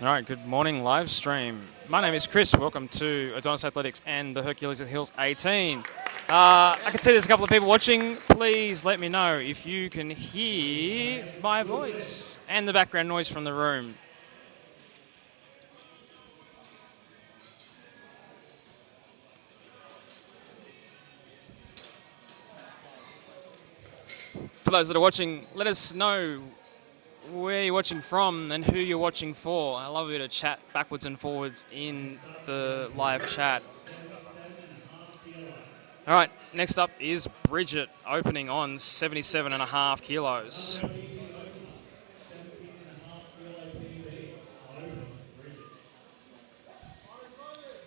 All right, good morning live stream. My name is Chris. Welcome to Adonis Athletics and the Hercules of the Hills 18. I can see there's a couple of people watching. Please let me know if you can hear my voice and the background noise from the room. For those that are watching, let us know where you're watching from and who you're watching for. I love a bit of chat backwards and forwards in the live chat. All right, next up is Bridget, opening on 77.5 kilos.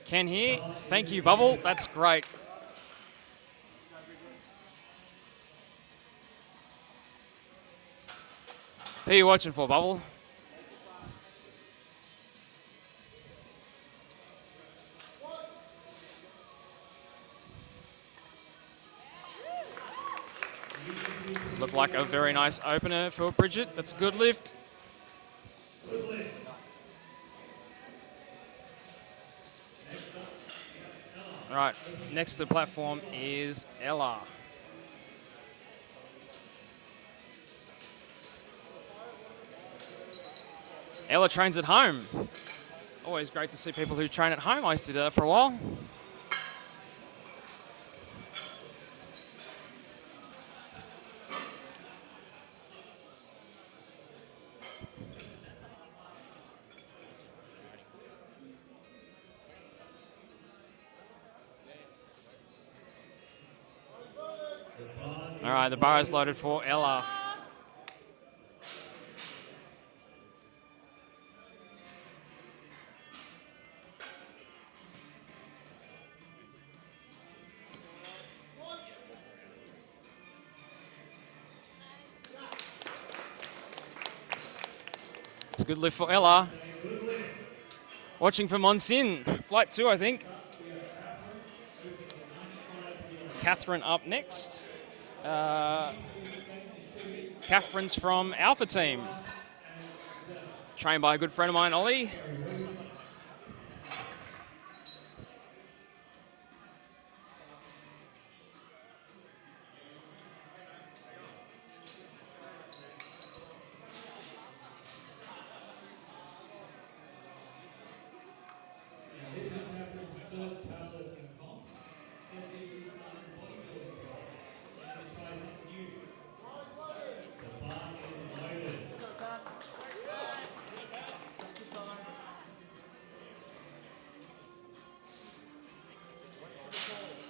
Can hear. Thank you, Bubble. That's great. Who are you watching for, Bubble? Looked like a very nice opener for Bridget. That's a good lift. All right, next to the platform is Ella. Ella trains at home. Always great to see people who train at home. I used to do that for a while. All right, the bar is loaded for Ella. It's a good lift for Ella. Watching for Monsin, flight 2, I think. Catherine up next. Catherine's from Alpha Team. Trained by a good friend of mine, Ollie.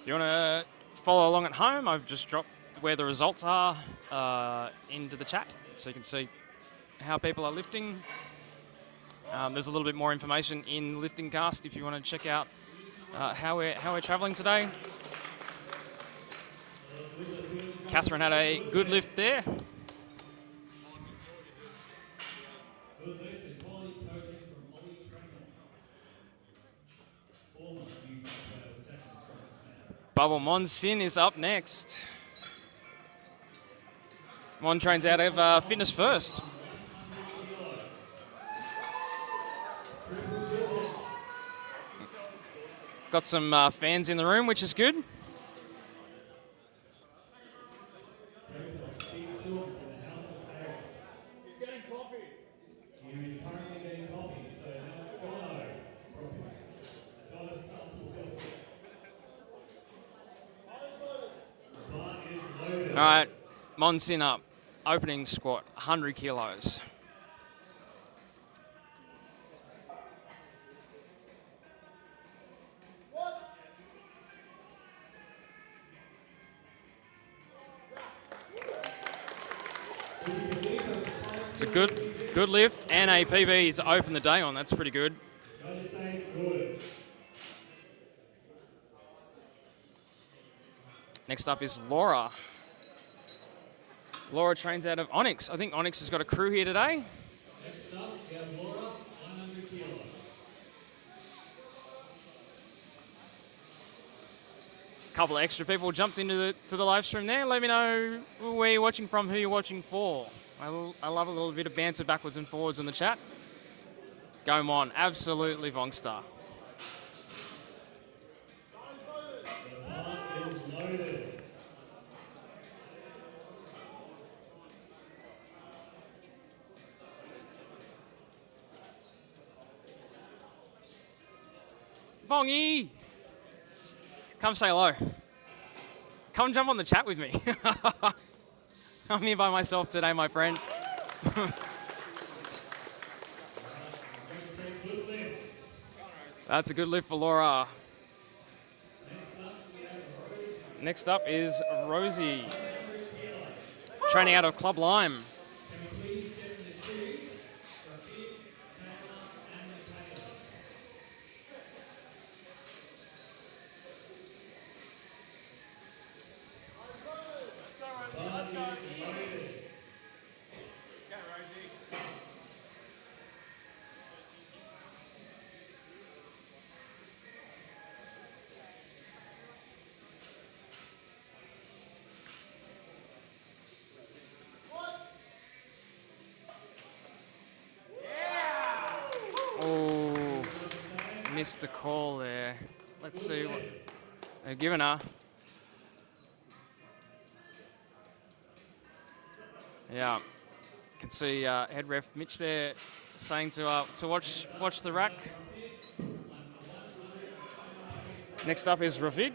If you want to follow along at home, I've just dropped where the results are into the chat, so you can see how people are lifting. There's a little bit more information in Lifting Cast if you want to check out how we're traveling today. Catherine had a good lift there. Bubble Monsin is up next. Mon trains out of Fitness First. Got some fans in the room, which is good. All right, Monsin up. Opening squat, 100 kilos. It's a good lift and a PB to open the day on. That's pretty good. Next up is Laura. Laura trains out of Onyx. I think Onyx has got a crew here today. Next up, we have Laura, 100 kilos. A couple of extra people jumped into the live stream there. Let me know where you're watching from, who you're watching for. I love a little bit of banter backwards and forwards in the chat. Go Mon, absolutely Vongstar. The pot is loaded. Vongy! Come say hello. Come jump on the chat with me. I'm here by myself today, my friend. That's a good lift for Laura. Next up is Rosie, training out of Club Lime. Can we please get the two for a big Taylor and the Taylor? Pot is loaded. Oh, missed the call there. Let's see what they've given her. Yeah, can see head ref Mitch there saying to watch the rack. Next up is Ravid,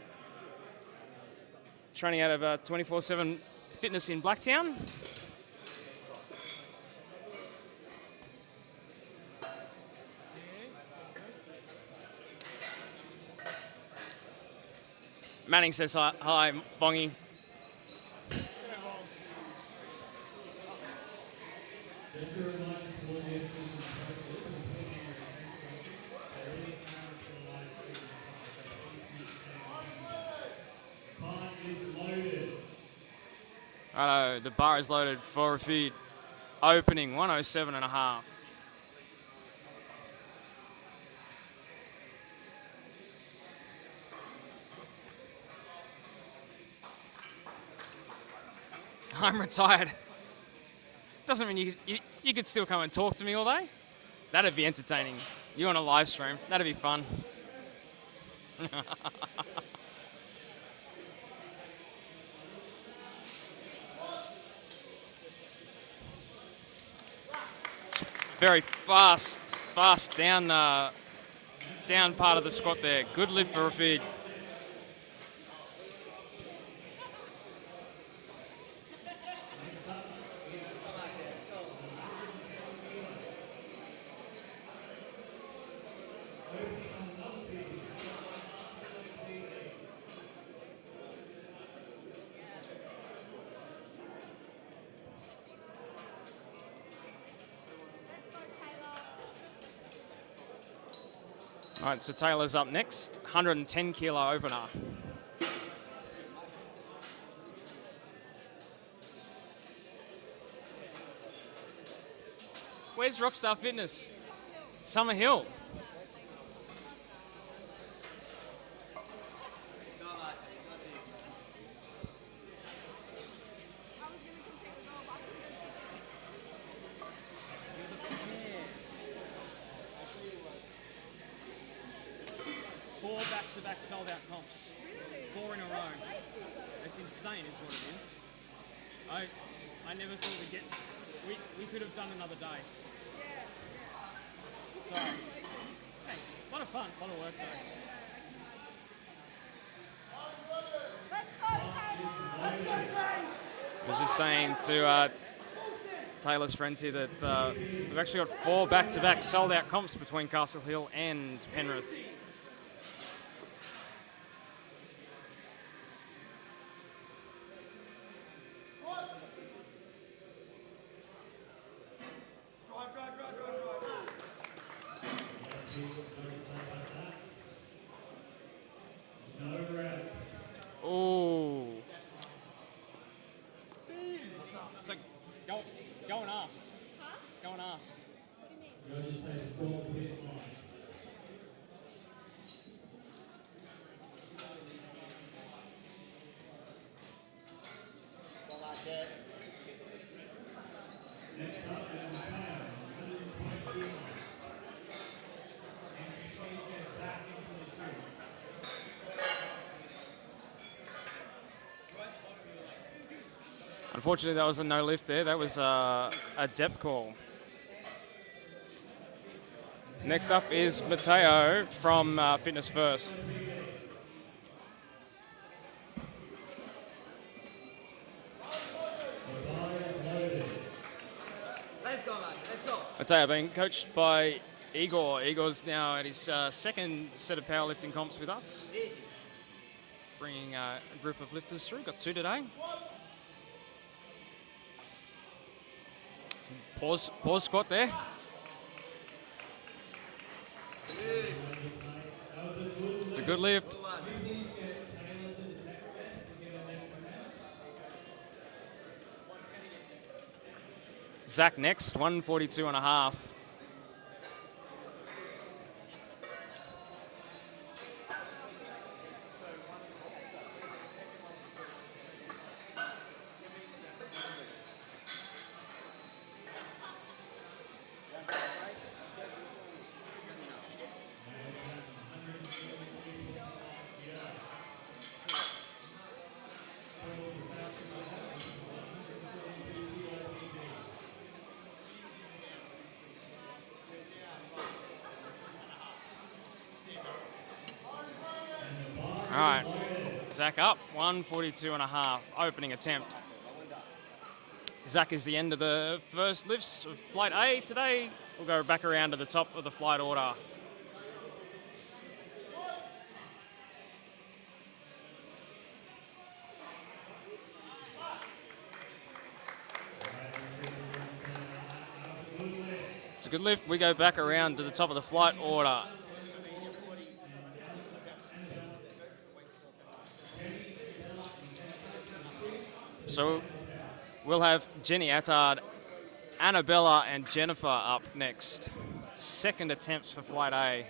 training out of 24/7 Fitness in Blacktown. Manning says hi, Bongy. Just a reminder to all the business coaches, including your expense coaches, there is a camera to the live stream of the pot, so please keep staying on. The pot is loaded. Righto, the bar is loaded for Ravid. Opening 107.5. I'm retired. Doesn't mean you could still come and talk to me all day. That'd be entertaining. You on a live stream, that'd be fun. Very fast down part of the squat there. Good lift for Ravid. All right, so Taylor's up next. 110 kilo opener. Where's Rockstar Fitness? Summer Hill. Four back-to-back sold-out comps. 4 in a row. It's insane is what it is. I never thought we'd get... We could have done another day. Sorry. Thanks. A lot of fun, a lot of work though. I was just saying to Taylor's friends here that we've actually got 4 back-to-back sold-out comps between Castle Hill and Penrith. Oh. So go and ask. Go and ask. You'll just say score hit line. Next up is the Ciaran, 120 kilos. Unfortunately, that was a no lift there. That was a depth call. Next up is Mateo from Fitness First. Mateo being coached by Igor. Igor's now at his second set of powerlifting comps with us. Bringing a group of lifters through. Got 2 today. Pause squat there. It's a good lift. Zach next, 142 and a half. All right, Zach up, 142 and a half, opening attempt. Zach is the end of the first lifts of flight A today. We'll go back around to the top of the flight order. It's a good lift. We go back around to the top of the flight order. So we'll have Jenny Attard, Annabella and Jennifer up next. Second attempts for flight A.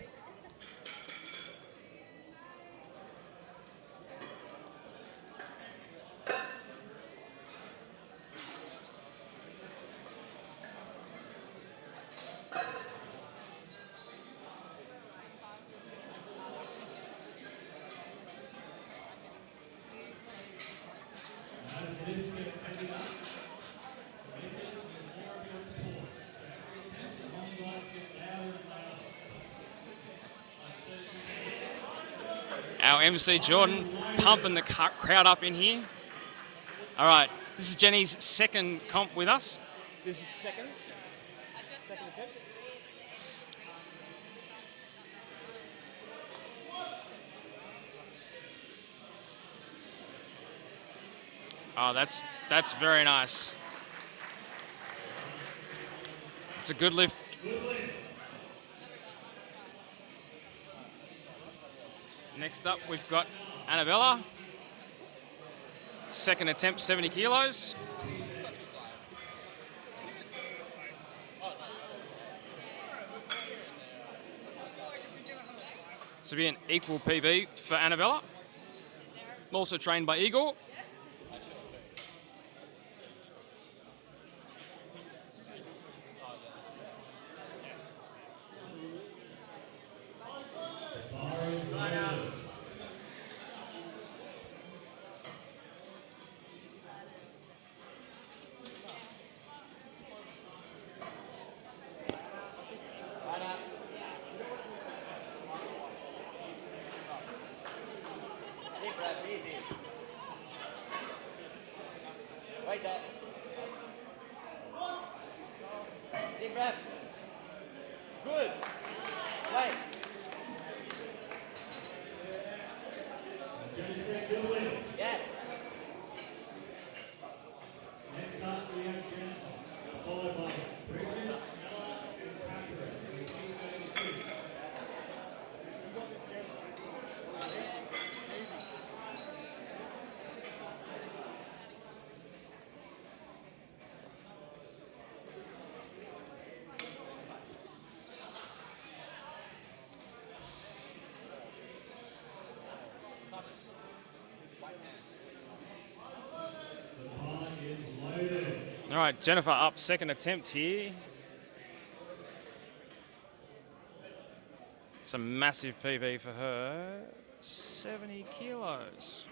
Our MC Jordon pumping the crowd up in here. All right, this is Jenny's second comp with us. This is second. Second attempt. Oh, that's very nice. It's a good lift. Next up, we've got Annabella. Second attempt, 70 kilos. This will be an equal PB for Annabella. Also trained by Igor. Deep breath. Good. Wait. Yeah. Next up, we have Jennifer, followed by Bridget, Ella, and Catherine. All right, Jennifer up, second attempt here. It's a massive PB for her, 70 kilos.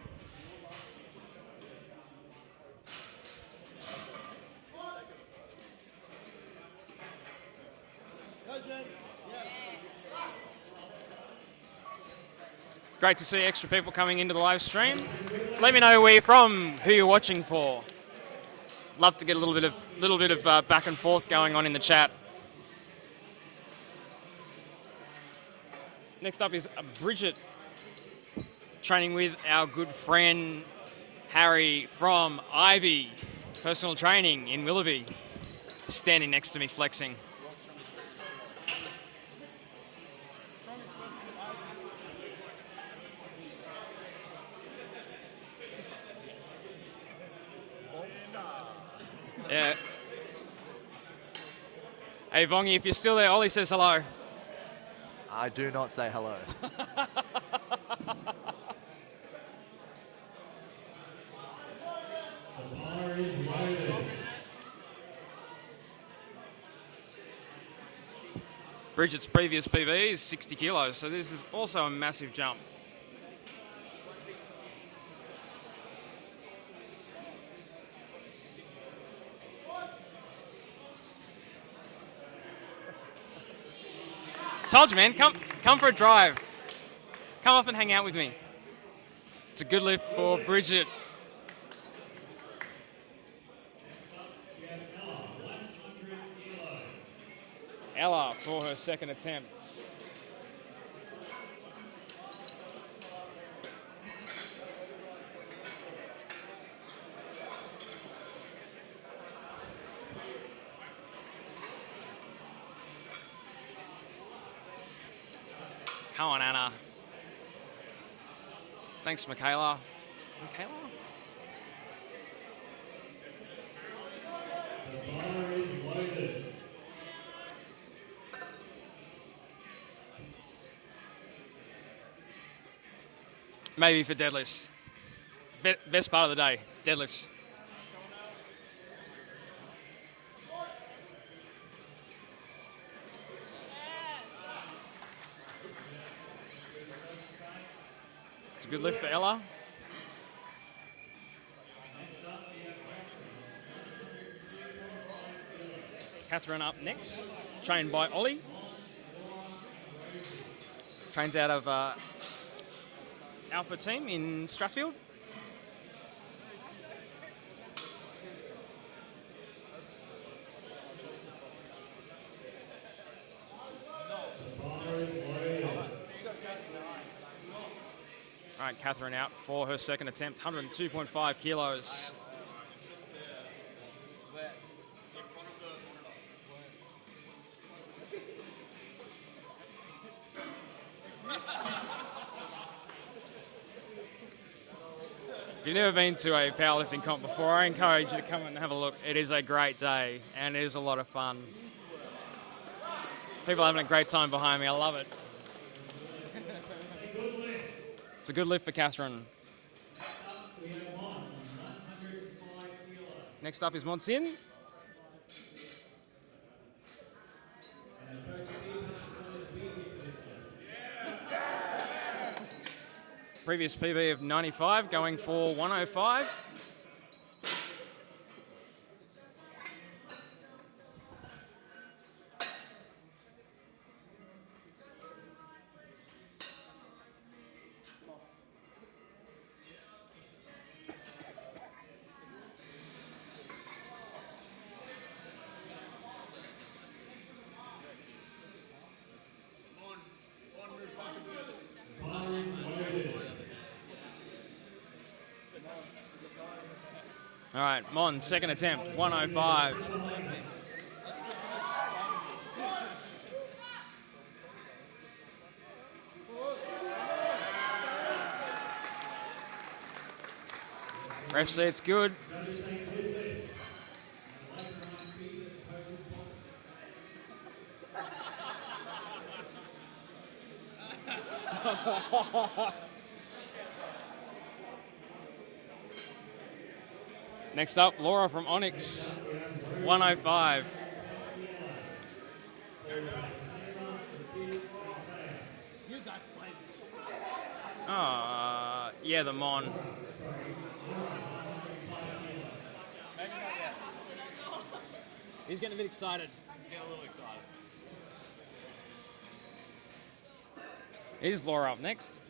Great to see extra people coming into the live stream. Let me know where you're from, who you're watching for. Love to get a little bit of back and forth going on in the chat. Next up is Bridget, training with our good friend Harry from Ivy Personal Training in Willoughby, standing next to me flexing. Yeah. Hey Vongi, if you're still there, Ollie says hello. I do not say hello. The bar is loaded. Bridget's previous PB is 60 kilos, so this is also a massive jump. Told you, man, come for a drive. Come up and hang out with me. It's a good lift for Bridget. Ella for her second attempt. Come on, Anna. Thanks, Michaela. Michaela? The bar is loaded. Maybe for deadlifts. Best part of the day, deadlifts. It's a good lift for Ella. Catherine up next, trained by Ollie. Trains out of Alpha Team in Strathfield. All right, Catherine out for her second attempt, 102.5 kilos. If you've never been to a powerlifting comp before, I encourage you to come and have a look. It is a great day and it is a lot of fun. People are having a great time behind me. I love it. It's a good lift for Catherine. Next up is Monsin. Previous PB of 95, going for 105. All right, Mon, second attempt, 105. Ref said it's good. Next up, Laura from Onyx, 105. Yeah, the Mon. He's getting a bit excited. Get a little excited. Is Laura up next?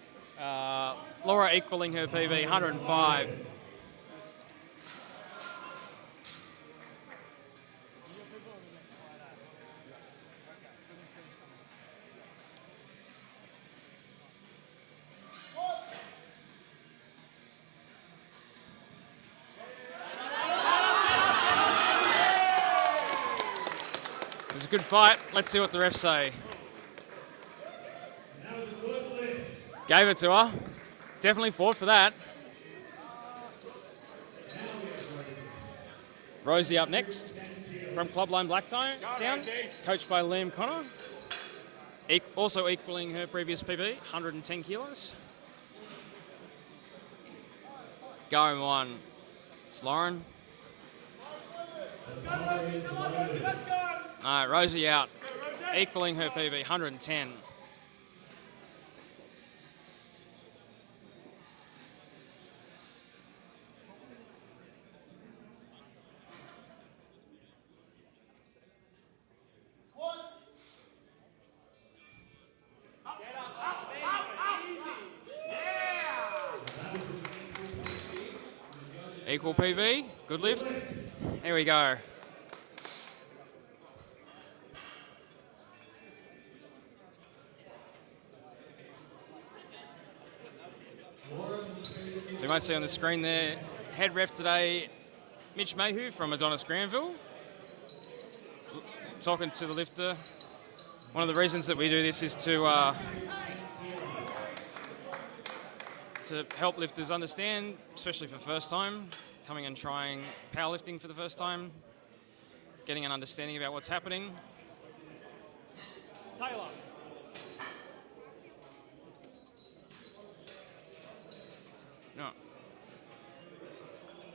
Laura equaling her PB, 105. It was a good fight. Let's see what the refs say. Gave it to her. Definitely fought for that. Rosie up next from Clubline Blacktown, coached by Liam Connor. Also equaling her previous PB, 110 kilos. Going one. It's Lauren. All right, Rosie out, equaling her PB, 110. Equal PB, good lift. Here we go. You might see on the screen there, head ref today, Mitch Mayhew from Adonis Granville, talking to the lifter. One of the reasons that we do this is to help lifters understand, especially for first time, coming and trying powerlifting for the first time, getting an understanding about what's happening. Taylor. No.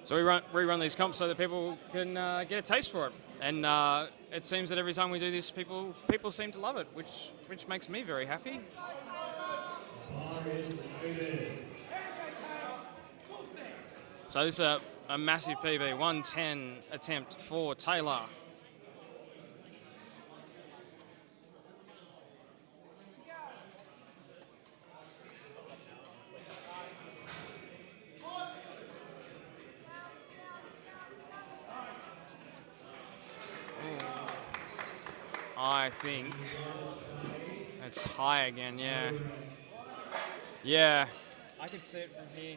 So we rerun these comps so that people can get a taste for it, and it seems that every time we do this, people seem to love it, which makes me very happy. So this is a massive PB, 110 attempt for Taylor. I think it's high again, yeah. Yeah, I can see it from here.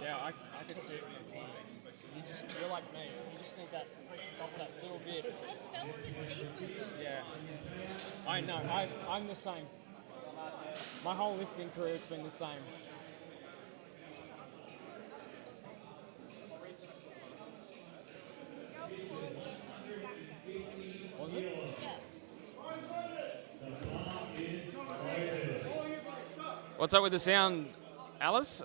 Yeah, I can see it from here. You're like me. You just need that little bit. I felt it deeply. Yeah. I know. I'm the same. My whole lifting career, it's been the same. Was it? What's up with the sound, Alice?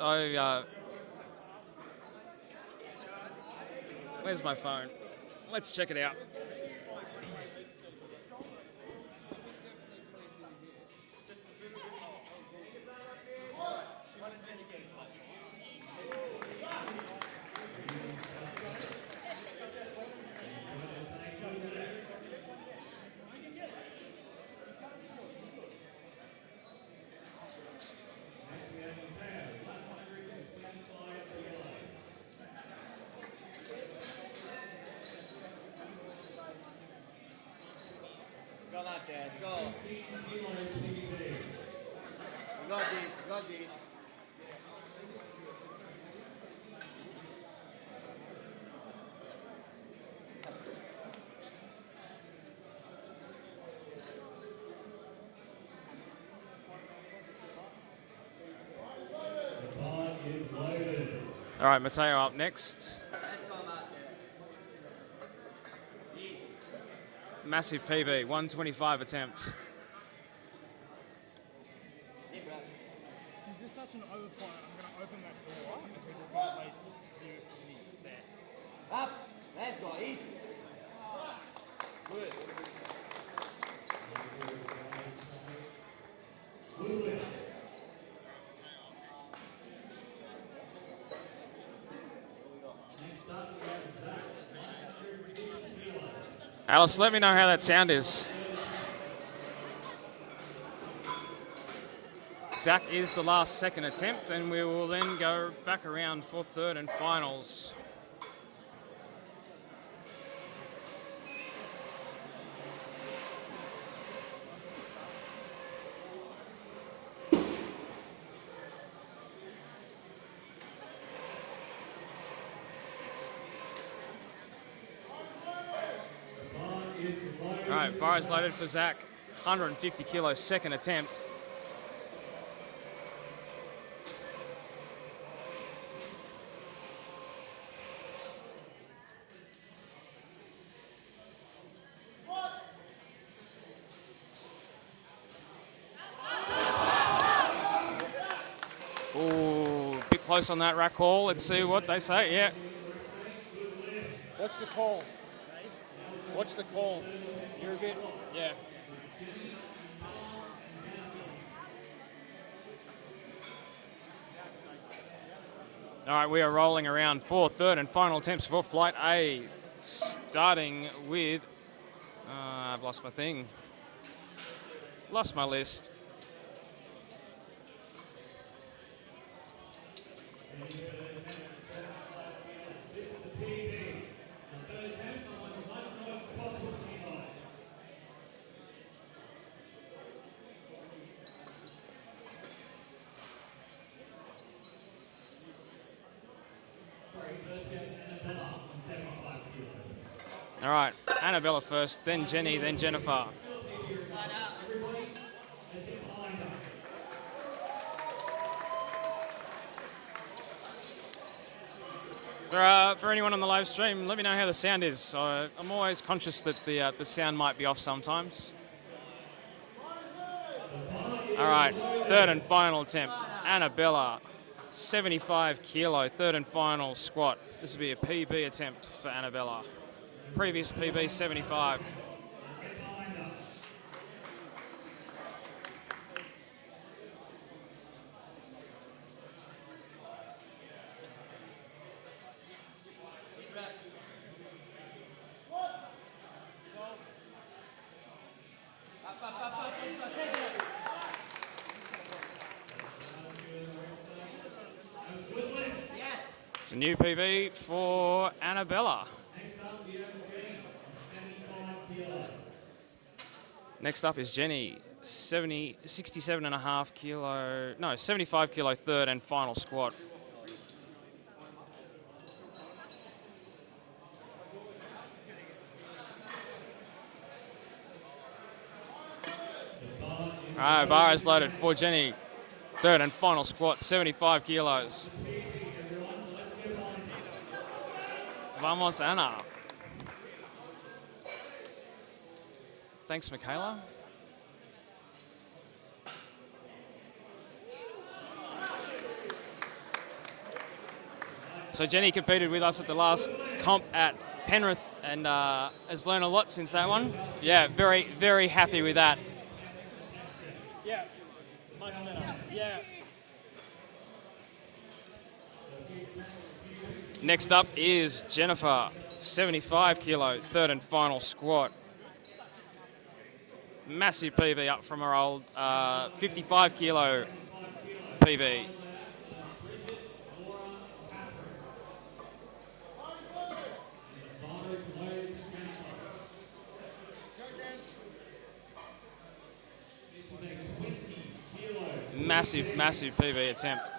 Where's my phone? Let's check it out. Go, Micah, go. We got this, we got this. All right, Mateo up next. Massive PB, 125 attempt. Is this such an overflow? I'm going to open that door and people can at least view from there. Up, let's go, easy. Good. Alice, let me know how that sound is. Zach is the last second attempt, and we will then go back around for third and finals. All right, bar is loaded for Zach. 150 kilos, second attempt. Ooh, a bit close on that rack call. Let's see what they say. Yeah. What's the call? What's the call? You're a bit, yeah. All right, we are rolling around for third and final attempts for Flight A, starting with, I've lost my thing. Lost my list. All right, Annabella first, then Jenny, then Jennifer. For anyone on the live stream, let me know how the sound is. So I'm always conscious that the sound might be off sometimes. All right, third and final attempt. Annabella, 75 kilo, third and final squat. This will be a PB attempt for Annabella. Previous PB, 75. It's a new PB for Annabella. Next up is Jenny, 67.5 kilo, no, 75 kilo third and final squat. All right, bar is loaded for Jenny. Third and final squat, 75 kilos. Vamos, Anna. Thanks, Michaela. So Jenny competed with us at the last comp at Penrith and has learned a lot since that one. Yeah, very, very happy with that. Yeah, much better. Yeah. Next up is Jennifer, 75 kilo, third and final squat. Massive PB up from her old 55 kilo PB. Massive, massive PB attempt.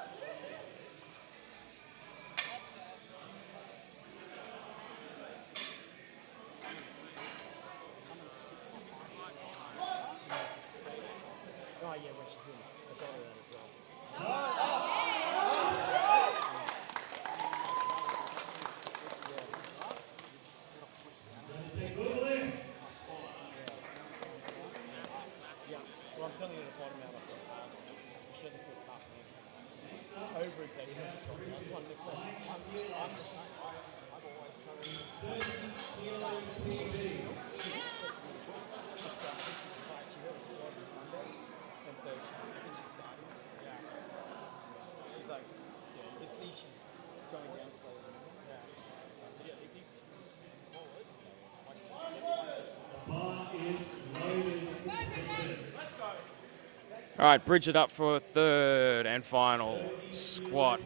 All right, bridge it up for third and final squat.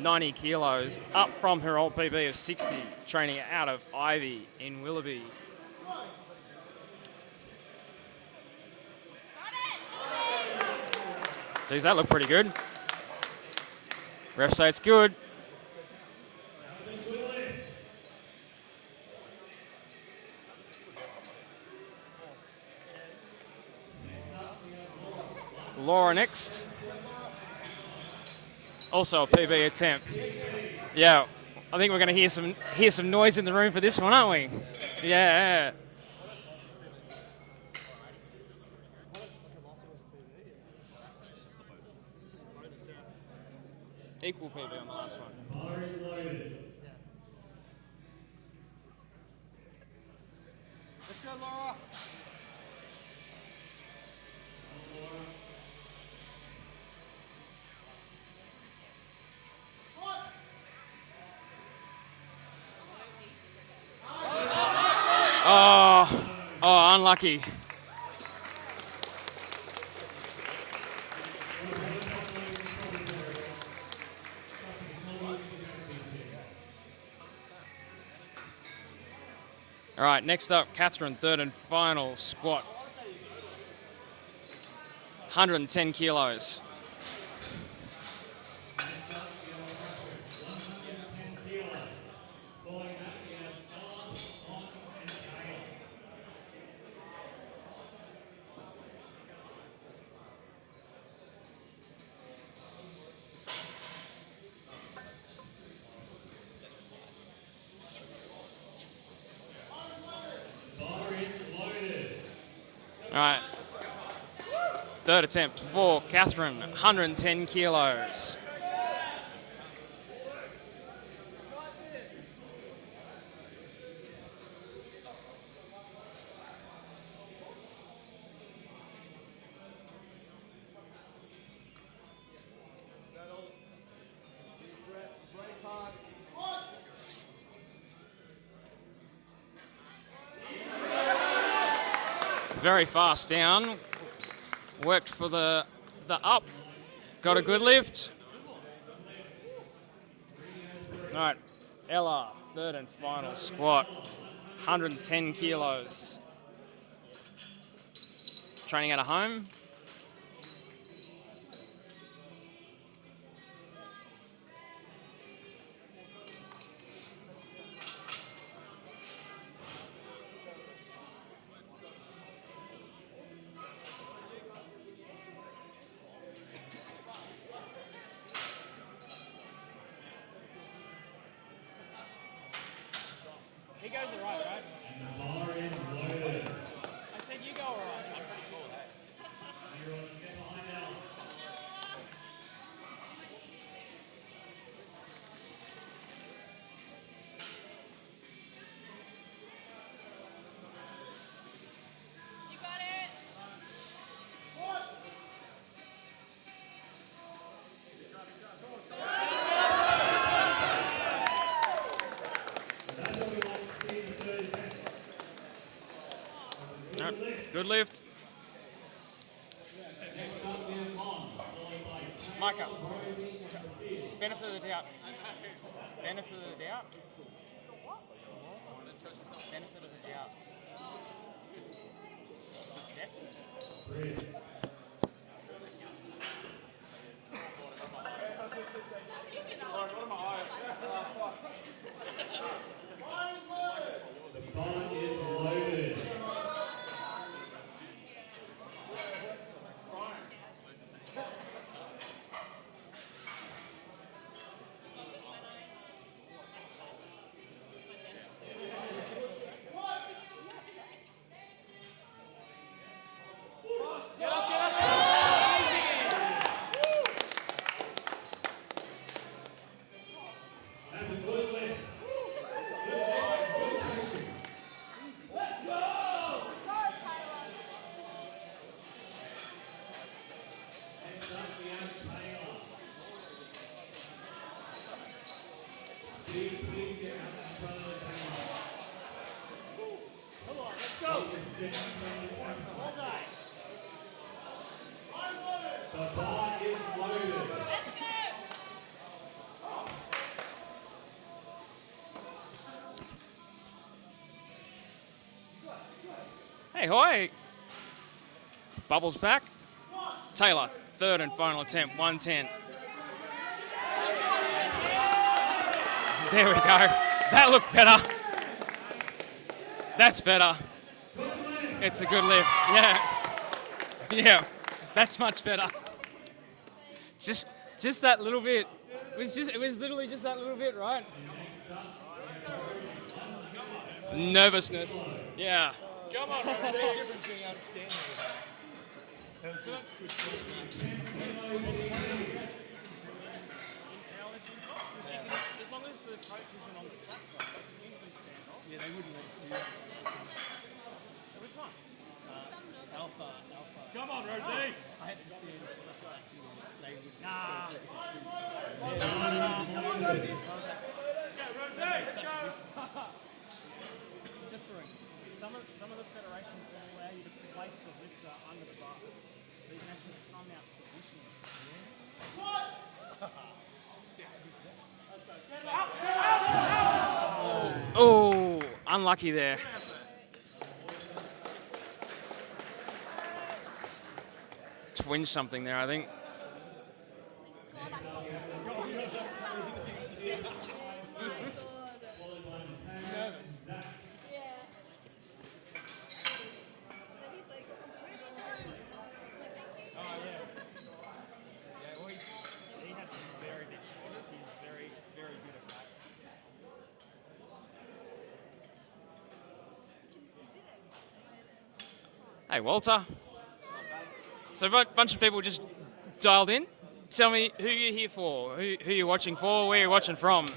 90 kilos, up from her old PB of 60, training out of Ivy in Willoughby. Geez, that looked pretty good. Ref say it's good. Laura next. Also a PB attempt. Yeah, I think we're going to hear some noise in the room for this one, aren't we? Yeah. Equal PB on the last one. Bar is loaded. Let's go, Laura. Oh, unlucky. All right, next up, Catherine, third and final squat. 110 kilos. All right. Third attempt for Catherine, 110 kilos. Very fast down. Worked for the up. Got a good lift. All right, Ella, third and final squat. 110 kilos. Training at a home. He goes all right, right? And the bar is loaded. I said you go all right. I'm pretty cool, hey? Everyone get behind Al. You got it. That's what we like to see in the third attempt. Nope. Good lift. Next up, we have Mon, followed by Micah. Rosie and Sophia. Benefit of the doubt. Benefit of the doubt. Benefit of the doubt. Chris. The bar is loaded. Get up, Hey, hi. Bubbles back. Taylor, third and final attempt, 110. There we go. That looked better. That's better. It's a good lift. Yeah. Yeah. That's much better. Just that little bit. It was literally just that little bit, right? Nervousness. Yeah. Come on, bro. There's a difference between understanding. As long as the coach isn't on the platform, they can usually stand off. Yeah, they wouldn't let us do that. Which one? Alpha. Come on, Rosie. I had to stand for the fact they would. Nah. Just for some of the federations will allow you to place the lifter under the bar, so you can actually come out position. Oh, unlucky there. Twinge something there, I think. He has some very big shoulders. He's very, very good at that. Hey, Walter. So a bunch of people just dialed in. Tell me who you're here for, who you're watching for, where you're watching from.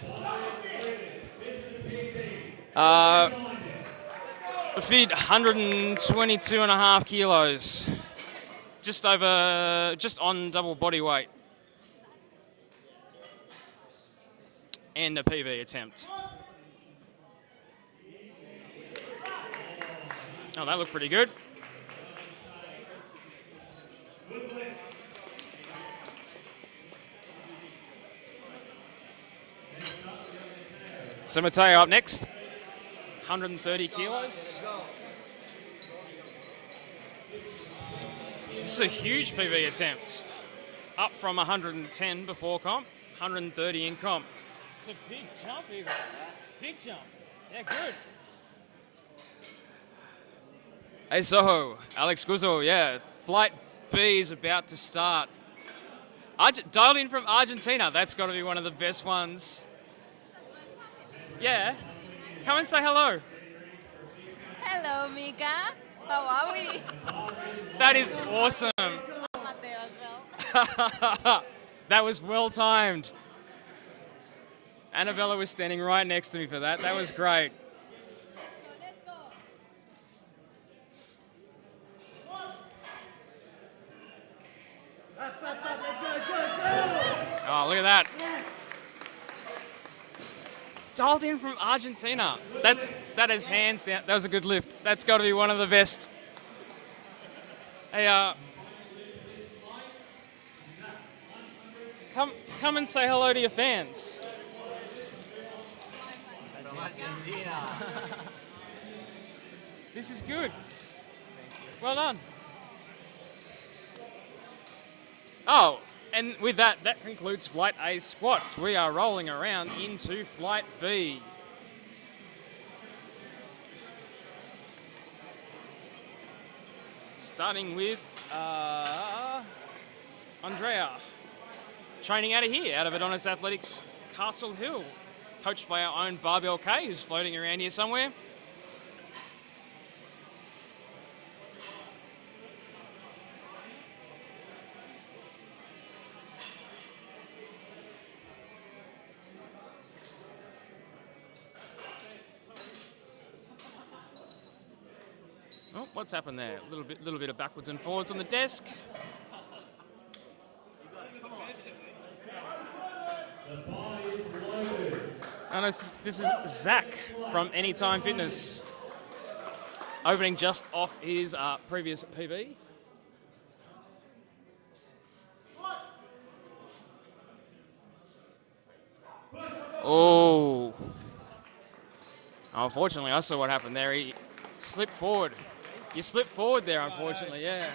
Feed 122 and a half kilos. Just on double body weight. And a PB attempt. Oh, that looked pretty good. So Mateo up next, 130 kilos. This is a huge PB attempt, up from 110 before comp, 130 in comp. It's a big jump even, big jump, yeah, good. Hey Soho, Alex Guzzo, yeah, flight B is about to start. Dialed in from Argentina, that's got to be one of the best ones. Yeah, come and say hello. Hello, Micah. How are we? That is awesome. I'm Mateo as well. That was well timed. Annabella was standing right next to me for that. That was great. Let's go. Oh, look at that. Dialed in from Argentina. That is hands down. That was a good lift. That's got to be one of the best. Hey, come and say hello to your fans. This is good. Well done. Oh, and with that concludes Flight A squats. We are rolling around into Flight B. Starting with Andrea, training out of here, out of Adonis Athletics Castle Hill, coached by our own Barbell K, who's floating around here somewhere. Oh, what's happened there? A little bit of backwards and forwards on the desk. And this is Zach from Anytime Fitness, opening just off his previous PB. Oh. Unfortunately, I saw what happened there. He slipped forward. You slipped forward there, unfortunately, yeah.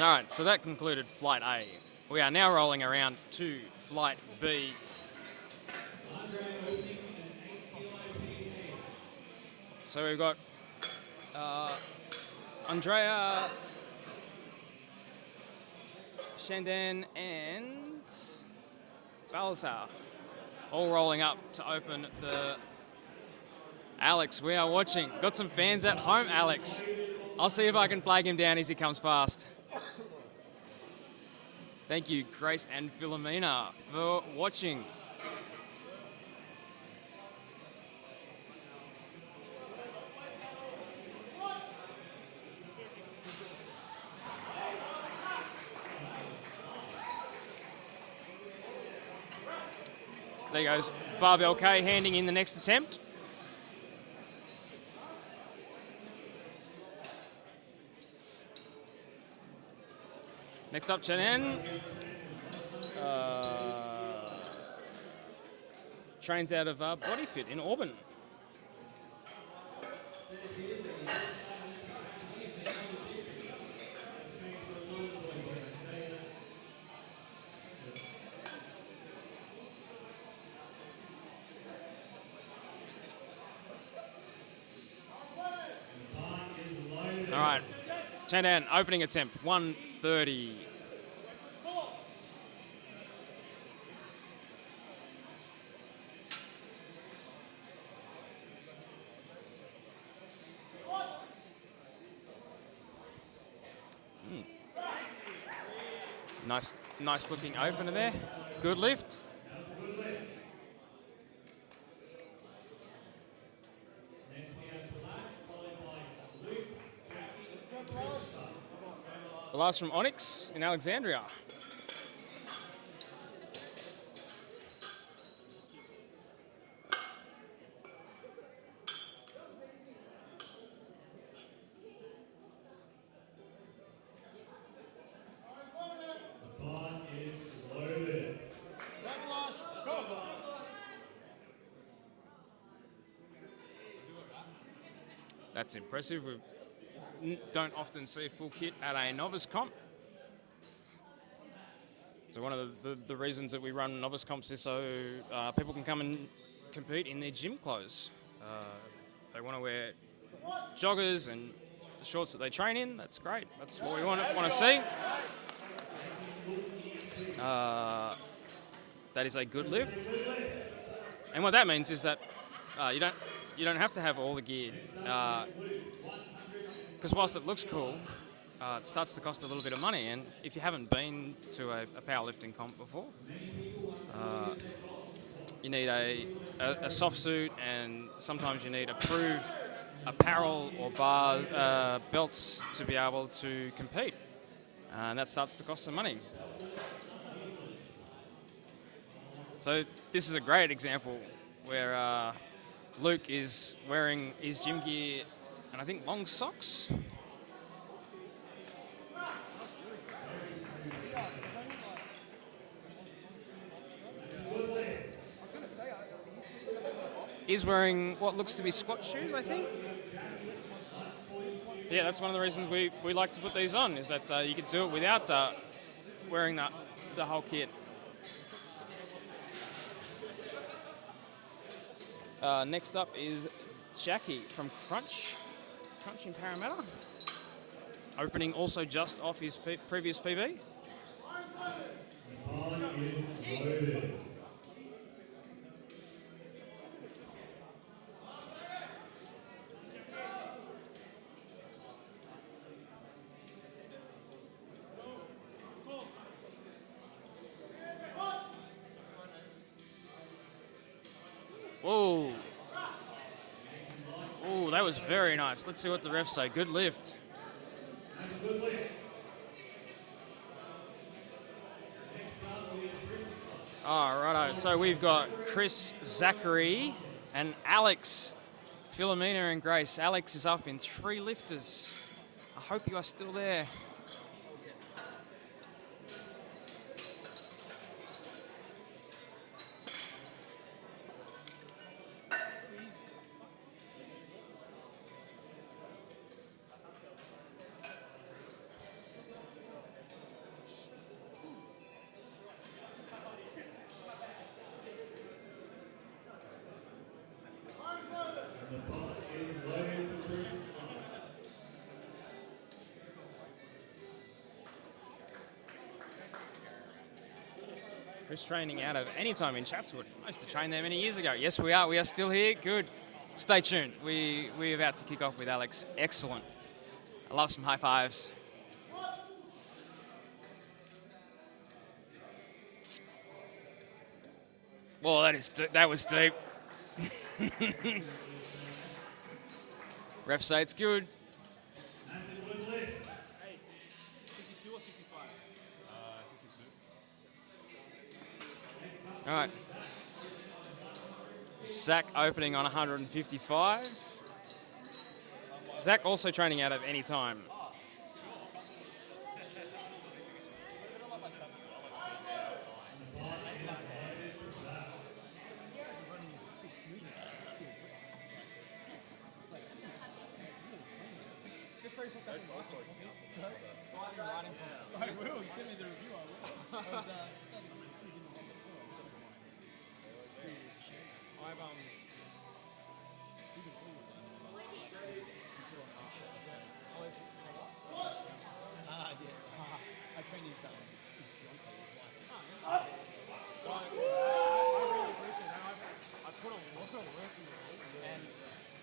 All right, so that concluded Flight A. We are now rolling around to Flight B. So we've got Andrea, Shandan, and Balazar all rolling up to open the... Alex, we are watching. Got some fans at home, Alex. I'll see if I can flag him down as he comes past. Thank you, Grace and Philomena, for watching. There goes Barbell K handing in the next attempt. Next up, Ciaran. Trains out of BodyFit in Auburn. All right, Ciaran, opening attempt, 130. Nice looking opener there. Good lift. The last from Onyx in Alexandria. That's impressive. We don't often see a full kit at a novice comp. So one of the reasons that we run novice comps is so people can come and compete in their gym clothes. They want to wear joggers and the shorts that they train in. That's great. That's what we want to see. That is a good lift. And what that means is that you don't have to have all the gear, because whilst it looks cool, it starts to cost a little bit of money. And if you haven't been to a powerlifting comp before, you need a soft suit, and sometimes you need approved apparel or belts to be able to compete, and that starts to cost some money. So this is a great example where Luke is wearing his gym gear and I think long socks. He's wearing what looks to be squat shoes, I think. Yeah, that's one of the reasons we like to put these on, is that you can do it without wearing the whole kit. Next up is Jackie from Crunch in Parramatta. Opening also just off his previous PB. Whoa. Oh, that was very nice. Let's see what the refs say. Good lift. All righto. So we've got Chris, Zachary, and Alex. Philomena and Grace. Alex is up in 3 lifters. I hope you are still there. Chris training out of any time in Chatswood. I used to train there many years ago. Yes, we are. We are still here. Good. Stay tuned. We're about to kick off with Alex. Excellent. I love some high fives. Well, that was deep. Ref say it's good. Hey, 62 or 65? 62. All right. Zach opening on 155. Zach also training out of any time. I will. You sent me the review. I will. I trained his fiance, his wife. I really appreciate that. I put a lot of work in this, and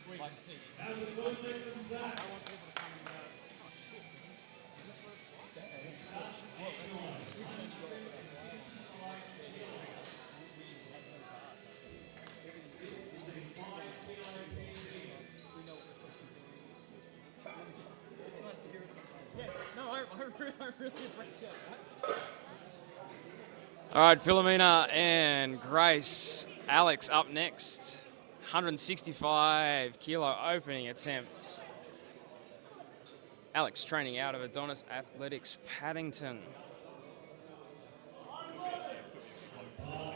we can see. I want people to come and oh shit. I really appreciate that. All right, Philomena and Grace. Alex up next. 165 kilo opening attempt. Alex training out of Adonis Athletics Paddington. All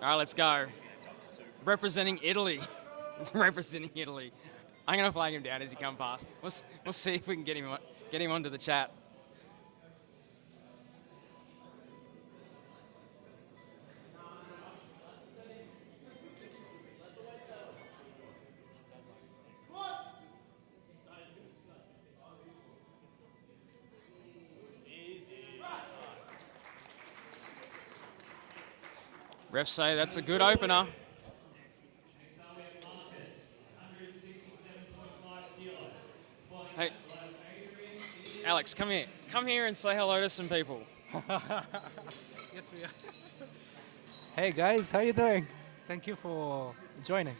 right, let's go. Representing Italy. Representing Italy. I'm going to flag him down as he comes past. We'll see if we can get him onto the chat. Refs say that's a good opener. Hey, Alex, come here. Come here and say hello to some people. Yes, we are. Hey guys, how you doing? Thank you for joining.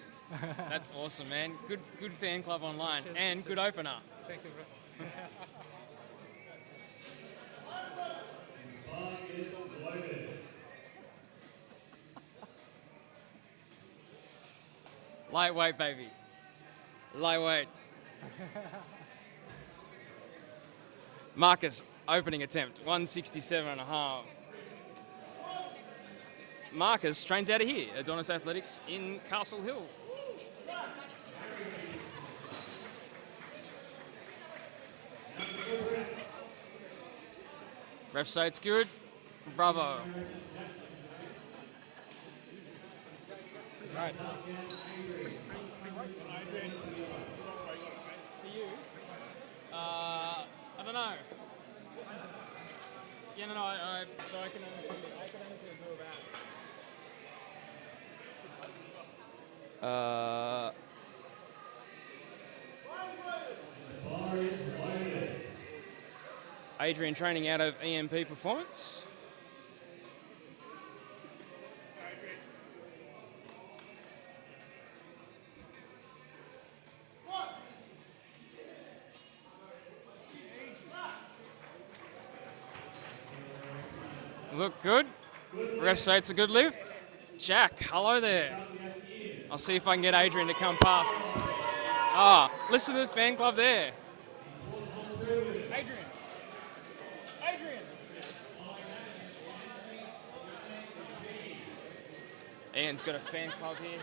That's awesome, man. Good fan club online Cheers, and good opener. Thank you, bro. Lightweight, baby. Lightweight. Marcus, opening attempt, 167.5. Marcus trains out of here, Adonis Athletics in Castle Hill. Ref say it's good. Bravo. Right. I don't know. Yeah, no, so I can only do about. Adrian training out of EMP Performance. Look good. Ref say it's a good lift. Jack, hello there. I'll see if I can get Adrian to come past. Ah, listen to the fan club there. Ian's got a fan club here.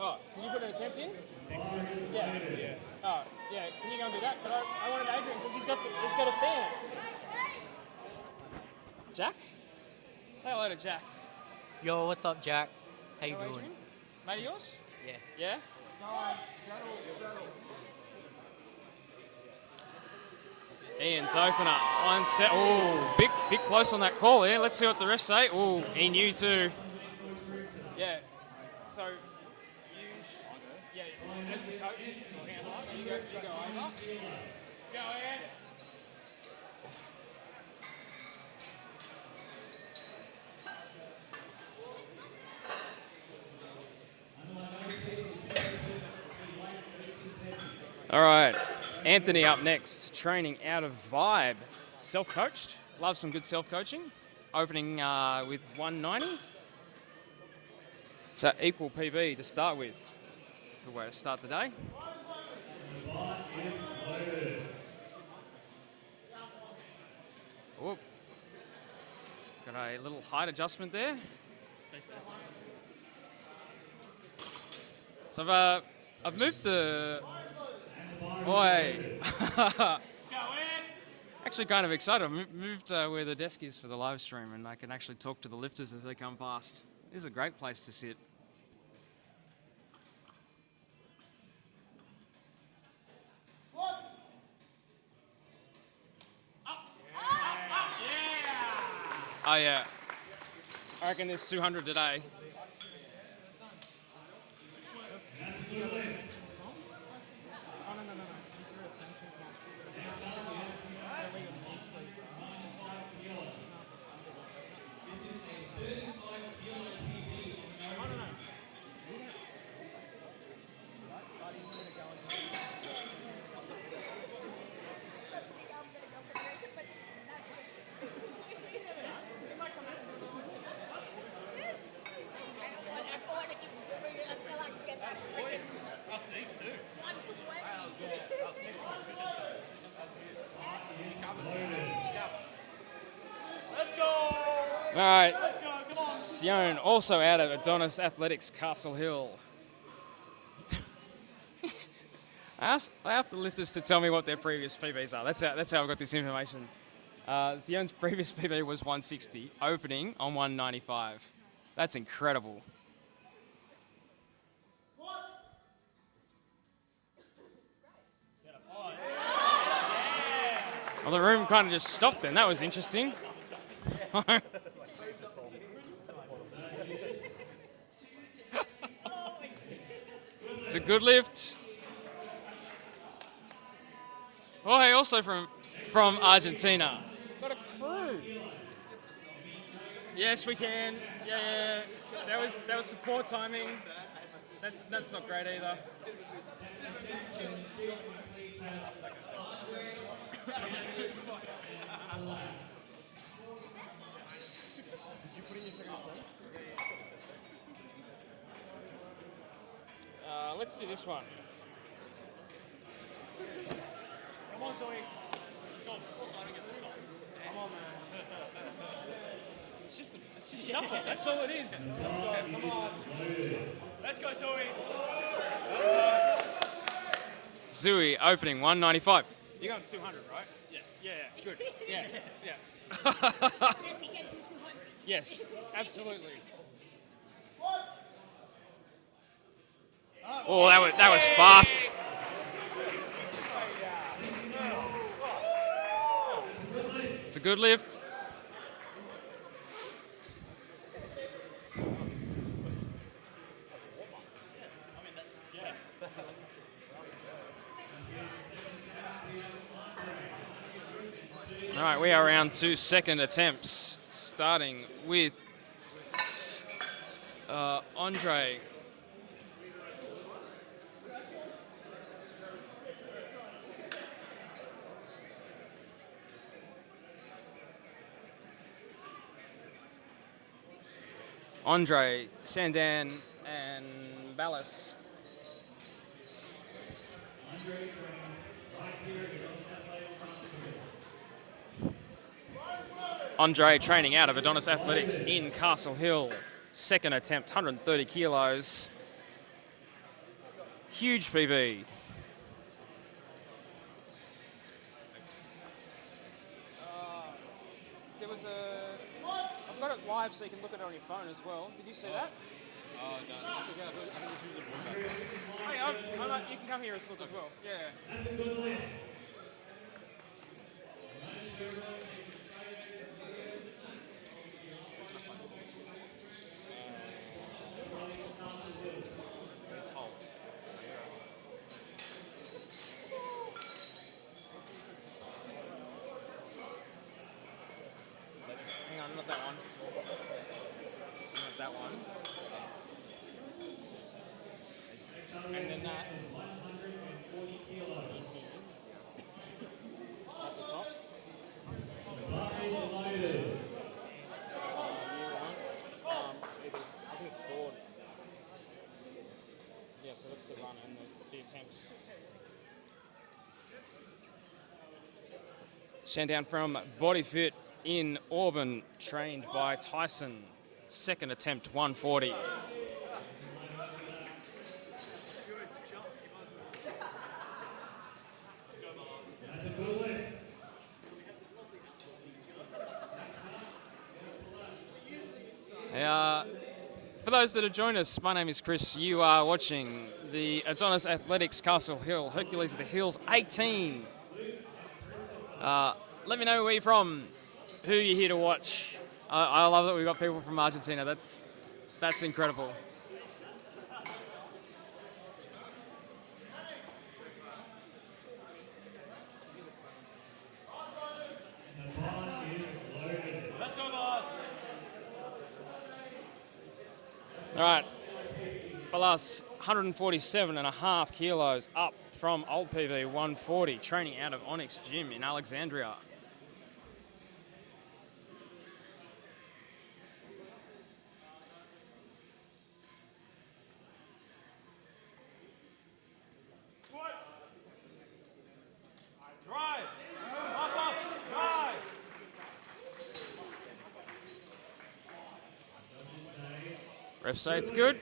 Oh, can you put an attempt in? Yeah. Oh, yeah. Can you go and do that? But I wanted Adrian because he's got a fan. Jack? Say hello to Jack. Yo, what's up, Jack? How you Hello, doing? Adrian. Mate of yours? Yeah. Yeah? Ian's opener. One set. Oh, big close on that call here. Let's see what the refs say. Oh, he knew too. Yeah. So, as the coach, or handler, you go over. Go ahead. All right, Anthony up next, training out of Vibe, self-coached, loves some good self-coaching, opening with 190. So equal PB to start with. Good way to start the day. Oh, got a little height adjustment there. So I've moved the. Oi. Actually kind of excited. I've moved where the desk is for the live stream and I can actually talk to the lifters as they come past. This is a great place to sit. Oh yeah. I reckon there's 200 today. All right, Ciaran also out of Adonis Athletics Castle Hill. I asked the lifters to tell me what their previous PBs are. That's how I got this information. Ciaran's previous PB was 160, opening on 195. That's incredible. Well, the room kind of just stopped then. That was interesting. It's a good lift. Oh, hey, also from Argentina. Got a crew. Yes, we can. Yeah. That was some poor timing. That's not great either. Let's do this one. Come on, Zoe. Let's go. Of course I don't get this one. Come on, man. It's just shuffle. That's all it is. Come on. Let's go, Zoe. Zooey opening 195. You're going 200, right? Yeah. Good. Yeah. Yes, he can do 200. Yes, absolutely. Oh, that was fast. It's a good lift. All right, we are around 2 second attempts, starting with Andre. Andre, Shandan, and Ballas. Andre training out of Adonis Athletics in Castle Hill. Second attempt, 130 kilos. Huge PB. There was a... I've got it live so you can look at it on your phone as well. Did you see that? Oh, no. That's okay. I think it's usually broadcast. Hey, you can come here as look as well. Yeah. Hang on, not that one. Not that one. And then that. At the top. I think it's board. Yeah, so that's the run and the attempts. Shandown from Body Fit in Auburn, trained by Tyson. Second attempt, 140. For those that have joined us, my name is Chris. You are watching the Adonis Athletics Castle Hill, Hercules of the Hills 18. Let me know where you're from, who you're here to watch. I love that we've got people from Argentina. That's incredible. All right, Balas, 147.5 kilos up from old PB 140, training out of Onyx Gym in Alexandria. Refs say it's good.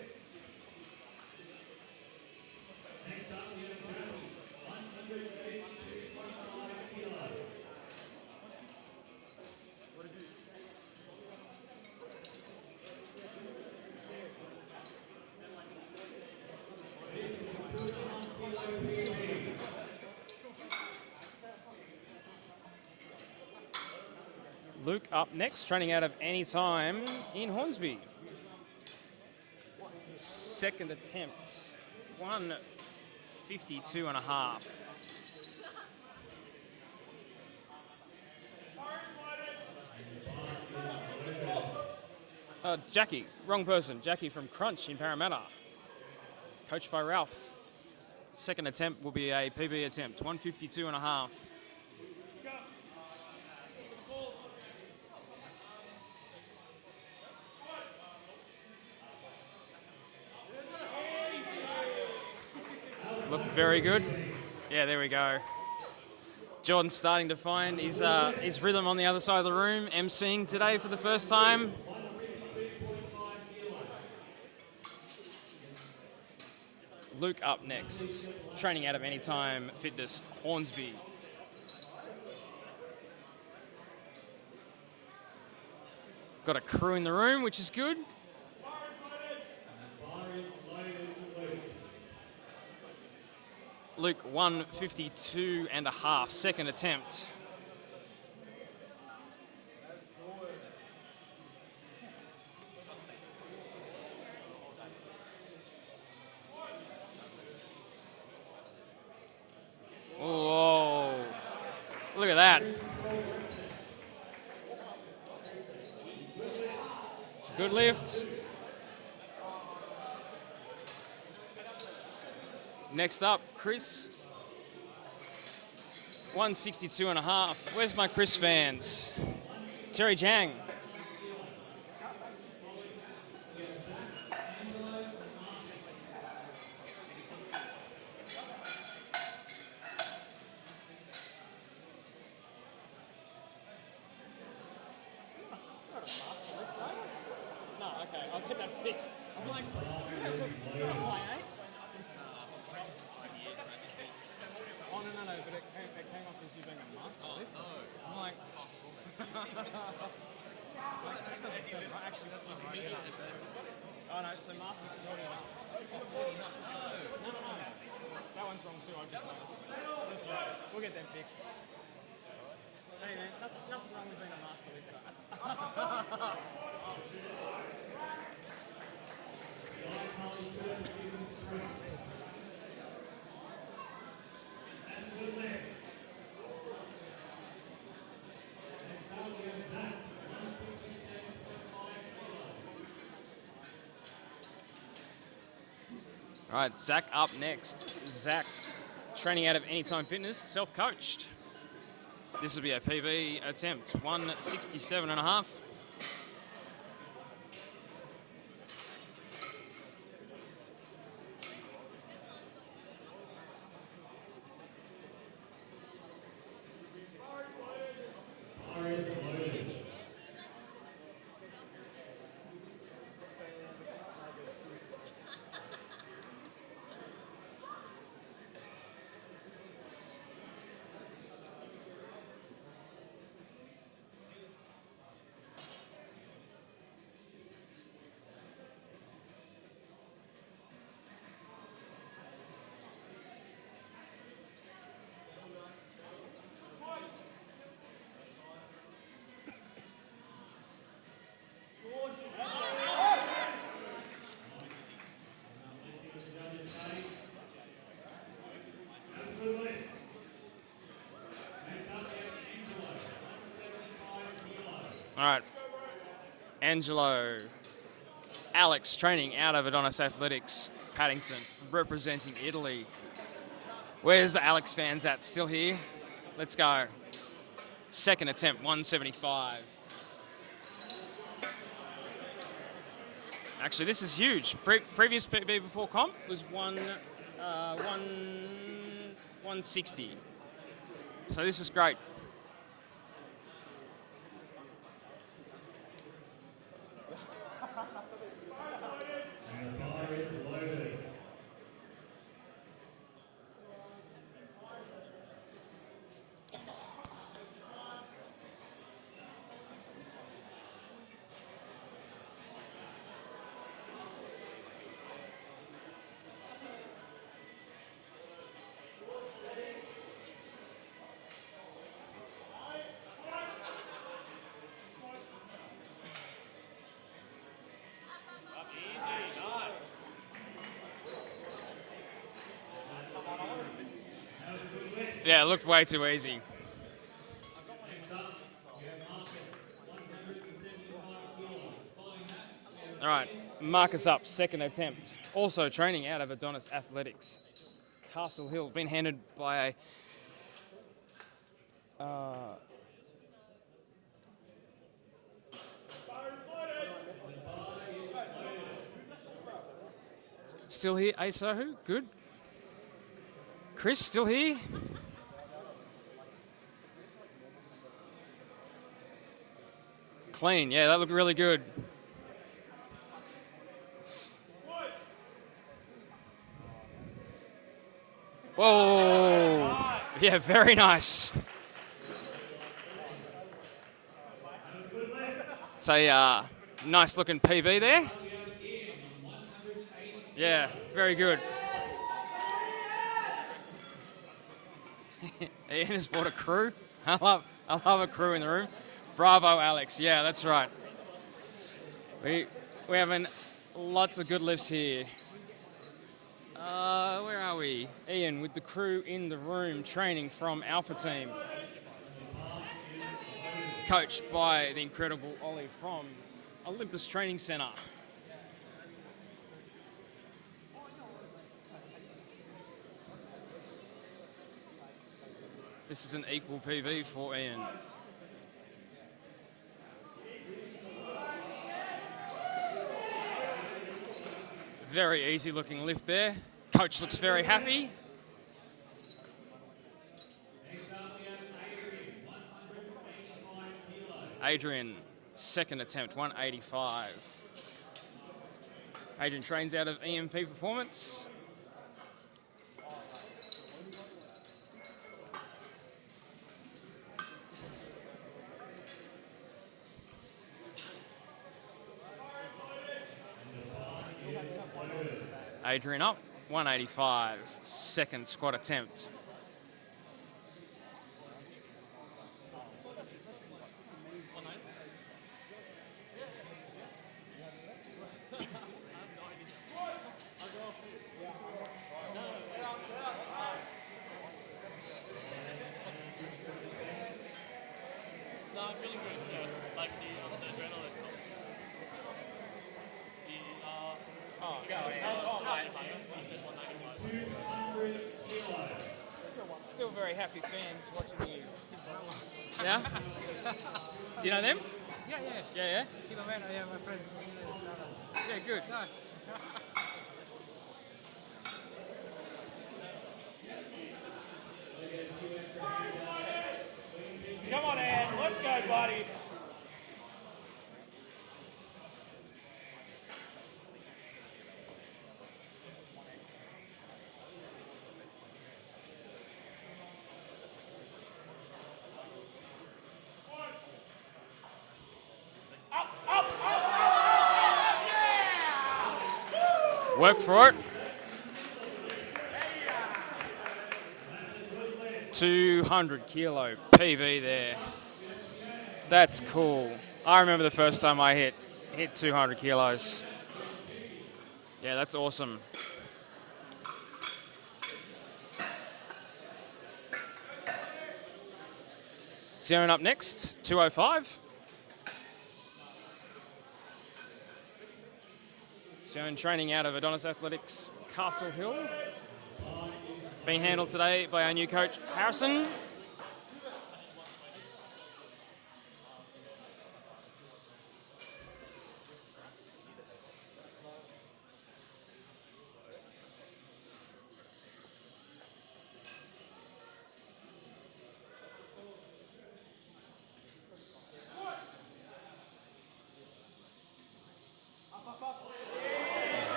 Luke up next, training out of Anytime in Hornsby. Second attempt, 152.5. Jackie, wrong person. Jackie from Crunch in Parramatta, coached by Ralph. Second attempt will be a PB attempt, 152.5. Looked very good. Yeah, there we go. Jordan's starting to find his rhythm on the other side of the room, emceeing today for the first time. Luke up next, training out of Anytime Fitness, Hornsby. Got a crew in the room, which is good. Luke, 152.5, second attempt. Whoa, look at that. It's a good lift. Next up, Chris, 162.5. Where's my Chris fans? Terry Jang. Actually, that's not right. Oh no, so Master's 40. No. That one's wrong too, I've just noticed. That's right. We'll get them fixed. Hey man, nothing wrong with being a master lifter. All right, Zach up next. Zach, training out of Anytime Fitness, self-coached. This will be a PB attempt, 167.5. All right, Angelo. Alex training out of Adonis Athletics, Paddington, representing Italy. Where's the Alex fans at? Still here? Let's go. Second attempt, 175. Actually, this is huge. Previous PB before comp was 160. So this is great. Yeah, it looked way too easy. All right, Marcus up, second attempt. Also training out of Adonis Athletics Castle Hill. Been handed by still here, Asahu, good. Chris, still here? Clean, yeah, that looked really good. Whoa, yeah, very nice. It's a nice looking PB there. Yeah, very good. Ian has brought a crew. I love a crew in the room. Bravo, Alex. Yeah, that's right. We're having lots of good lifts here. Where are we? Ian with the crew in the room training from Alpha Team. Coached by the incredible Ollie from Olympus Training Centre. This is an equal PB for Ian. Very easy looking lift there. Coach looks very happy. Adrian, second attempt, 185. Adrian trains out of EMP Performance. Adrian up. 185, second squat attempt. No, I'm feeling good. Yeah, like the adrenaline. Still very happy fans watching you. Yeah? Do you know them? Yeah, yeah. Yeah, yeah? Filomeno, yeah, my friend. Yeah, good. Nice. Come on, Ed. Let's go, buddy. Work for it. 200 kilo PB there. That's cool. I remember the first time I hit 200 kilos. Yeah, that's awesome. Ciaran up next, 205. Ciaran training out of Adonis Athletics Castle Hill. Being handled today by our new coach, Harrison.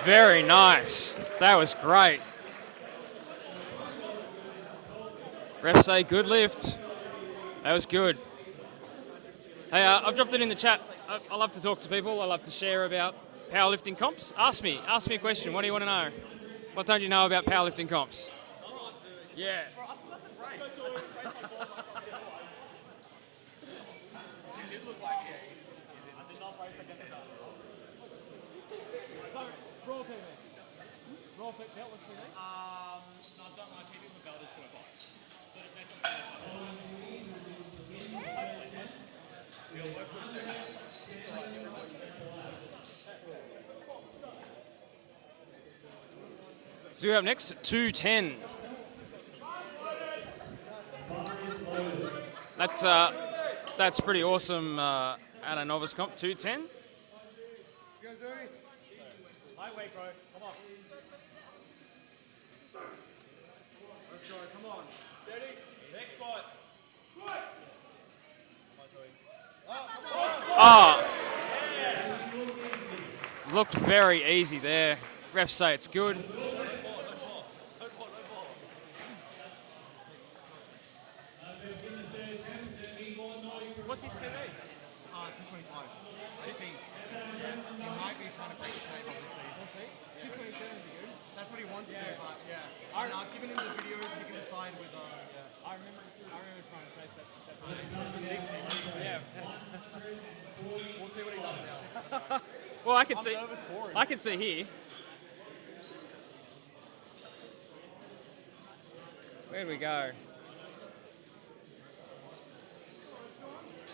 Very nice. That was great. Refs say good lift. That was good. Hey, I've dropped it in the chat. I love to talk to people. I love to share about powerlifting comps. Ask me a question. What do you want to know? What don't you know about powerlifting comps? Yeah. No, I've done my TV with belt is 205. So this next one's 205. So up next, 210. That's pretty awesome at a novice comp. 210. Lightweight, bro. Come on. Let's go. Come on. Steady. Next squat. Oh, looked very easy there. Refs say it's good. What's his PB? 225. I think he might be trying to break the tape, obviously. We'll see. 227 would be good. That's what he wants to do, but yeah. I've given him the videos, he can decide with, I remember trying to chase that. It's a big thing. Yeah. We'll see what he does now. Well, I can see. nervous for him. I can see here. Where do we go?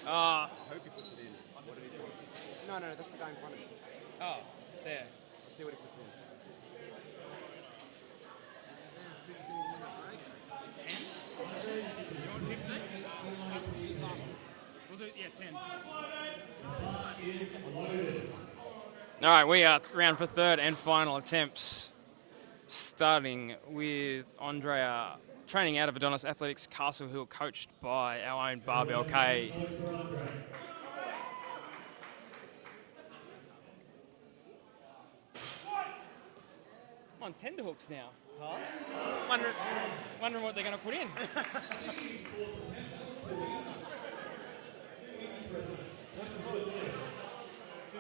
Ah. I hope he puts it in. What did he put? No, that's the guy in front of him. Oh, there. Let's see what he puts in. 15? We'll do, 10. All right, we are round for third and final attempts. Starting with Andrea, training out of Adonis Athletics Castle Hill, coached by our own Barbell K. I'm on tender hooks now. Huh? Wondering what they're going to put in.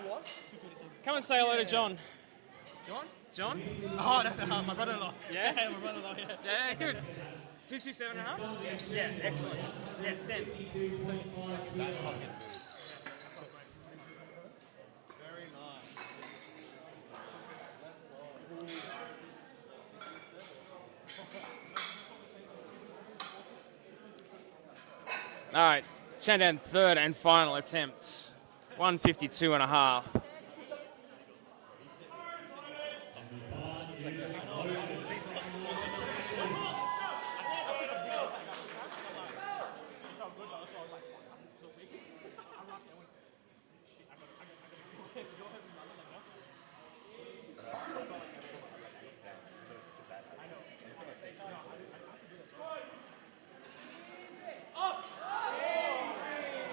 What? Come and say hello to John. John? John? Oh, that's my brother-in-law. Yeah? My brother-in-law, yeah. Yeah, good. 227.5? Yeah, excellent. Yeah, send. Very nice. All right, Shandan, third and final attempt. 152.5.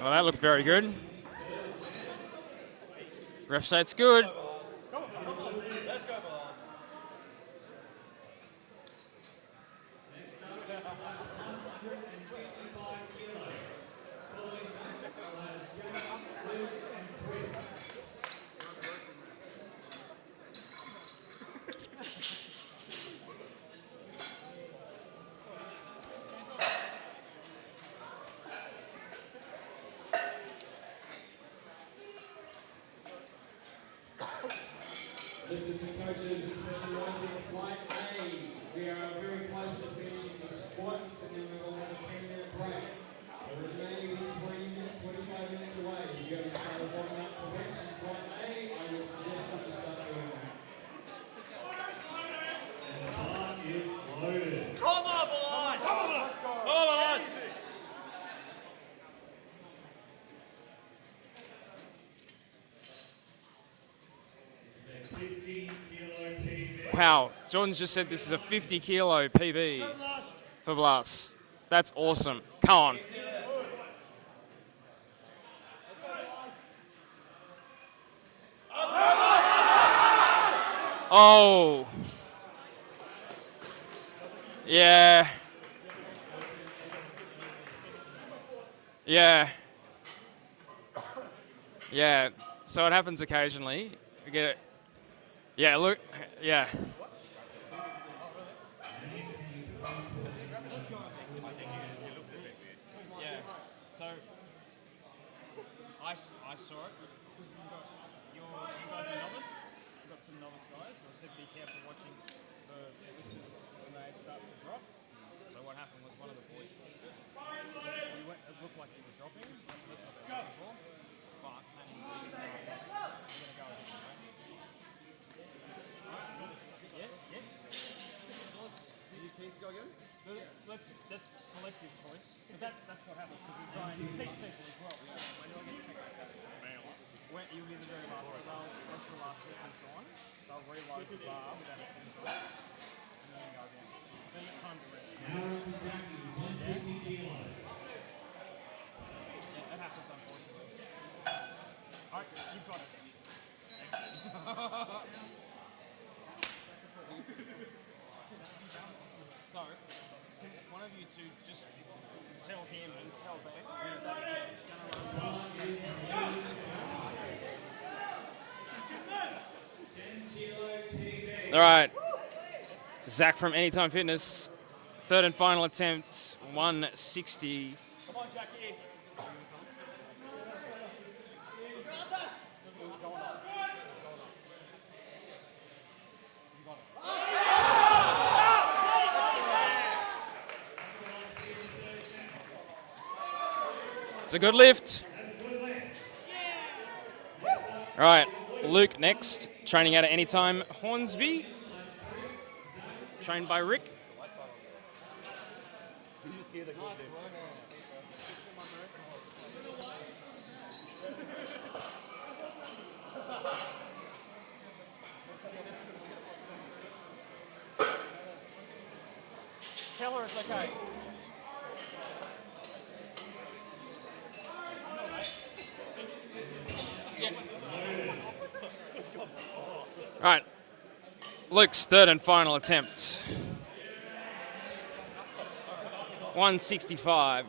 Well, that looked very good. Ref say it's good. Lifters and coaches, especially those in flight A, we are very close to finishing the squats and then we will have a 10-minute break. So the remaining is 20 minutes, 25 minutes away. If you haven't started warming up for bench in flight A, I would suggest that you start doing that. And the bar is loaded. Come on, Milan! Come on, Milan! Come on, Milan! Wow, Jordan's just said this is a 50 kilo PB for Blas. That's awesome. Come on. Oh. Yeah. Yeah. Yeah. So it happens occasionally. We get it. Yeah, look. Yeah. Yeah. So I saw it. You guys are novice. You've got some novice guys. So I said be careful watching the lifters when they start to drop. So what happened was one of the boys flipped it. We went, it looked like he was dropping. That's what they were looking for. But managed to get it right. We're going to go again. Yeah, yeah. Are you keen to go again? That's collective choice. But that's what happens because we try and teach people as well. Yeah. When do I get second set? You'll be the very last. So once the last step is gone, they'll reload the bar without a 10 foot and then go again. So you get time to rest. Now 160 kilos. Yeah, that happens unfortunately. Alright, you've got it. So, one of you two just tell him and tell them. All right, Zach from Anytime Fitness, third and final attempt, 160. Come on, Jackie. It's a good lift. All right, Luke next, training out at Anytime Hornsby, trained by Rick. You just hear the good thing. Tell her it's okay. All right, Luke's third and final attempt. 165.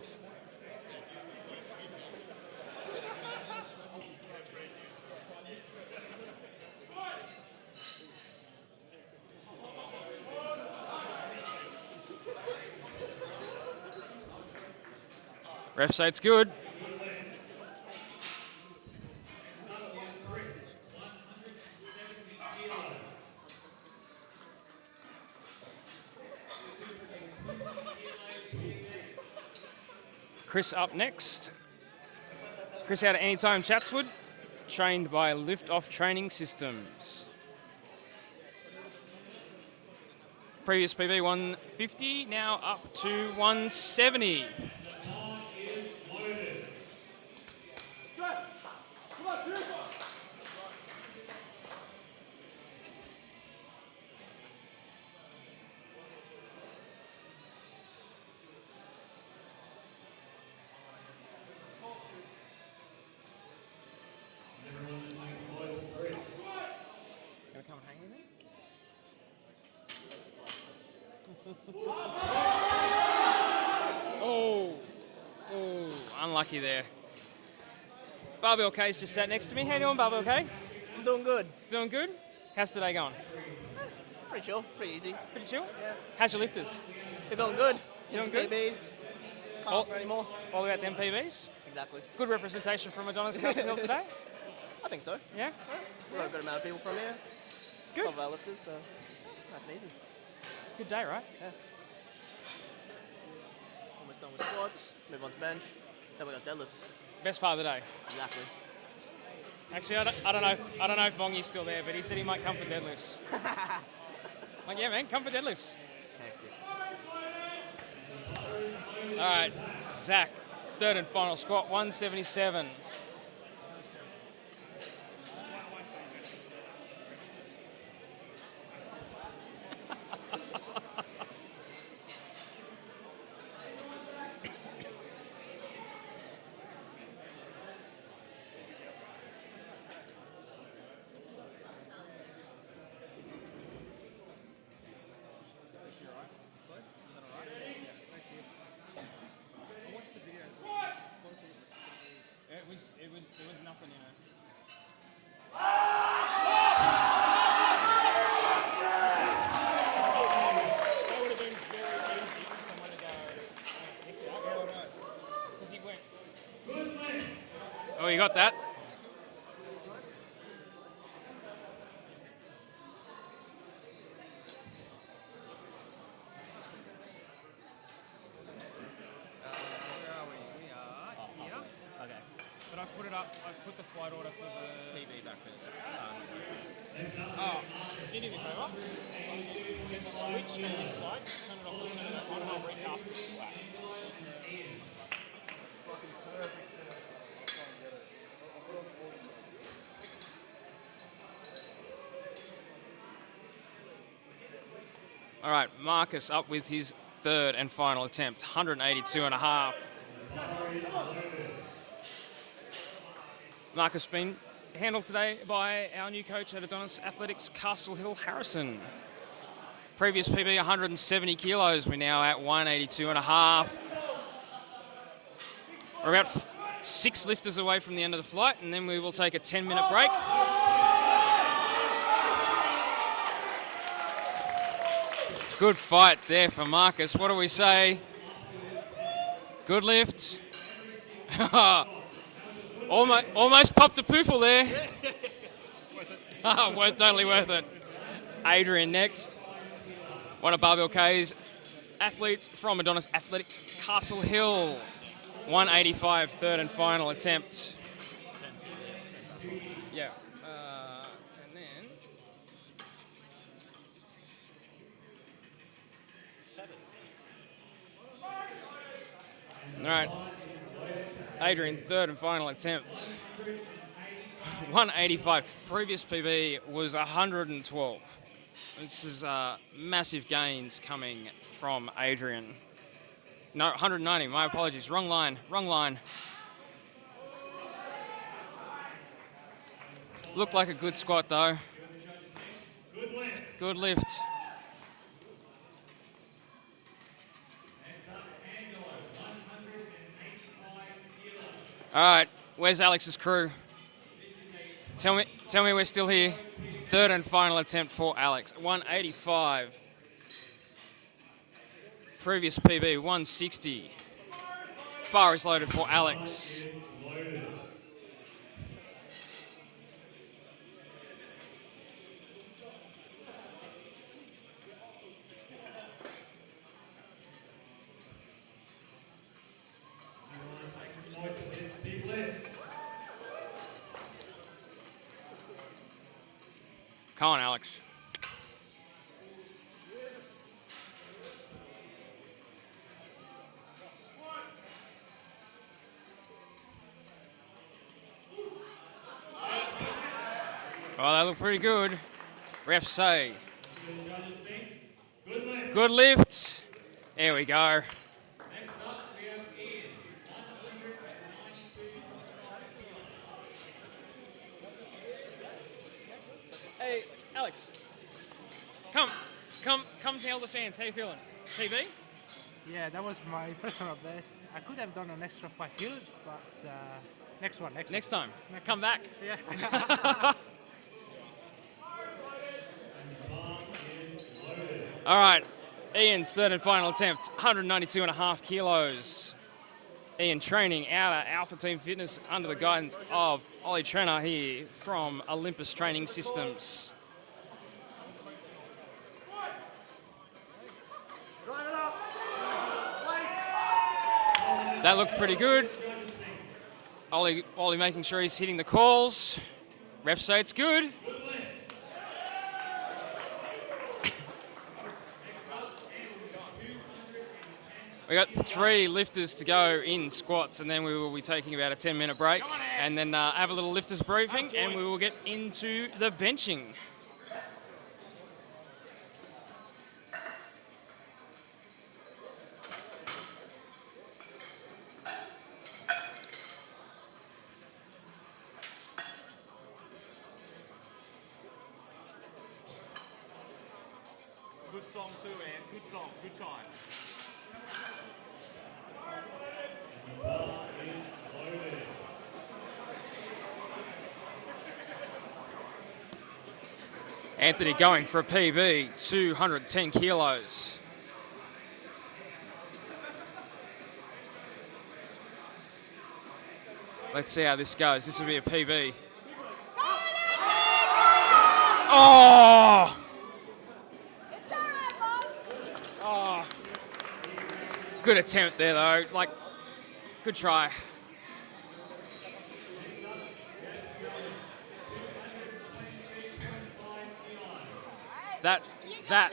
Ref say it's good. Chris up next. Chris out at Anytime Chatswood, trained by Lift Off Training Systems. Previous PB 150, now up to 170. Gonna come and hang with me? Oh, unlucky there. Barbell K's just sat next to me. How you doing, Barbell K? I'm doing good. Doing good? How's today going? Pretty chill, pretty easy. Pretty chill? Yeah. How's your lifters? They're going good. Doing Into good? PBs. Can't All- ask for any more. All about them PBs? Exactly. Good representation from Adonis Castle Hill today? I think so. Yeah? We've got a good amount of people from here. It's good. Love our lifters, so nice and easy. Good day, right? Yeah. Almost done with squats. Move on to bench. Then we got deadlifts. Best part of the day. Exactly. Actually, I don't know if Vongy's still there, but he said he might come for deadlifts. Like, yeah, man, come for deadlifts. Hectic. All right, Zach, third and final squat, 177. There was nothing in it. That would have been very easy for someone to go pick it up. Because he went. Oh, you got that? Where are we? We are here. Okay. But I've put it up, I've put the flight order for the... PB back first. Oh, can you do me a favour? There's a switch on this side, just turn it off and turn it on, and I'll recast it back. All right, Marcus up with his third and final attempt, 182 and a half. Marcus been handled today by our new coach at Adonis Athletics Castle Hill, Harrison. Previous PB 170 kilos, we're now at 182 and a half. We're about 6 lifters away from the end of the flight, and then we will take a 10-minute break. Good fight there for Marcus. What do we say? Good lift. Almost popped a poofle there. Totally worth it. Adrian next. One of Barbell K's athletes from Adonis Athletics Castle Hill. 185, third and final attempt. Yeah. And then... All right. Adrian, third and final attempt. 185. Previous PB was 112. This is massive gains coming from Adrian. No, 190. My apologies. Wrong line. Wrong line. Looked like a good squat though. Good lift. All right, where's Alex's crew? Tell me we're still here. Third and final attempt for Alex. 185. Previous PB 160. Bar is loaded for Alex. Come on, Alex. Well, they look pretty good. Refs say. Good lift. There we go. Next up, we have Ian, 192.5 kilos. Hey, Alex. Come tell the fans how you feeling. PB? Yeah, that was my personal best. I could have done an extra 5 kilos, but next one. Next time. Come back. Yeah. All right, Ian's third and final attempt, 192.5 kilos. Ian training out at Alpha Team Fitness under the guidance of Ollie Trenner here from Olympus Training Systems. That looked pretty good. Ollie making sure he's hitting the calls. Refs say it's good. We got 3 lifters to go in squats, and then we will be taking about a 10-minute break, and then have a little lifters briefing, and we will get into the benching. Good song too, man. Good song. Good time. Anthony going for a PB, 210 kilos. Let's see how this goes. This will be a PB. Oh! Oh. Good attempt there, though. Like, good try. That. Just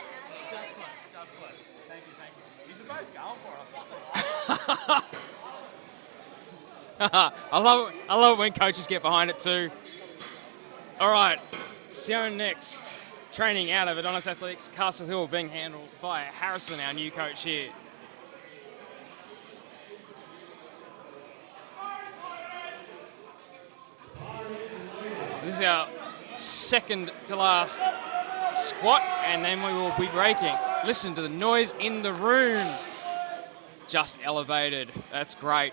close. Thank you. These are both going for it. I love it when coaches get behind it too. All right, Ciaran next. Training out of Adonis Athletics Castle Hill, being handled by Harrison, our new coach here. This is our second to last squat, and then we will be breaking. Listen to the noise in the room. Just elevated. That's great.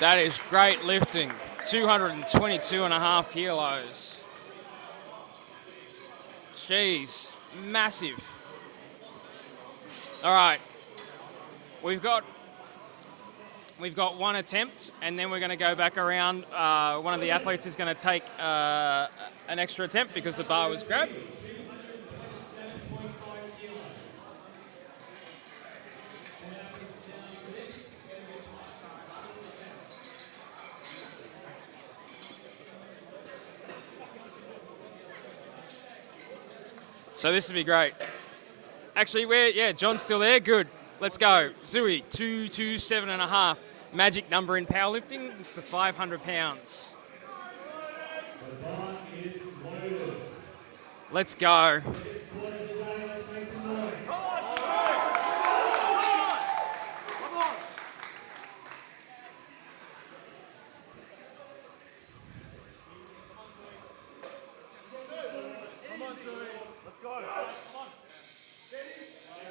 That is great lifting, 222.5 kilos. Jeez, massive. All right, we've got one attempt, and then we're going to go back around. One of the athletes is going to take an extra attempt because the bar was grabbed. So this would be great. Actually, John's still there. Good. Let's go. Zooey, 227.5. Magic number in powerlifting. It's the 500 pounds. Let's go. Let's go. Come on.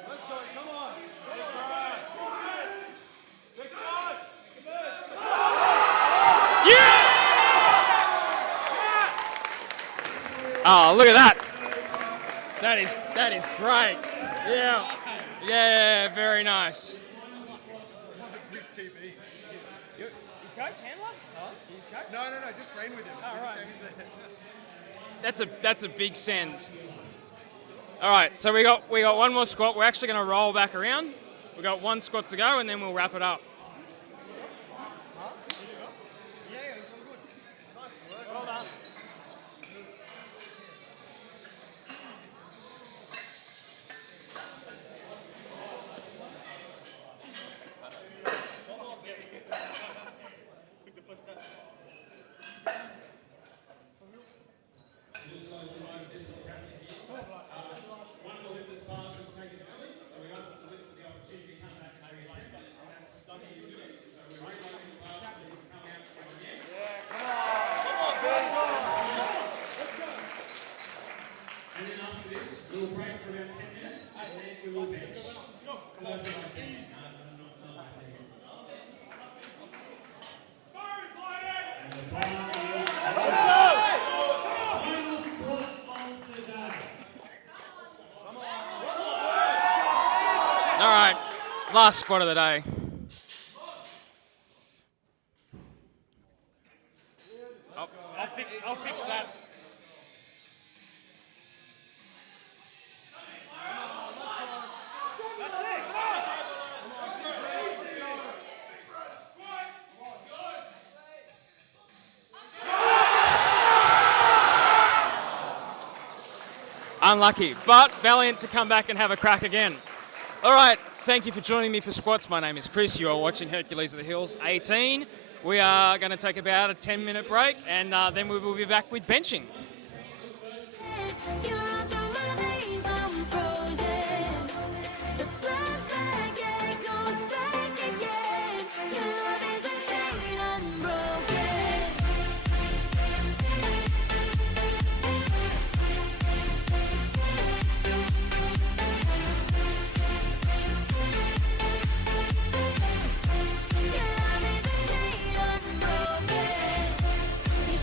Let's go. Come Oh, look at that. That is great. Yeah. Yeah, very nice. No, just train with him. Oh, right. That's a big send. All right, so we got one more squat. We're actually going to roll back around. We got one squat to go, and then we'll wrap it up. Well done. All right, last squat of the day. I'll fix that. Unlucky, but valiant to come back and have a crack again. All right, thank you for joining me for squats. My name is Chris. You are watching Hercules of the Hills 18. We are going to take about a 10-minute break, and then we will be back with benching. Your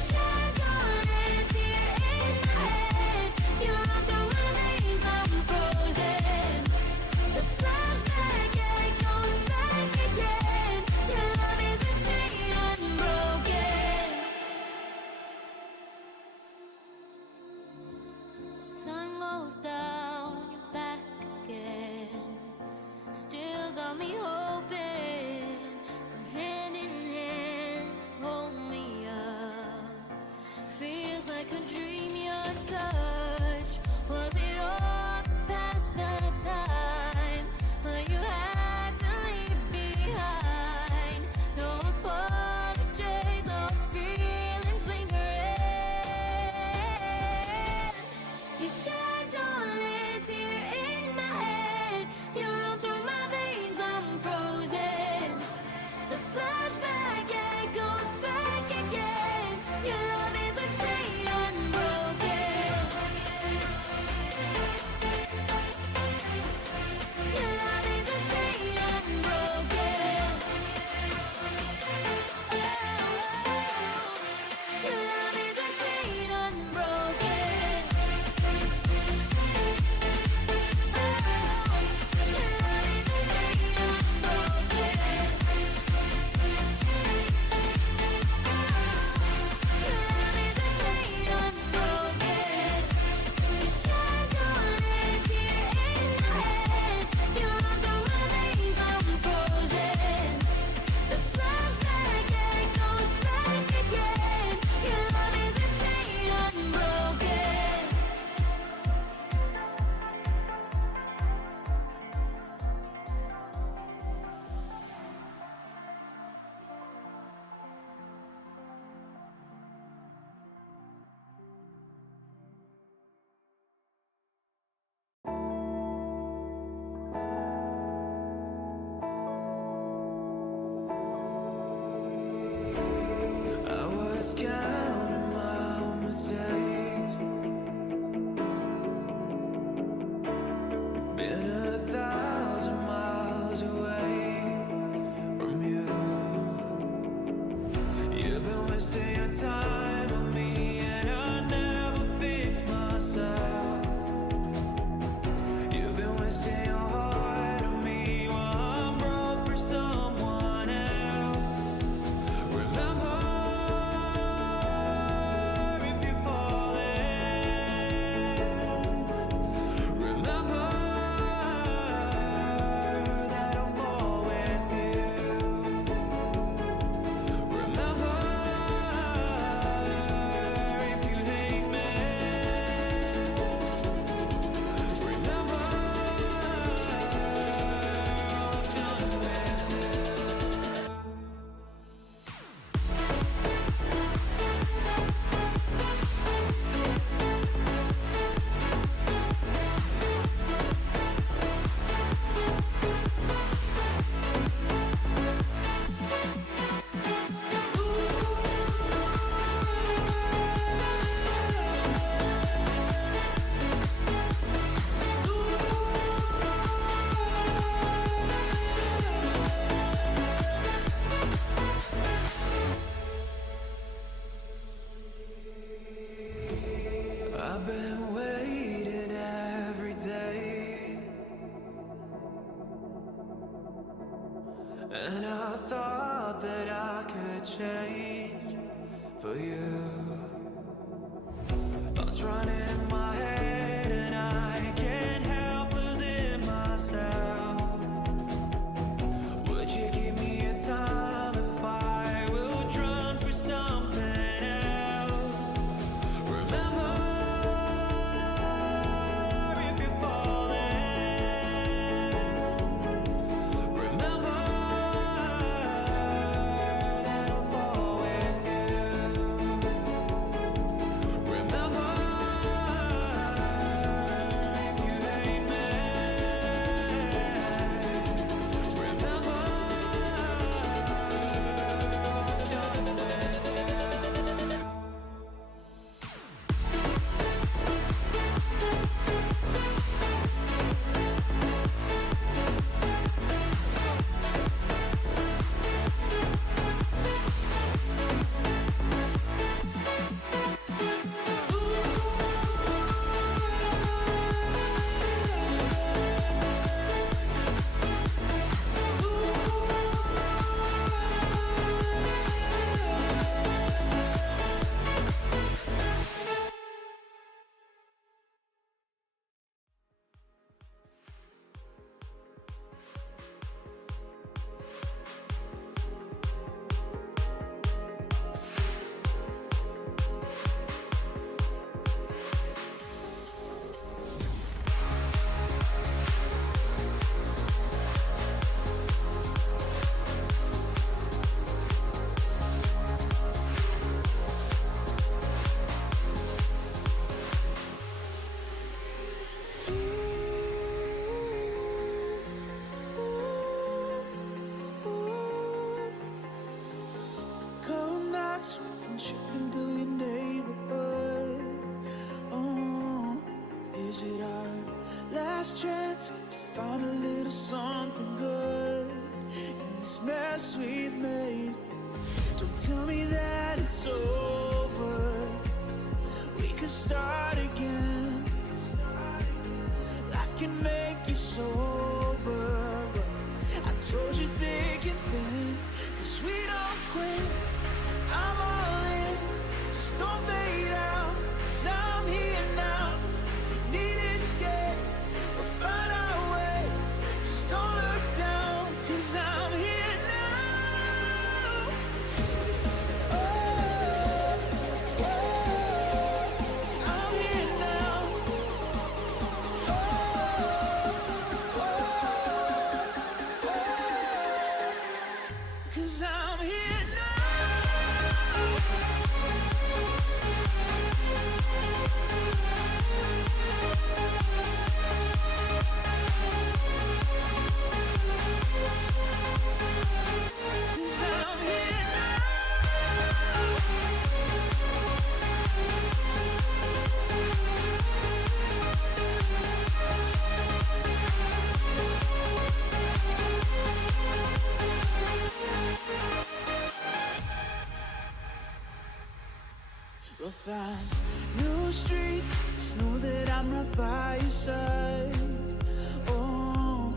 shine, your is here. And I thought that I could change for you. Thoughts run in my head and I can't help losing myself. Would you give me a time if I will run for something else? Remember, if you're falling, remember that I'll fall with you. Remember, if you hate me, remember I'm done with you. Cold nights we've been tripping through your neighborhood. Oh, is it our last chance to find a little something good in this mess we've made? Don't tell me that it's over. We could start again. Life can make you sober. I told you thick and thin, 'cause we don't quit. I'm all in, just don't fade out, 'cause I'm here now. If you need escape, we'll find our way. Just don't look down, 'cause I'm here now. Oh, I'm here now. Oh, 'cause I'm here now. We'll find new streets, just know that I'm right by your side. Oh,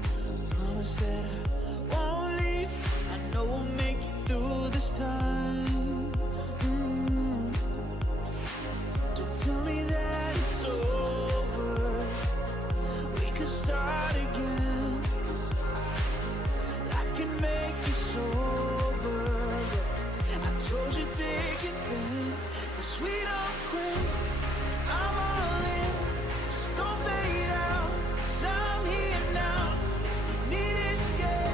promise that I won't leave. I know we'll make it through this time. Don't tell me that it's over. We could start again. Life can make you sober. I told you thick and thin, 'cause we don't quit. I'm all in, just don't fade out, 'cause I'm here now. If you need escape,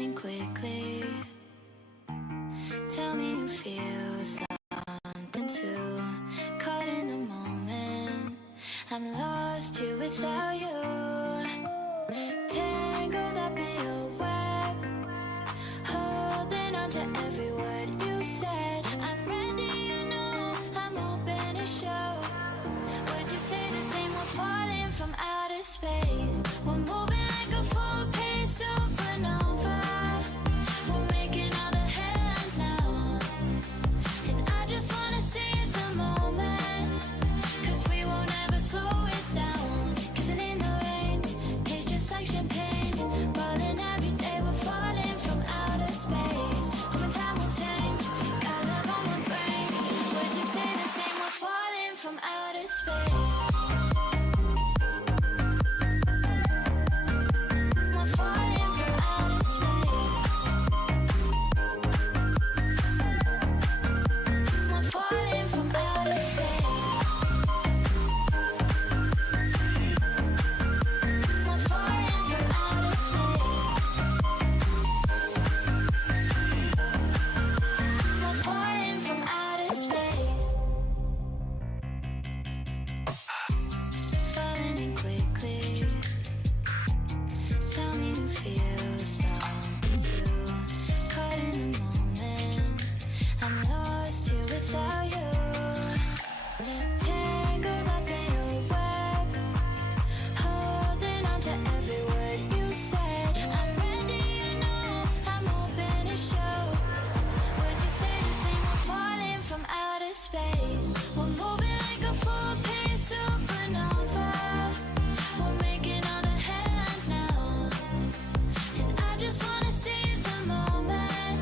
falling quickly. Tell me you feel something too. Caught in the moment, I'm lost here without you. Tangled up in your web, holding on to every word you said. I'm ready, you know, I'm open to show. Would you say the same? We're falling from outer space. We're moving like a full-paced supernova. We're making all the headlines now, and I just wanna seize the moment, 'cause we won't ever slow it down. Kissing in the rain tastes just like champagne. Falling every day, we're falling from outer space. Hoping time will change, got love on my brain. Would you say the same? We're falling from outer space. We're falling from outer space. We're falling from outer space. We're falling from outer space. We're falling from outer space. Falling in quickly. Tell me you feel something too. Caught in the moment, I'm lost here without you. Tangled up in your web, holding on to every word you said. I'm ready, you know, I'm open to show. Would you say the same? We're falling from outer space. We're moving like a full-paced supernova. We're making all the headlines now, and I just wanna seize the moment,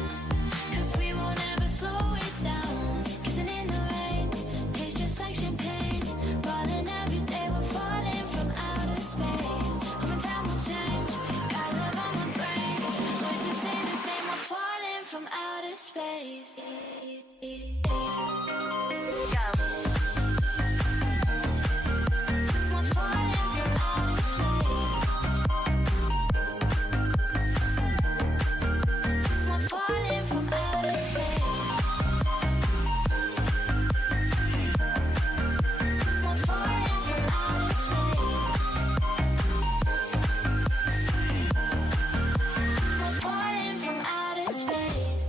'cause we won't ever slow it down. Kissing in the rain tastes just like champagne. Falling every day, we're falling from outer space. Hoping time will change, got love on my brain. Would you say the same? We're falling from outer space. We're falling from outer space. We're falling from outer space. We're falling from outer space. We're falling from outer space.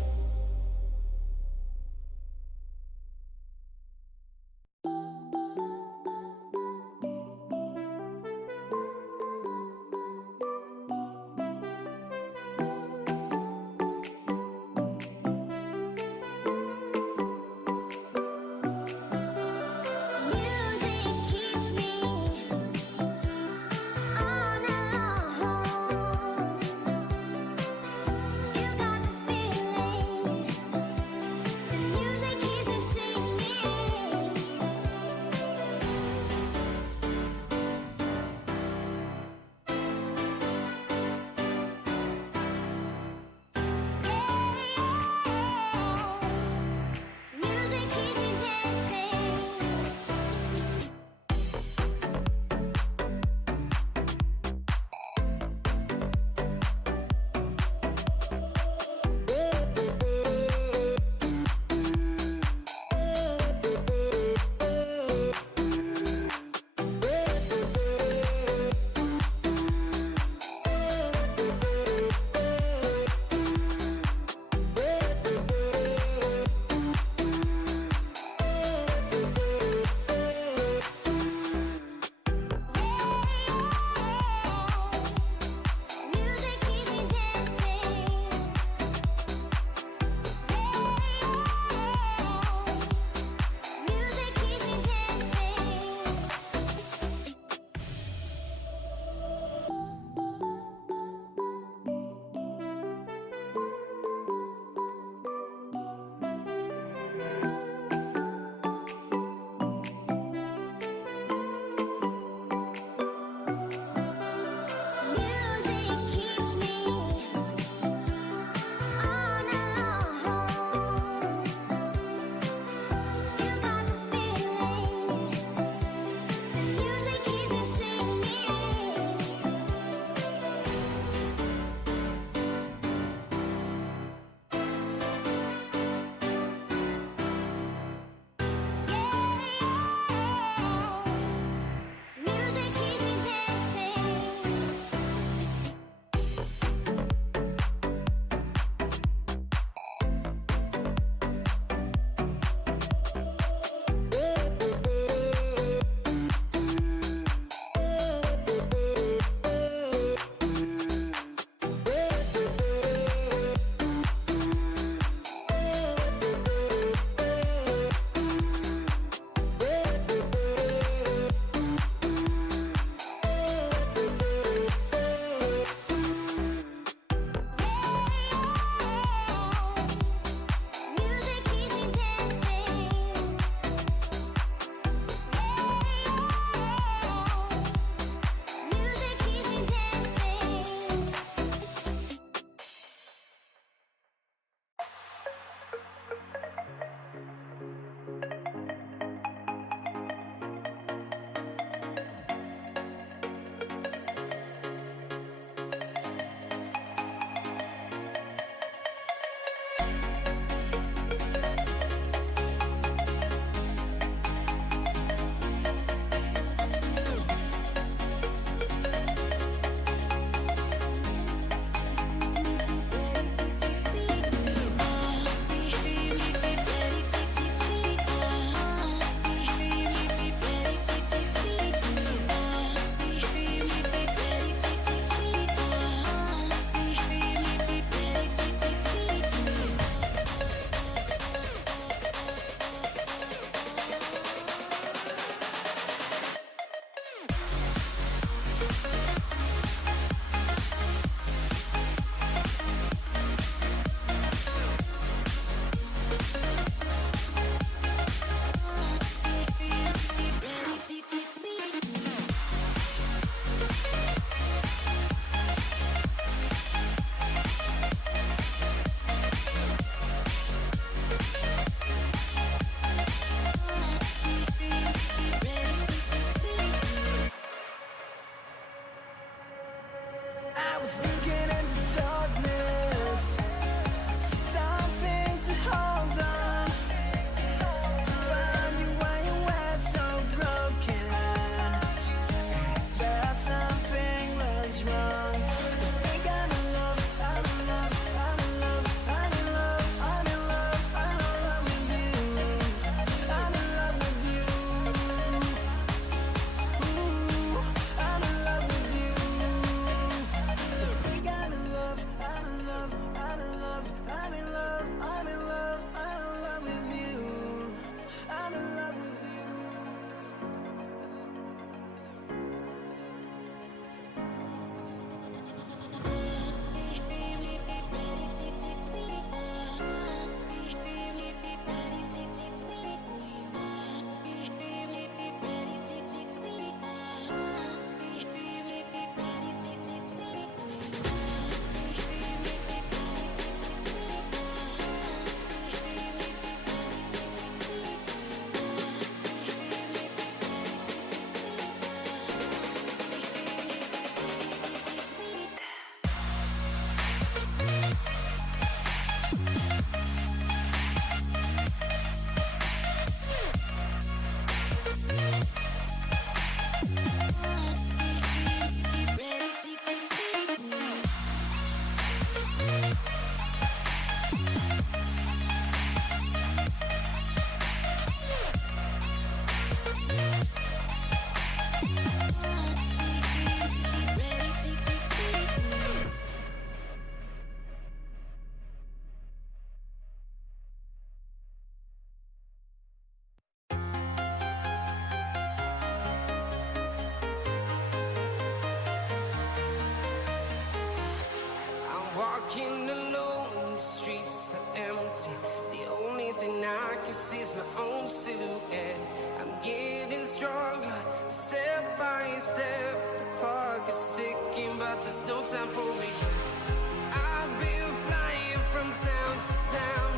walking alone, the streets are empty. The only thing I can see is my own silhouette. I'm getting stronger, step by step. The clock is ticking, but there's no time for regrets. I've been flying from town to town,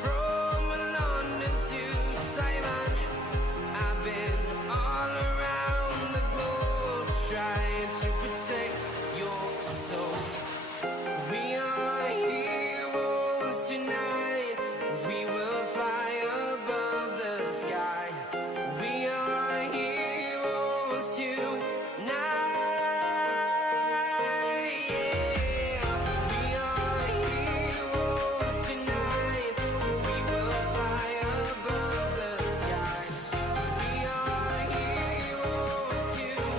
from London to Taiwan. I've been all around the globe trying to protect your soul. We are heroes tonight. We will fly above the sky. We are heroes tonight. Yeah. We are heroes tonight. We will fly above the sky. We are heroes tonight.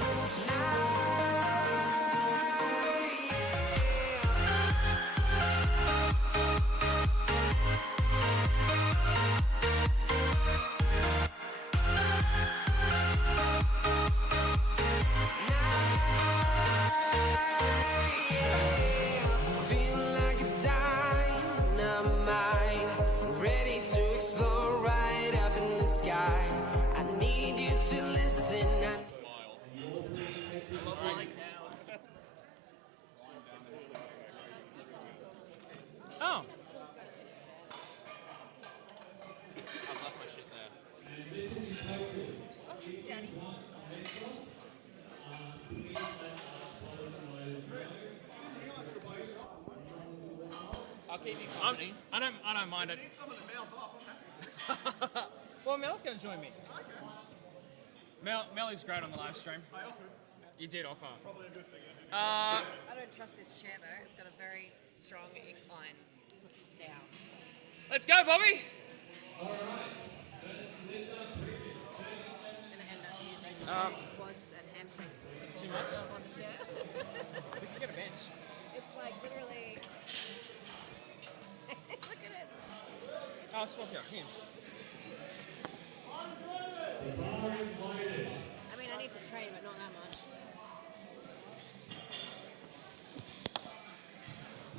Feel like a dynamite, ready to explode right up in the sky. I need you to listen. Oh. I've left my shit there. I'll keep you company. I don't mind it. Well, Mel's going to join me. Mel is great on the live stream. I offered. You did offer. Probably a good thing. I don't trust this chair though. It's got a very strong incline down. Let's go, Bobby. Gonna end up using quads and hamstrings Too much? on the chair. We can get a bench. It's like literally. Look at it. I'll swap out him. I mean, I need to train, but not that much.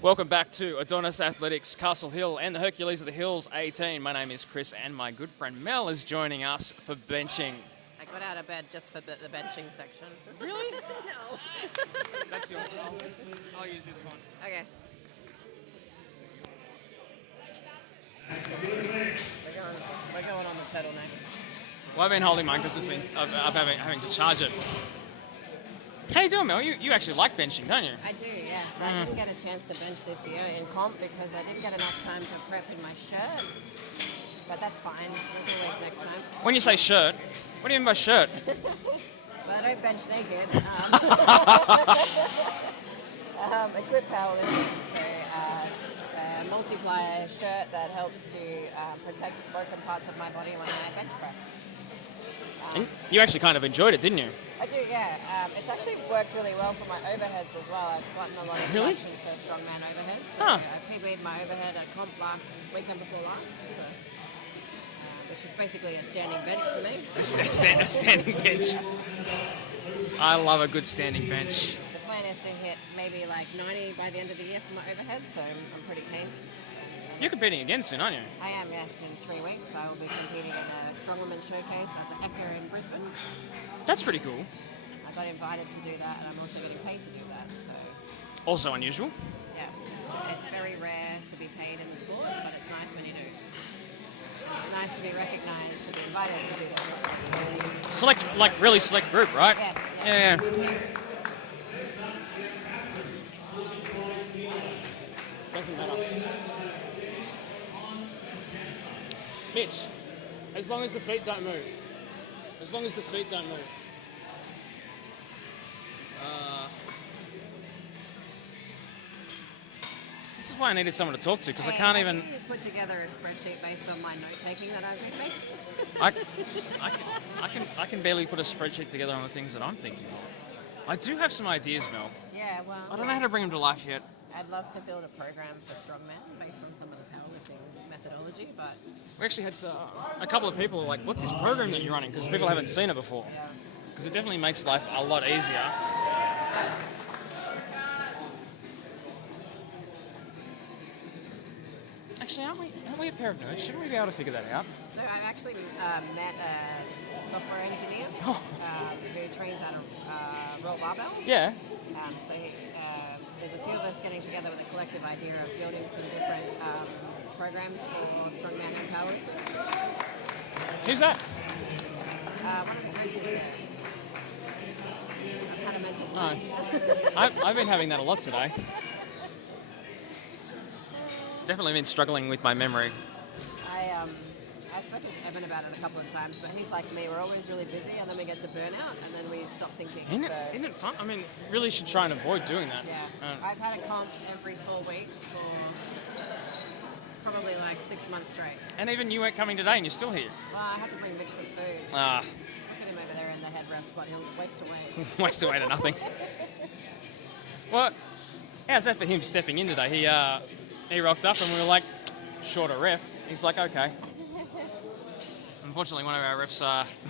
Welcome back to Adonis Athletics Castle Hill and the Hercules of the Hills 18. My name is Chris and my good friend Mel is joining us for benching. I got out of bed just for the benching section. Really? No. That's yours. I'll use this one. Okay. We're going on the turtleneck. Well, I've been holding mine because it's been I've having to charge it. How you doing, Mel? You actually like benching, don't you? I do, yes. I didn't get a chance to bench this year in comp because I didn't get enough time to prep in my shirt. But that's fine. There's always next time. When you say shirt, what do you mean by shirt? Well, I don't bench naked. A good powerlifting, so a multiplier shirt that helps to protect broken parts of my body when I bench press. And you actually kind of enjoyed it, didn't you? I do, yeah. It's actually worked really well for my overheads as well. I've gotten a lot of Really? traction for strongman overheads. So Huh. I PB'd my overhead at comp weekend before last. So, which is basically a standing bench for me. A standing bench. I love a good standing bench. The plan is to hit maybe like 90 by the end of the year for my overhead, so I'm pretty keen. You're competing again soon, aren't you? I am, yes. In 3 weeks, I will be competing in a strongwoman showcase at the Eka in Brisbane. That's pretty cool. I got invited to do that, and I'm also getting paid to do that. So, Also unusual. yeah, it's very rare to be paid in the sport, but it's nice when you do. It's nice to be recognised, to be invited to do this. Select, like really select group, right? Yes. Yeah. Doesn't matter. Mitch, as long as the feet don't move. As long as the feet don't move. This is why I needed someone to talk to, because I can't even. Put together a spreadsheet based on my note taking that I've been making. I can barely put a spreadsheet together on the things that I'm thinking of. I do have some ideas, Mel. Yeah, well. I don't know how to bring them to life yet. I'd love to build a program for strongmen based on some of the powerlifting methodology, but We actually had a couple of people like, what's this program that you're running? Because people haven't seen it before. Because it definitely makes life a lot easier. Actually, aren't we a pair of nerds? Shouldn't we be able to figure that out? So I've actually met a software engineer who trains out of Royal Barbell. Yeah. So there's a few of us getting together with a collective idea of building some different programs for strongman and powerlifting. Who's that? One of the coaches there. I've had a mental No. I've been having that a lot today. Definitely been struggling with my memory. I've spoken to Evan about it a couple of times, but he's like me. We're always really busy, and then we get to burnout, and then we stop thinking. Isn't it fun? I mean, really should try and avoid doing that. Yeah. I've had a comp every 4 weeks for probably like 6 months straight. And even you weren't coming today, and you're still here. Well, I had to bring Mitch some food. Look at him over there in the headrest spot. He'll waste away. Waste away to nothing. Well, how's that for him stepping in today? He rocked up and we were like, short a ref. He's like, okay. Unfortunately, one of our refs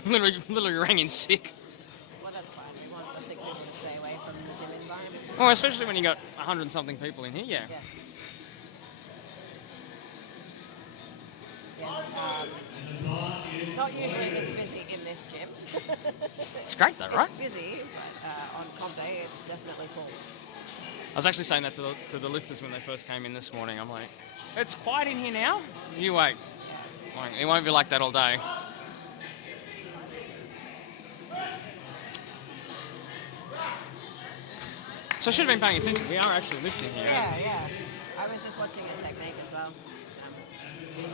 literally rang in sick. Well, that's fine. We want the sick people to stay away from the gym environment. Well, especially when you got 100-something people in here, yeah. Yes. Not usually this busy in this gym. It's great though, right? It's busy, but on comp day, it's definitely full. I was actually saying that to the lifters when they first came in this morning. I'm like, it's quiet in here now. You wait. Like, it won't be like that all day. So I should have been paying attention. We are actually lifting here. Yeah. I was just watching a technique as well.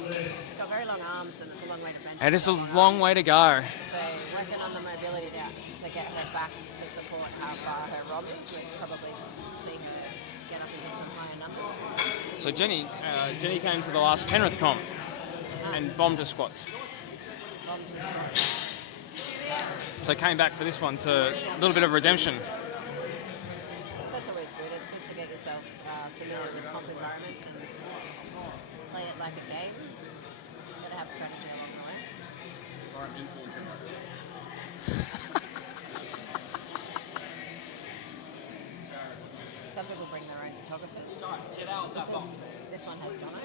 It's got very long arms and it's a long way to bench. It is a long way to go. So working on the mobility now to get her back to support how far her robs. So you can probably see her get up into some higher numbers. So Jenny came to the last Penrith comp and bombed her squats. So came back for this one to a little bit of redemption. That's always good. It's good to get yourself familiar with comp environments and play it like a game. Gotta have strategy along the way. Some people bring their own photographers. Get out of that box. This one has Jono.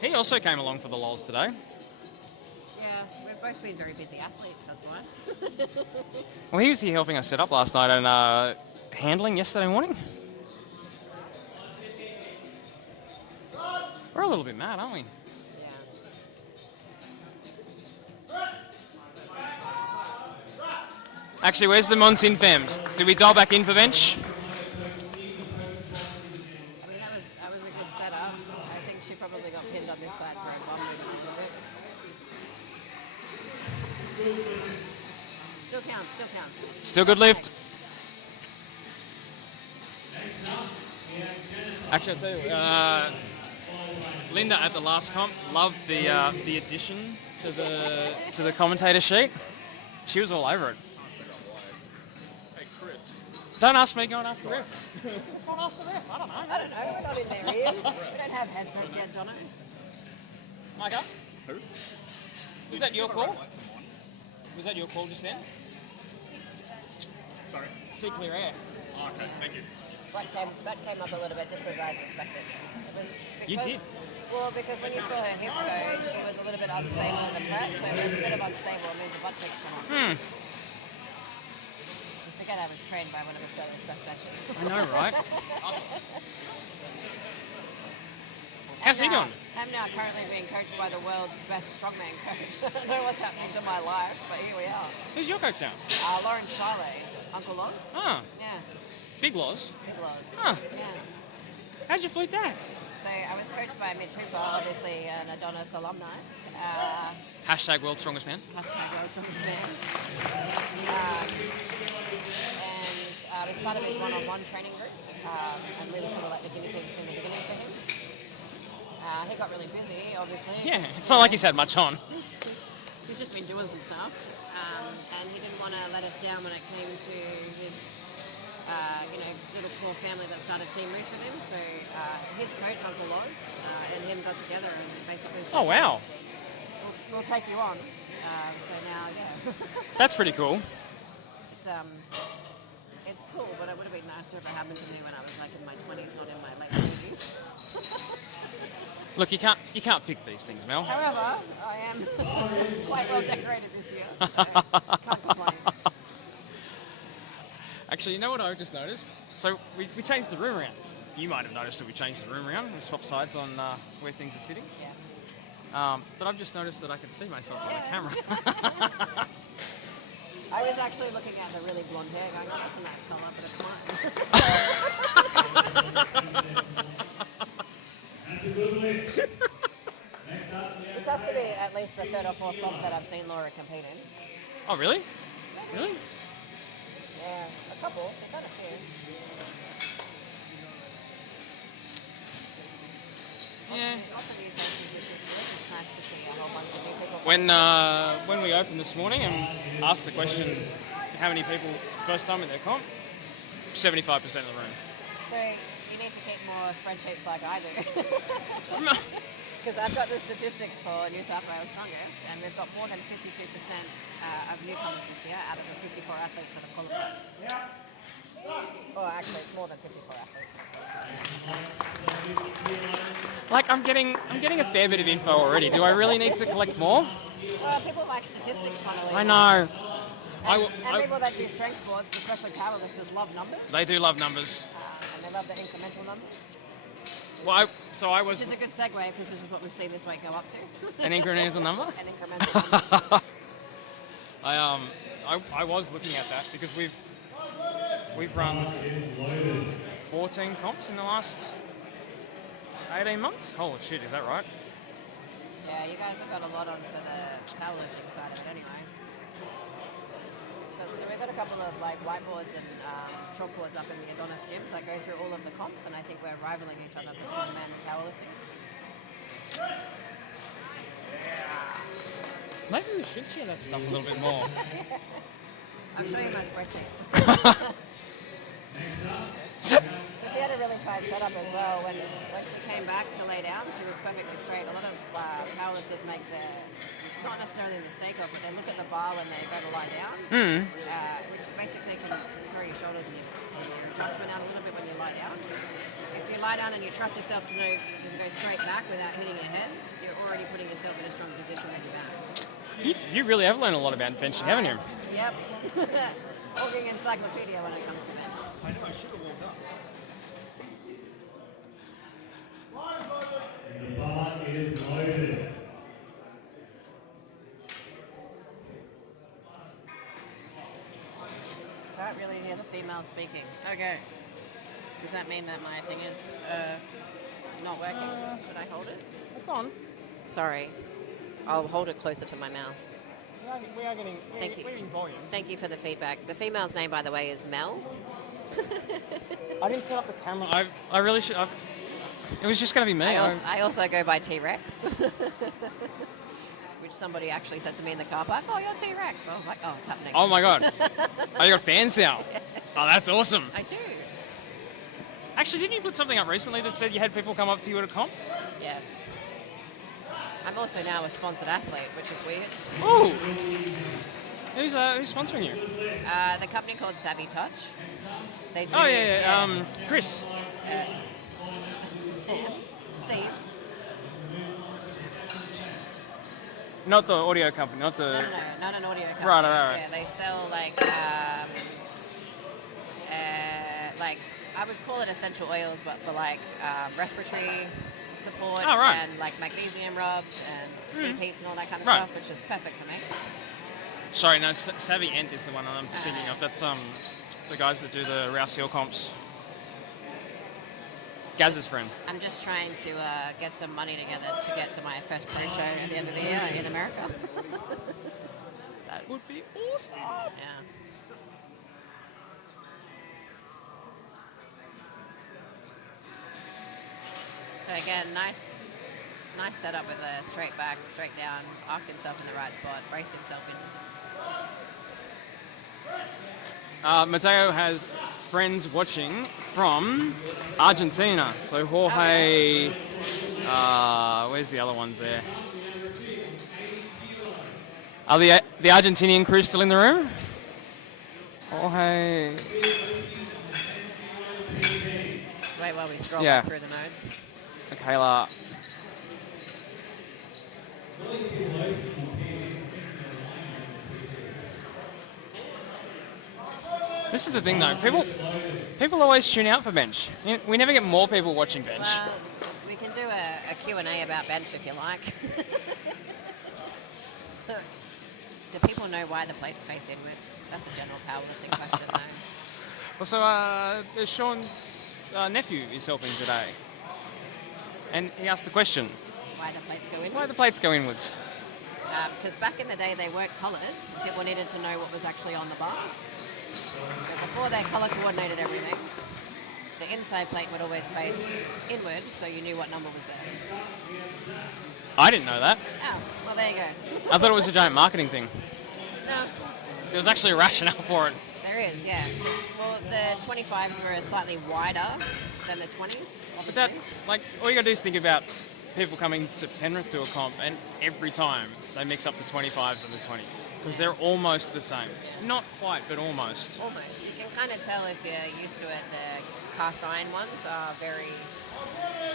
He also came along for the lols today. Yeah, we've both been very busy athletes, that's why. Well, he was here helping us set up last night and handling yesterday morning. We're a little bit mad, aren't we? Actually, where's the Monsin Fems? Did we dial back in for bench? I mean, that was a good setup. I think she probably got pinned on this side for a bomb movement. Still counts. Still good lift. Actually, I'll tell you, Linda at the last comp loved the addition to the commentator sheet. She was all over it. Don't ask me, go and ask the ref. Go and ask the ref, I don't know. I don't know, we're not in their ears. We don't have headsets yet, Jono. Micah? Who? Was that your call? Was that your call just then? Sorry? See clear air. Oh, okay, thank you. That came up a little bit, just as I suspected. It was because, You did? Well, because when you saw her hips go, she was a little bit unstable in the press, so if it's a bit of unstable, it means the butt cheeks come up. I forget I was trained by one of Australia's best benchers. I know, right? How's he doing? I'm now currently being coached by the world's best strongman coach. I don't know what's happening to my life, but here we are. Who's your coach now? Lauren Charlet, Uncle Loz. Oh, Yeah, Big Loz. big Loz. Huh. Yeah. How'd you flute that? So I was coached by Mitch Hooper, obviously an Adonis alumni. Hashtag world's strongest man. Hashtag world's strongest man. And was part of his one-on-one training group. And we were sort of like the guinea pigs in the beginning for him. He got really busy, obviously. Yeah, it's not like he's had much on. He's just been doing some stuff. And he didn't want to let us down when it came to his little core family that started Team Moose with him. So his coach, Uncle Loz, and him got together and basically said, Oh, wow. We'll take you on. So now, yeah. That's pretty cool. It's It's cool, but it would have been nicer if it happened to me when I was like in my 20s, not in my late 30s. Look, you can't pick these things, Mel. However, I am quite well decorated this year, so can't complain. Actually, you know what I just noticed? So we changed the room around. You might have noticed that we changed the room around. We swapped sides on where things are sitting. Yes. But I've just noticed that I can see myself on the camera. I was actually looking at the really blonde hair going, oh, that's a nice colour, but it's mine. That's a good lift. Next up, This has to be at least the third or fourth comp that I've seen Laura compete in. Oh, really? Really? Yeah, a couple. She's done a few. Yeah. Lots of new faces, which is good. It's nice to see a whole bunch of new people. When we opened this morning and asked the question, how many people first time in their comp? 75% of the room. So you need to keep more spreadsheets like I do. Because I've got the statistics for New South Wales Strongest, and we've got more than 52% of newcomers this year out of the 54 athletes that have qualified. Well, actually, it's more than 54 athletes. Like I'm getting a fair bit of info already. Do I really need to collect more? Well, people like statistics, funnily. I know. And people that do strength sports, especially powerlifters, love numbers. They do love numbers. And they love the incremental numbers. Well, I was. Which is a good segue because this is what we've seen this week go up to. An incremental number? An incremental number. I was looking at that because we've run 14 comps in the last 18 months. Holy shit, is that right? Yeah, you guys have got a lot on for the powerlifting side of it anyway. So we've got a couple of like whiteboards and chalkboards up in the Adonis gyms that go through all of the comps, and I think we're rivaling each other for strongman and powerlifting. Maybe we should share that stuff a little bit more. I'll show you my spreadsheets. So she had a really tight setup as well. When she came back to lay down, she was perfectly straight. A lot of powerlifters make not necessarily a mistake of, but they look at the bar when they go to lie down, which basically can throw your shoulders and your adjustment out a little bit when you lie down. If you lie down and you trust yourself to know you can go straight back without hitting your head, you're already putting yourself in a strong position when you're back. You really have learned a lot about benching, haven't you? Yep. Walking encyclopedia when it comes to bench. I know, I should have warmed up. and the bar is loaded. Can't really hear the female speaking. Okay. Does that mean that my thing is not working? Should I hold it? It's on. Sorry. I'll hold it closer to my mouth. We are getting Thank you. we're getting volume. Thank you for the feedback. The female's name, by the way, is Mel. I didn't set up the camera. I really should. It was just going to be me. I also go by T-Rex. Which somebody actually said to me in the car park, oh, you're T-Rex. I was like, oh, it's happening. Oh my God. Oh, you got fans now? Oh, that's awesome. I do. Actually, didn't you put something up recently that said you had people come up to you at a comp? Yes. I'm also now a sponsored athlete, which is weird. Oh. Who's sponsoring you? The company called Savvy Touch. They do. Oh yeah. Chris. Steve. Not the audio company, not the. No, not an audio company. Right. Yeah, they sell like I would call it essential oils, but for like respiratory support and like magnesium rubs and deep heats and all that kind of stuff, which is perfect for me. Sorry, no, Savvy Ent is the one I'm thinking of. That's the guys that do the Rouse Hill comps. Gaz's friend. I'm just trying to get some money together to get to my first pro show at the end of the year in America. That would be awesome. Yeah. So again, nice setup with a straight back, straight down, arced himself in the right spot, braced himself in. Mateo has friends watching from Argentina. So Jorge, where's the other ones there? Are the Argentinian crew still in the room? Jorge. Wait while we scroll Yeah. back through the notes. Michaela. This is the thing, though. People always tune out for bench. We never get more people watching bench. Well, we can do a Q&A about bench if you like. Do people know why the plates face inwards? That's a general powerlifting question, though. Well, so Sean's nephew is helping today. And he asked the question, Why the plates go inwards? why the plates go inwards? Because back in the day they weren't coloured. People needed to know what was actually on the bar. So before they colour coordinated everything, the inside plate would always face inward, so you knew what number was there. I didn't know that. Oh, well there you go. I thought it was a giant marketing thing. No, There was actually a rationale for it. there is, yeah. Well, the 25s were slightly wider than the 20s, But that, obviously. like, all you got to do is think about people coming to Penrith to a comp, and every time they mix up the 25s and the 20s because they're almost the same. Not quite, but almost. Almost. You can kind of tell if you're used to it. The cast iron ones are very...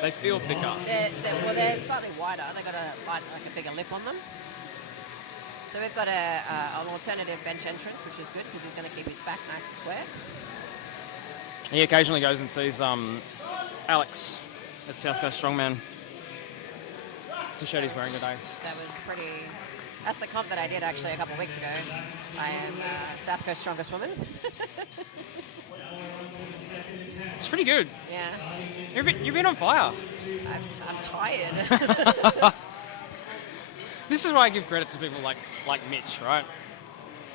They feel thicker. They're slightly wider. They've got like a bigger lip on them. So we've got an alternative bench entrance, which is good because he's going to keep his back nice and square. He occasionally goes and sees Alex at South Coast Strongman. It's a shirt he's wearing today. That was pretty... That's the comp that I did actually a couple of weeks ago. I am South Coast Strongest Woman. It's pretty good. Yeah. You've been on fire. I'm tired. This is why I give credit to people like Mitch, right?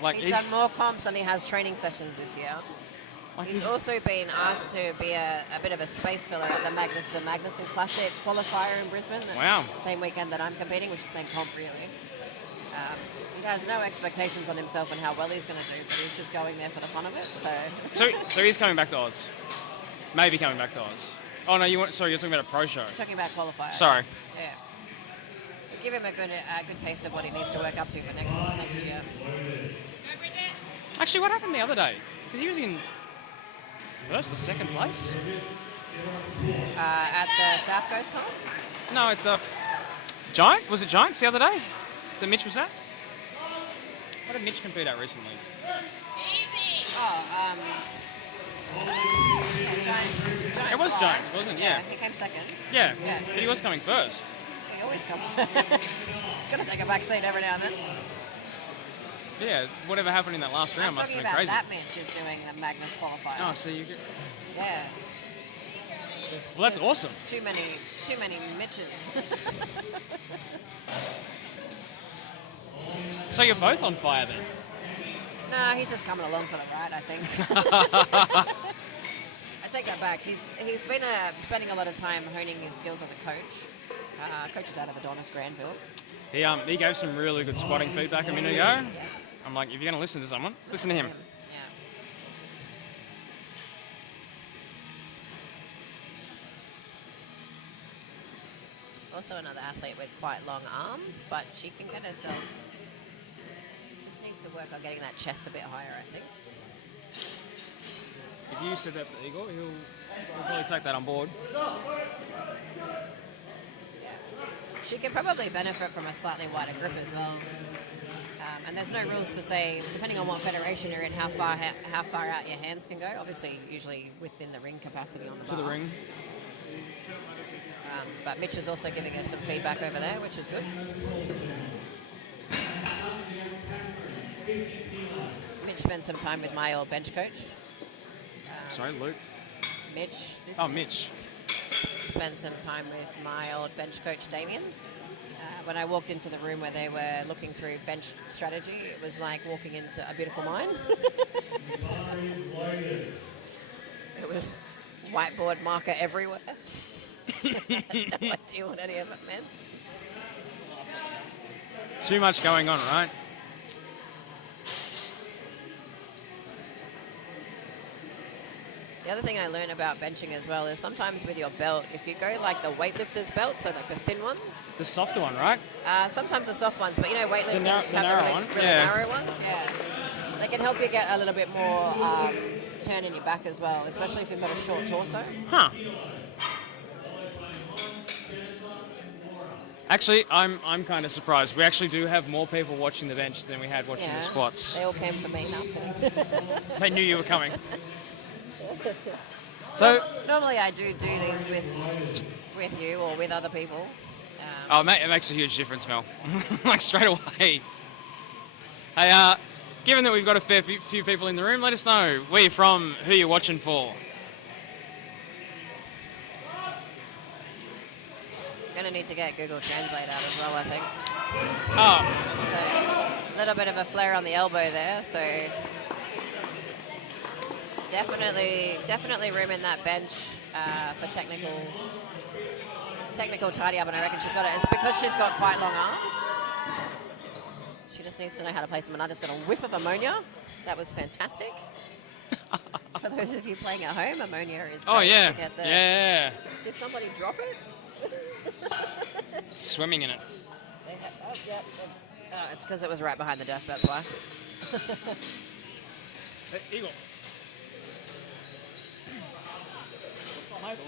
Like He's done more comps than he has training sessions this year. like He's also been asked to be a bit of a space filler at the Magnuson Classic qualifier in Brisbane. Wow. Same weekend that I'm competing, which is the same comp really. He has no expectations on himself and how well he's going to do, but he's just going there for the fun of it. so he's coming back to Oz. Maybe coming back to Oz. Oh no, you're talking about a pro show. Talking about qualifier. Sorry. Yeah. We'll give him a good taste of what he needs to work up to for next year. Actually, what happened the other day? Because he was in first or second place. At the South Coast comp? No, at the Giant. Was it Giants the other day that Mitch was at? What did Mitch compete at recently? Oh, yeah, Giants. It was Live. Giants, wasn't it? Yeah. He came second. Yeah. Yeah. But he was coming first. He always comes first. He's got to take a back seat every now and then. Yeah. Whatever happened in that last round I'm must talking have been about crazy. that Mitch is doing the Magnus qualifier. Oh, so you get. Yeah. Well, that's There's awesome. Too many Mitches. So you're both on fire then? No, he's just coming along for the ride, I think. I take that back. He's been spending a lot of time honing his skills as a coach. Coaches out of Adonis Granville. He gave some really good squatting feedback a minute ago. Yes. I'm like, if you're going to listen to someone, listen to him. Yeah. Also another athlete with quite long arms, but she can get herself... Just needs to work on getting that chest a bit higher, I think. If you said that to Igor, he'll probably take that on board. She can probably benefit from a slightly wider grip as well. And there's no rules to say, depending on what federation you're in, how far out your hands can go. Obviously, usually within the ring capacity on the bar. To the ring. But Mitch is also giving us some feedback over there, which is good. Mitch spent some time with my old bench coach. Sorry, Luke. Mitch. Oh, Mitch. Spent some time with my old bench coach, Damien. When I walked into the room where they were looking through bench strategy, it was like walking into a beautiful mind. It was whiteboard marker everywhere. I had no idea what any of it meant. Too much going on, right? The other thing I learned about benching as well is sometimes with your belt, if you go like the weightlifter's belt, so like the thin ones. The softer one, right? Sometimes the soft ones, but you know weightlifters the have narrow the one, really yeah. narrow ones. Yeah, they can help you get a little bit more turn in your back as well, especially if you've got a short torso. Huh. Actually, I'm kind of surprised. We actually do have more people watching the bench than we had watching the squats. They all came for me. No, I'm kidding. They knew you were coming. So normally I do these with you or with other people. Oh, mate, it makes a huge difference, Mel. Like straight away. Hey, given that we've got a fair few people in the room, let us know where you're from, who you're watching for. Gonna need to get Google Translate out as well, I think. Oh. So a little bit of a flare on the elbow there. So definitely room in that bench for technical tidy up, and I reckon she's got it. It's because she's got quite long arms. She just needs to know how to place them, and I just got a whiff of ammonia. That was fantastic. For those of you playing at home, ammonia is great. Oh yeah, to get the... yeah. Did somebody drop it? Swimming in it. Oh, yep. Oh, it's because it was right behind the desk, that's why. Hey, Eagle.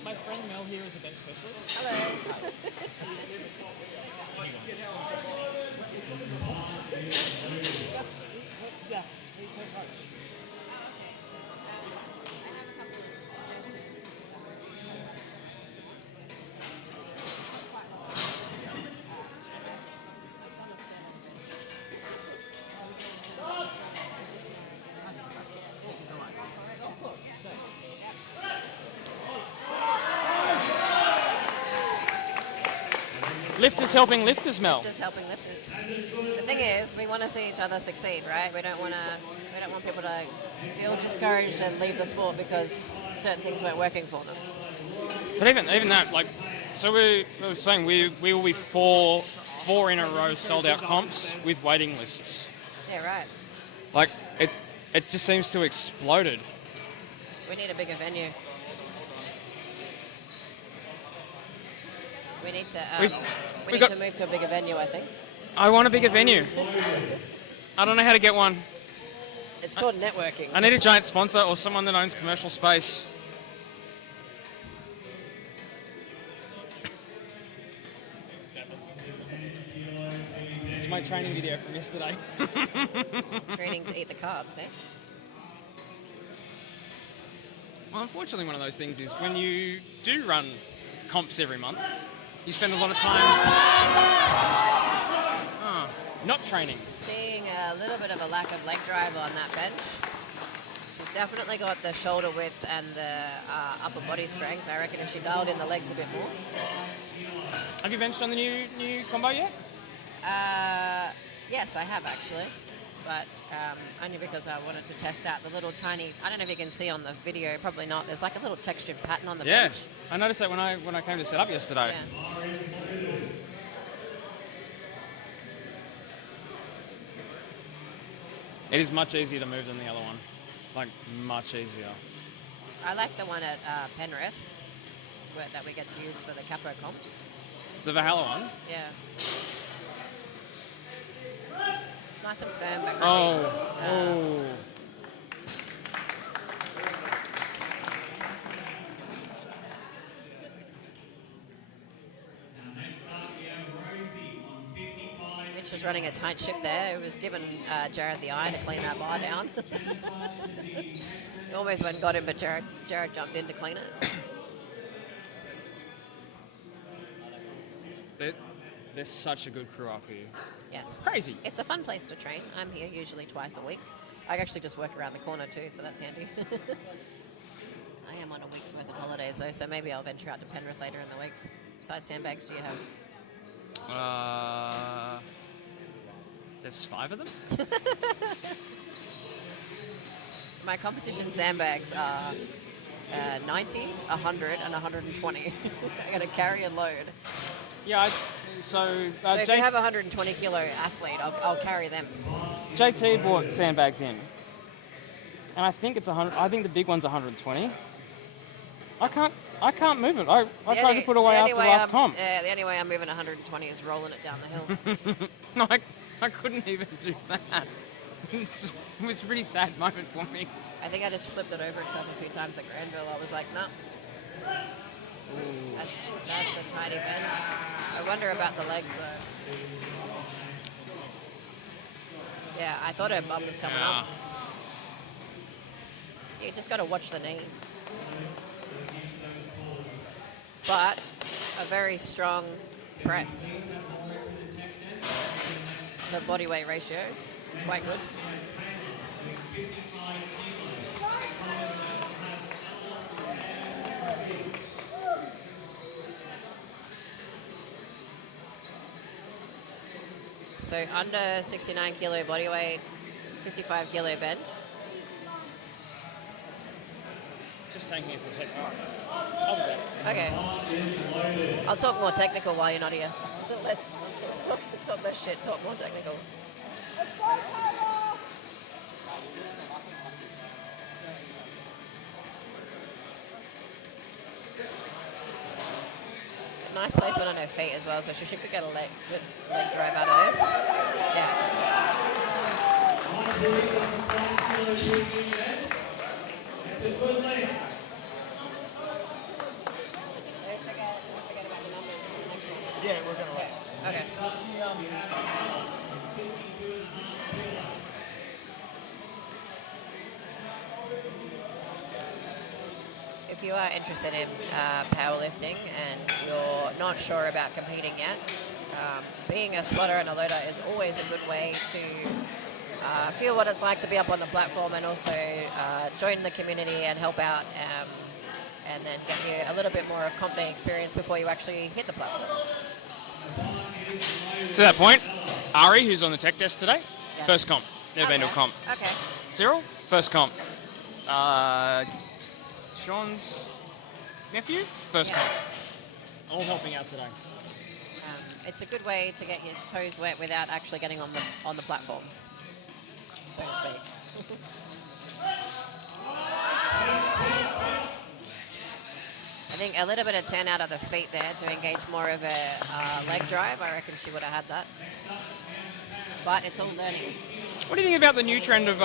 My friend Mel here is a bench specialist. Hello. Yeah, he's her coach. Lifters helping lifters, Mel. Lifters helping lifters. The thing is, we want to see each other succeed, right? We don't want people to feel discouraged and leave the sport because certain things weren't working for them. But even that, like, so we were saying we will be four in a row sold out comps with waiting lists. Yeah, right. Like it just seems to have exploded. We need a bigger venue. We need to move to a bigger venue, I think. I want a bigger venue. I don't know how to get one. It's called networking. I need a giant sponsor or someone that owns commercial space. It's my training video from yesterday. Training to eat the carbs, eh? Well, unfortunately, one of those things is when you do run comps every month, you spend a lot of time not training. Seeing a little bit of a lack of leg drive on that bench. She's definitely got the shoulder width and the upper body strength. I reckon if she dialed in the legs a bit more. Have you benched on the new combo yet? Yes, I have actually. But only because I wanted to test out the little tiny, I don't know if you can see on the video, probably not, there's like a little textured pattern on the bench. I noticed that when I came to set up yesterday. Yeah. It is much easier to move than the other one. Like, much easier. I like the one at Penrith that we get to use for the Capo comps. The Valhalla one? Yeah. It's nice and firm, but Oh. Mitch was running a tight ship there. It was giving Jared the eye to clean that bar down. He almost went and got him, but Jared jumped in to clean it. There's such a good crew up here. Yes. Crazy. It's a fun place to train. I'm here usually twice a week. I actually just work around the corner too, so that's handy. I am on a week's worth of holidays though, so maybe I'll venture out to Penrith later in the week. What size sandbags do you have? There's 5 of them? My competition sandbags are 90, 100, and 120. I'm going to carry and load. Yeah, so if you have a 120 kilo athlete, I'll carry them. JT bought sandbags in, and I think it's 100. I think the big one's 120. I can't move it. I tried to put away after the last comp. The only way I'm moving 120 is rolling it down the hill. No, I couldn't even do that. It was a really sad moment for me. I think I just flipped it over itself a few times at Granville. I was like, no. That's a tiny bench. I wonder about the legs though. Yeah, I thought her bum was coming up. You just got to watch the knee. But a very strong press. The body weight ratio, quite good. So under 69 kilo body weight, 55 kilo bench. Just taking it for a second. I'll be back. Okay. I'll talk more technical while you're not here. Let's talk less shit, talk more technical. Nice placement on her feet as well, so she should get a leg drive out of this. Yeah. Don't forget about the numbers for the next one. Yeah, we're gonna wait. Okay. If you are interested in powerlifting and you're not sure about competing yet, being a spotter and a loader is always a good way to feel what it's like to be up on the platform and also join the community and help out and then get you a little bit more of competing experience before you actually hit the platform. To that point, Ari, who's on the tech desk today, Yes. first comp. Never been to a comp. Okay. Cyril, first comp. Sean's nephew, first comp. All helping out today. It's a good way to get your toes wet without actually getting on the platform, so to speak. I think a little bit of turnout of the feet there to engage more of a leg drive. I reckon she would have had that. But it's all learning. What do you think about the new trend of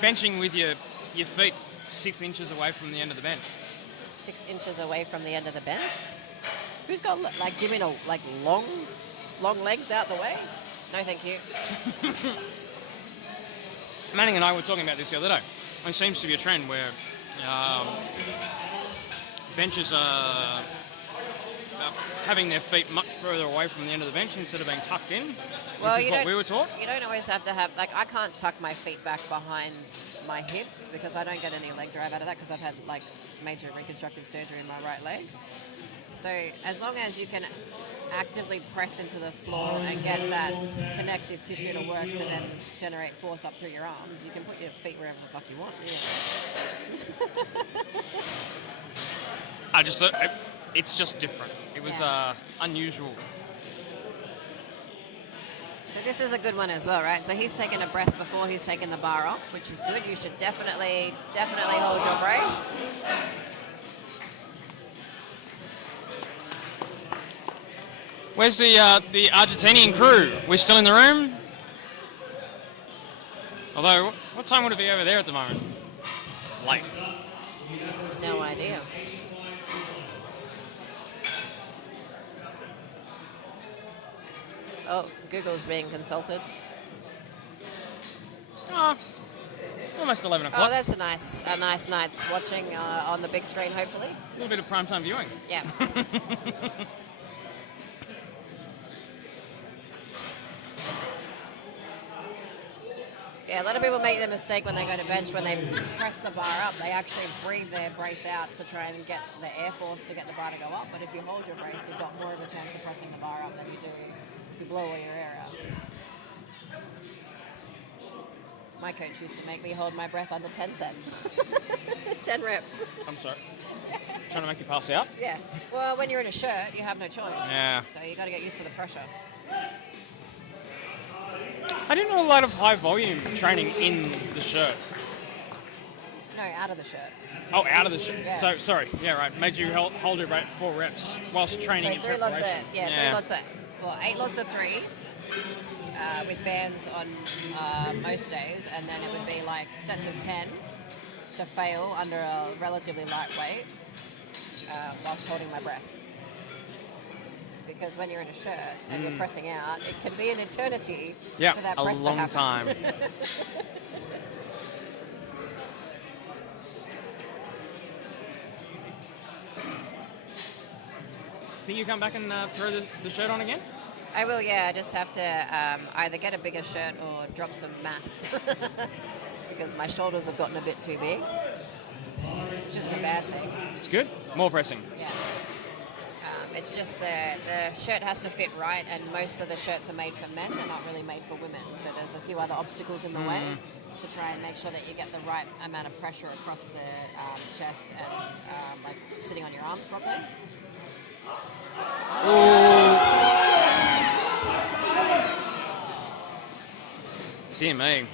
benching with your feet 6 inches away from the end of the bench? 6 inches away from the end of the bench? Who's got, like, do you mean long legs out the way? No, thank you. Manning and I were talking about this the other day. There seems to be a trend where benches are having their feet much further away from the end of the bench instead of being tucked in, Well, which is what we were taught. You don't always have to have, like, I can't tuck my feet back behind my hips because I don't get any leg drive out of that because I've had, like, major reconstructive surgery in my right leg. So as long as you can actively press into the floor and get that connective tissue to work to then generate force up through your arms, you can put your feet wherever the fuck you want. Yeah. It's just different. It was unusual. So this is a good one as well, right? So he's taken a breath before he's taken the bar off, which is good. You should definitely hold your brace. Where's the Argentinian crew? We're still in the room? Although, what time would it be over there at the moment? Late. No idea. Oh, Google's being consulted. Oh, almost 11 Oh, o'clock. that's a nice night's watching on the big screen, hopefully. A little bit of primetime viewing. Yeah. Yeah, a lot of people make the mistake when they go to bench, when they press the bar up, they actually breathe their brace out to try and get the air force to get the bar to go up. But if you hold your brace, you've got more of a chance of pressing the bar up than you do if you blow all your air out. My coach used to make me hold my breath under 10 sets. 10 reps. I'm sorry. Trying to make you pass out? Yeah. Well, when you're in a shirt, you have no choice. Yeah. So you got to get used to the pressure. I didn't know a lot of high volume training in the shirt. No, out of the shirt. Oh, out of the shirt. Yeah. So, sorry. Yeah, right. Made you hold your rate 4 reps whilst training So in 3 lots of, preparation. 3 lots of, well, 8 lots of 3. with bands on most days, and then it would be like sets of 10 to fail under a relatively light weight whilst holding my breath. Because when you're in a shirt and you're pressing out, it can be an eternity for that press to happen. A long time. Think you come back and throw the shirt on again? I will, yeah. I just have to either get a bigger shirt or drop some mass because my shoulders have gotten a bit too big, which isn't a bad thing. It's good. More pressing. Yeah. It's just the shirt has to fit right, and most of the shirts are made for men. They're not really made for women. So there's a few other obstacles in the way to try and make sure that you get the right amount of pressure across the chest and like sitting on your arms properly. Dear me.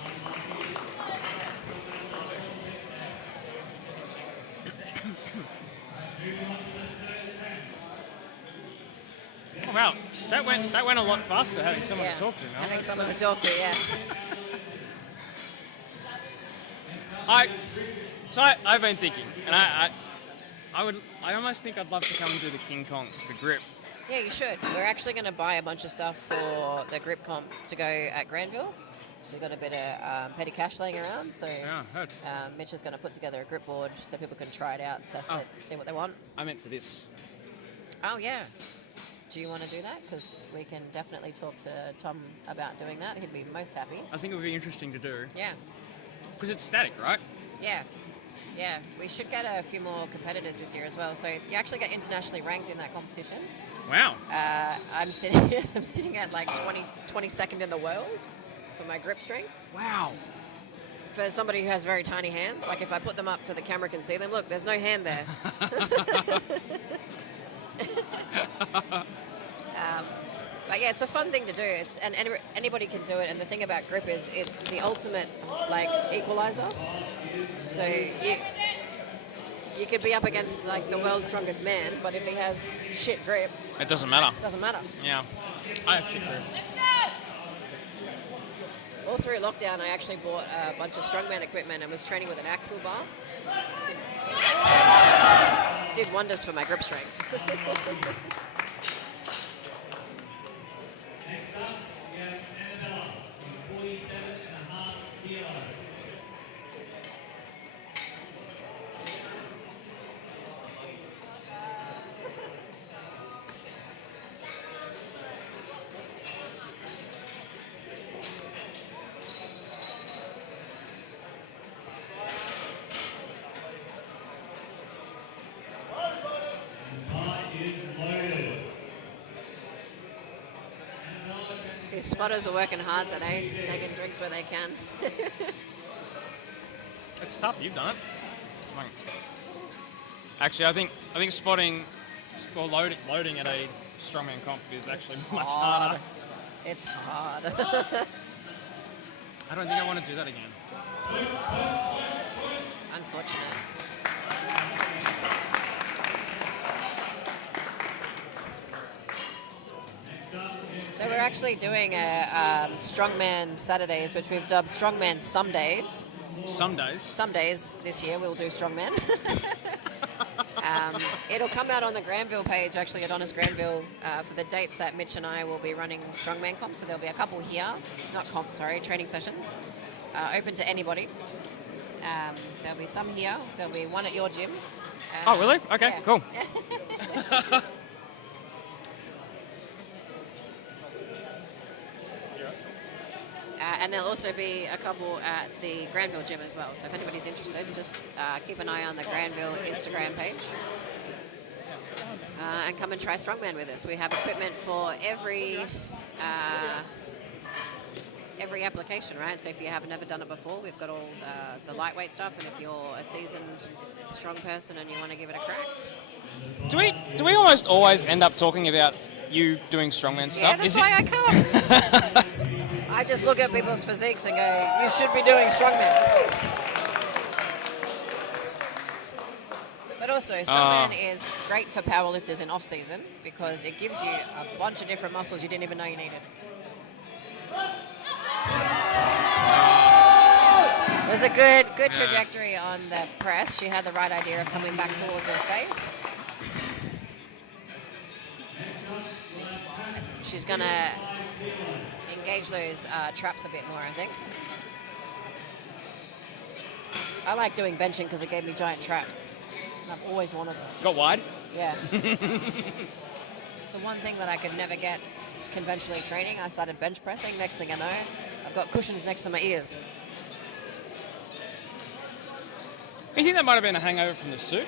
Oh, wow, that went a lot faster having someone to talk to. No? Having someone to talk to, yeah. I've been thinking, and I almost think I'd love to come and do the King Kong, the grip. Yeah, you should. We're actually going to buy a bunch of stuff for the grip comp to go at Granville. So we've got a bit of petty cash laying around. So Mitch is going to put together a grip board so people can try it out, test it, see what they want. I meant for this. Oh, yeah. Do you want to do that? Because we can definitely talk to Tom about doing that. He'd be most happy. I think it would be interesting to do. Yeah. Because it's static, right? Yeah. Yeah. We should get a few more competitors this year as well. So you actually get internationally ranked in that competition. Wow. I'm sitting at like 22nd in the world for my grip strength. Wow. For somebody who has very tiny hands, like if I put them up so the camera can see them, look, there's no hand there. But yeah, it's a fun thing to do. And anybody can do it. And the thing about grip is it's the ultimate like equalizer. So you could be up against like the world's strongest man, but if he has shit grip, it doesn't matter. Doesn't matter. Yeah, I have shit grip. All through lockdown, I actually bought a bunch of strongman equipment and was training with an axle bar. Did wonders for my grip strength. Next up, we have Annabella, 47.5 kilos. These spotters are working hard today, taking drinks where they can. It's tough. You've done it. Actually, I think spotting or loading at a strongman comp is actually much harder. It's hard. I don't think I want to do that again. Unfortunate. So we're actually doing a Strongman Saturdays, which we've dubbed Strongman Some Days. Some days? Some days this year we'll do Strongman. It'll come out on the Granville page, actually, Adonis Granville, for the dates that Mitch and I will be running Strongman comps. So there'll be a couple here, not comps, sorry, training sessions, open to anybody. There'll be some here. There'll be one at your gym. Oh, really? Okay, yeah. Cool. And there'll also be a couple at the Granville gym as well. So if anybody's interested, just keep an eye on the Granville Instagram page. And come and try Strongman with us. We have equipment for every application, right? So if you have never done it before, we've got all the lightweight stuff. And if you're a seasoned, strong person and you want to give it a crack. Do we almost always end up talking about you doing strongman stuff? Yeah, that's why I come. I just look at people's physiques and go, you should be doing strongman. But also, strongman is great for powerlifters in off-season because it gives you a bunch of different muscles you didn't even know you needed. was a good trajectory on the press. She had the right idea of coming back towards her face. She's going to engage those traps a bit more, I think. I like doing benching because it gave me giant traps. And I've always wanted them. Got wide? Yeah. It's the one thing that I could never get conventionally training. I started bench pressing. Next thing I know, I've got cushions next to my ears. You think that might have been a hangover from the suit?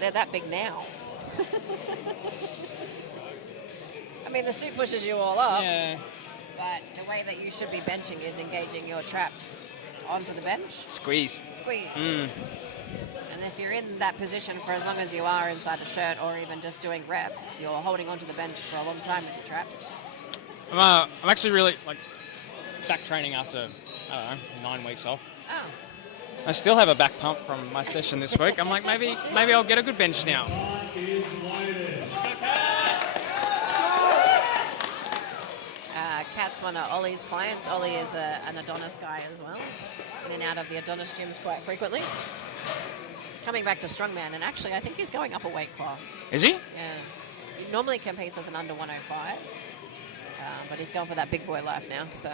They're that big now. I mean, the suit pushes you all up. Yeah. But the way that you should be benching is engaging your traps onto the bench. Squeeze. Squeeze. Mm. And if you're in that position for as long as you are inside a shirt or even just doing reps, you're holding onto the bench for a long time with your traps. I'm actually really back training after, I don't know, 9 weeks off. Oh. I still have a back pump from my session this week. I'm like, maybe I'll get a good bench now. Kat's one of Ollie's clients. Ollie is an Adonis guy as well. In and out of the Adonis gyms quite frequently. Coming back to strongman, and actually I think he's going up a weight class. Is he? Yeah. He normally competes as an under 105, but he's going for that big boy life now, so.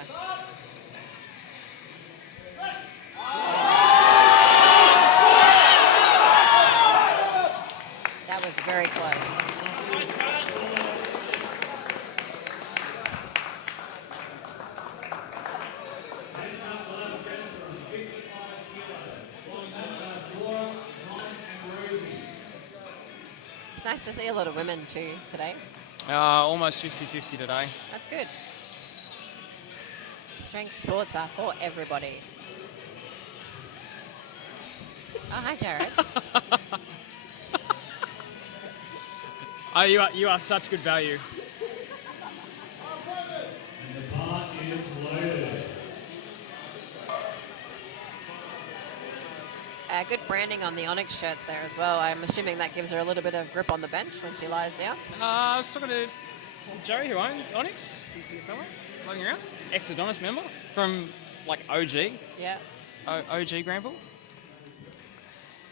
That was very close. It's nice to see a lot of women too today. Almost 50-50 today. That's good. Strength sports are for everybody. Oh, hi, Jared. Oh, you are such good value. And the bar is loaded. Good branding on the Onyx shirts there as well. I'm assuming that gives her a little bit of grip on the bench when she lies down. I was talking to Joey, who owns Onyx. He's here somewhere, floating around. Ex-Adonis member from OG. Yeah. OG Granville.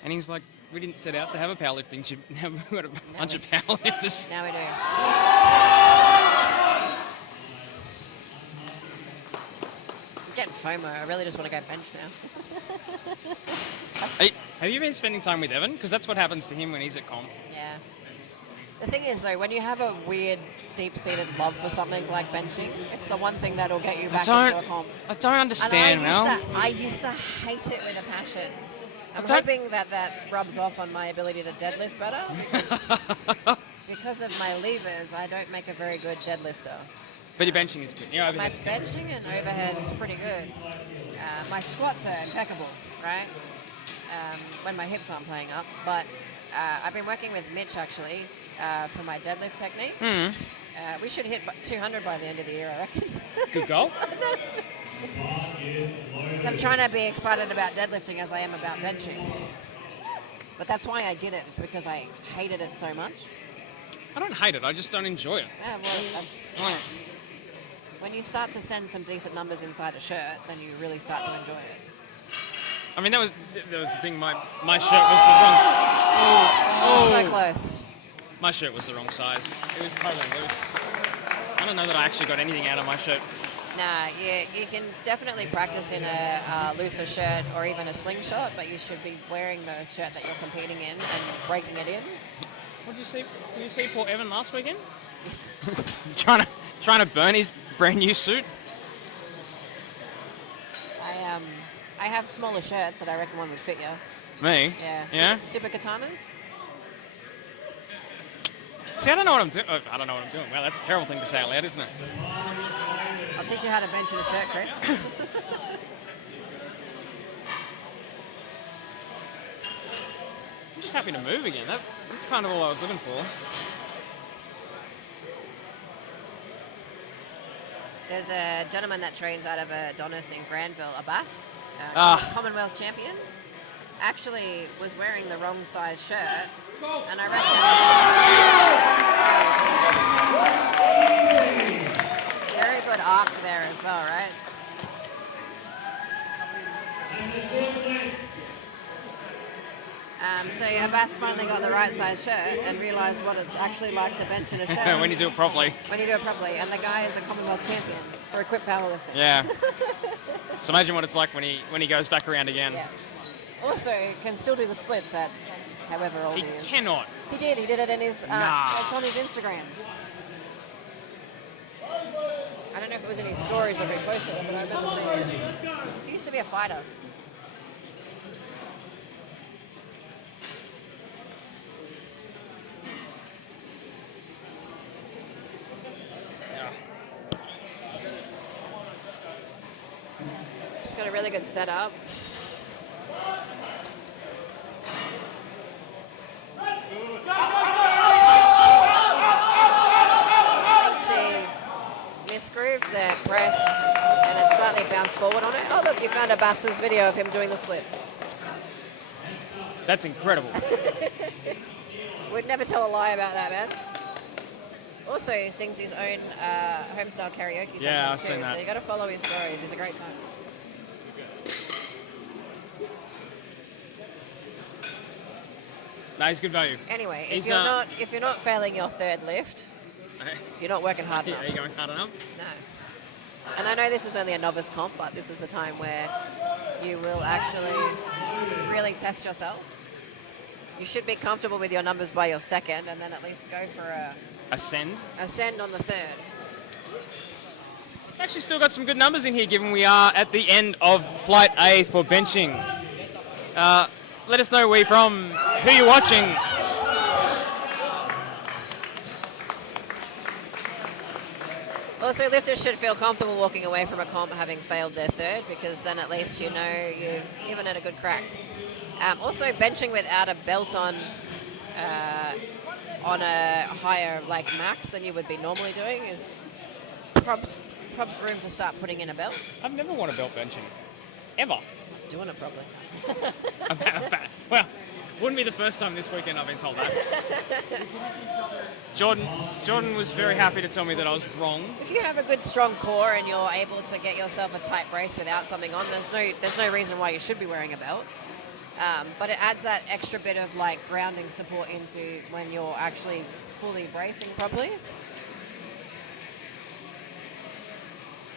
And he's like, we didn't set out to have a powerlifting gym. Now we've got a bunch of powerlifters. Now we do. I'm getting FOMO. I really just want to go bench now. Hey, have you been spending time with Evan? Because that's what happens to him when he's at comp. Yeah. The thing is, though, when you have a weird, deep-seated love for something like benching, it's the one thing that'll get you back into a comp. I don't understand, Mel. I used to hate it with a passion. I'm hoping that rubs off on my ability to deadlift better. Because of my levers, I don't make a very good deadlifter. But your benching is good. Your My overhead's good. benching and overhead is pretty good. My squats are impeccable, right? When my hips aren't playing up. But I've been working with Mitch, actually, for my deadlift technique. Mm. We should hit 200 by the end of the year, I reckon. Good goal. So I'm trying to be excited about deadlifting as I am about benching. But that's why I did it, is because I hated it so much. I don't hate it, I just don't enjoy it. Yeah, well, that's... When you start to send some decent numbers inside a shirt, then you really start to enjoy it. I mean, that was the thing, my shirt was the wrong... So close. My shirt was the wrong size. It was totally loose. I don't know that I actually got anything out of my shirt. Nah, you can definitely practice in a looser shirt or even a slingshot, but you should be wearing the shirt that you're competing in and breaking it in. What did you see poor Evan last weekend? trying to burn his brand new suit? I have smaller shirts that I reckon one would fit you. Me? Yeah. Yeah? Super katanas? See, I don't know what I'm doing. I don't know what I'm doing. Well, that's a terrible thing to say out loud, isn't it? I'll teach you how to bench in a shirt, Chris. I'm just happy to move again. That's kind of all I was looking for. There's a gentleman that trains out of Adonis in Granville, Abbas, Commonwealth champion. Actually was wearing the wrong size shirt, and I reckon very good arc there as well, right? So Abbas finally got the right size shirt and realised what it's actually like to bench in a shirt. When you do it properly. When you do it properly. And the guy is a Commonwealth champion for equipped powerlifting. Yeah. So imagine what it's like when he goes back around again. Yeah. Also, can still do the splits at however old he is. Cannot. He did it in his, it's on his Instagram. I don't know if it was in his stories or if he posted it, but I remember seeing it. He used to be a fighter. Just got a really good setup. Misgrooved the press and it slightly bounced forward on it. Oh look, you found Abbas's video of him doing the splits. That's incredible. Would never tell a lie about that, man. Also, he sings his own homestyle karaoke sometimes Yeah, I've too, seen that. so you got to follow his stories. It's a great time. No, he's good value. Anyway, He's, if you're not failing your third lift, you're not working hard enough. Are you going hard enough? No. And I know this is only a novice comp, but this is the time where you will actually really test yourself. You should be comfortable with your numbers by your second, and then at least go for a Ascend. on the third. Actually still got some good numbers in here, given we are at the end of Flight A for benching. Let us know where you're from, who you're watching. Also, lifters should feel comfortable walking away from a comp having failed their third, because then at least you know you've given it a good crack. Also, benching without a belt on a higher max than you would be normally doing is props room to start putting in a belt. I've never worn a belt benching, ever. Doing it properly. Well, wouldn't be the first time this weekend I've been told that. Jordan was very happy to tell me that I was wrong. If you have a good strong core and you're able to get yourself a tight brace without something on, there's no reason why you should be wearing a belt. But it adds that extra bit of grounding support into when you're actually fully bracing properly.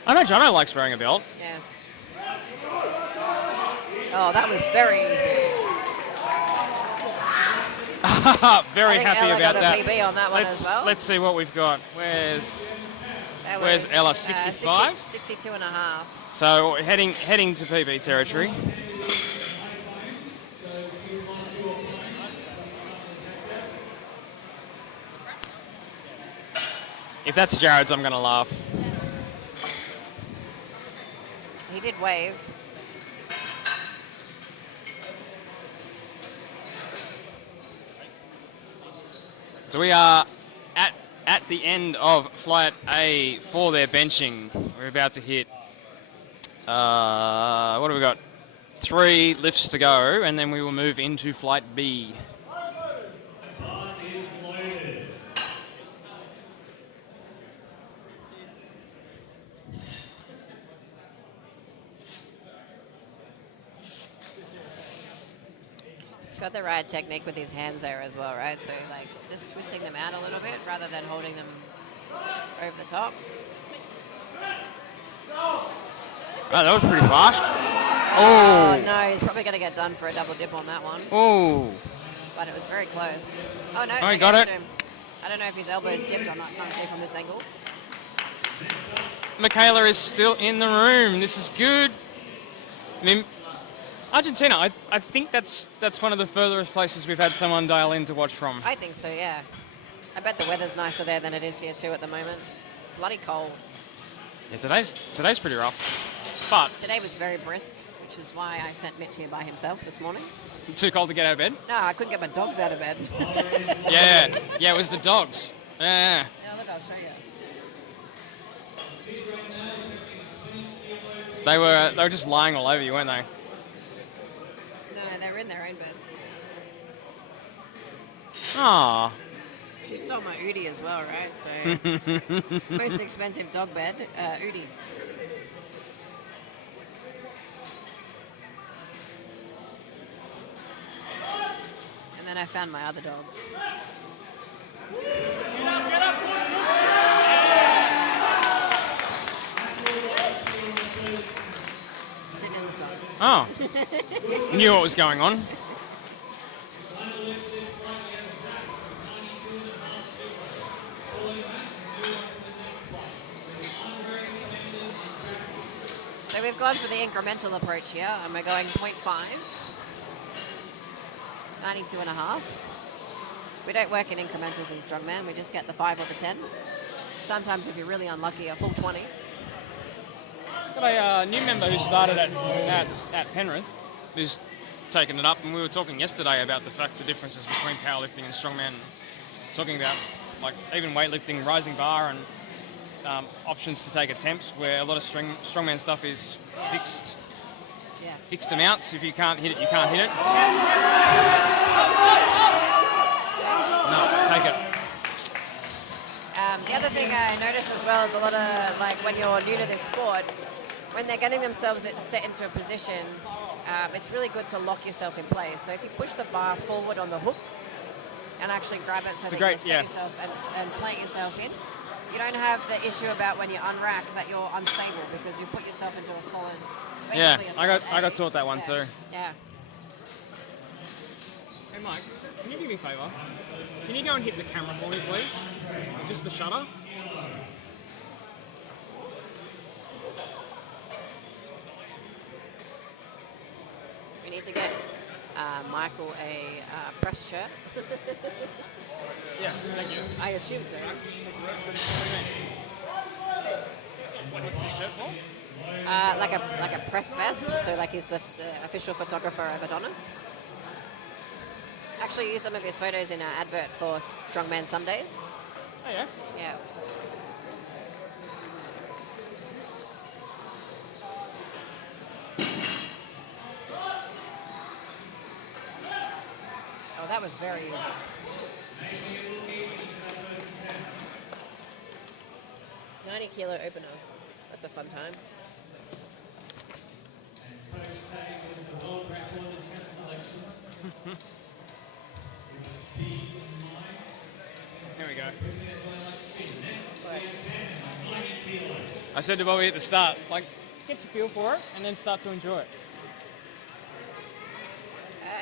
I know Jono likes wearing a belt. Yeah. Oh, that was very easy. Very happy Ella about got a that. PB on that one as well. Let's see what we've got. Where's Ella? 65? 62 and a half. So heading to PB territory. If that's Jared's, I'm going to laugh. He did wave. So we are at the end of Flight A for their benching. We're about to hit, what have we got? 3 lifts to go, and then we will move into Flight B. Got the right technique with his hands there as well, right? So just twisting them out a little bit rather than holding them over the top. Oh, that was pretty fast. Oh no, he's probably going to get done for a double dip on that one. Oh. But it was very close. Oh no, he got it. him. I don't know if his elbow's dipped or not. Can't see from this angle. Michaela is still in the room. This is good. I mean, Argentina, I think that's one of the furthest places we've had someone dial in to watch from. I think so, yeah. I bet the weather's nicer there than it is here too at the moment. It's bloody cold. Yeah, today's pretty rough. But today was very brisk, which is why I sent Mitch here by himself this morning. Too cold to get out of bed? No, I couldn't get my dogs out of bed. Yeah, it was the dogs. Yeah. Yeah, look, I'll show you. They were just lying all over you, weren't they? No, they're in their own beds. Aww. She stole my Udi as well, right? So, most expensive dog bed, Udi. And I found my other dog. Sitting in the sun. Oh. Knew what was going on. So we've gone for the incremental approach here, and we're going 0.5, 92.5. We don't work in incrementals in strongman, we just get the 5 or the 10. Sometimes if you're really unlucky, a full 20. Got a new member who started at Penrith, who's taken it up, and we were talking yesterday about the differences between powerlifting and strongman, talking about like even weightlifting, rising bar, and options to take attempts, where a lot of strongman stuff is fixed. Yes. Fixed amounts. If you can't hit it, you can't hit it. No, take it. The other thing I noticed as well is a lot of, like, when you're new to this sport, when they're getting themselves set into a position, it's really good to lock yourself in place. So if you push the bar forward on the hooks and actually grab it so that you set yourself and plant yourself in, you don't have the issue about when you unrack that you're unstable because you put yourself into a solid. Yeah, I got taught that one too. Yeah. Hey Mike, can you do me a favour? Can you go and hit the camera for me, please? Just the shutter. We need to get Michael a press shirt. Yeah, thank you. I assume so. What's the shirt for? Like a press vest. So like he's the official photographer of Adonis. Actually, used some of his photos in an advert for Strongman Sundays. Oh yeah. Yeah. Oh, that was very easy. $90-kilo opener. That's a fun time. Here we go. I said to Bobby at the start, like, get your feel for it and then start to enjoy it.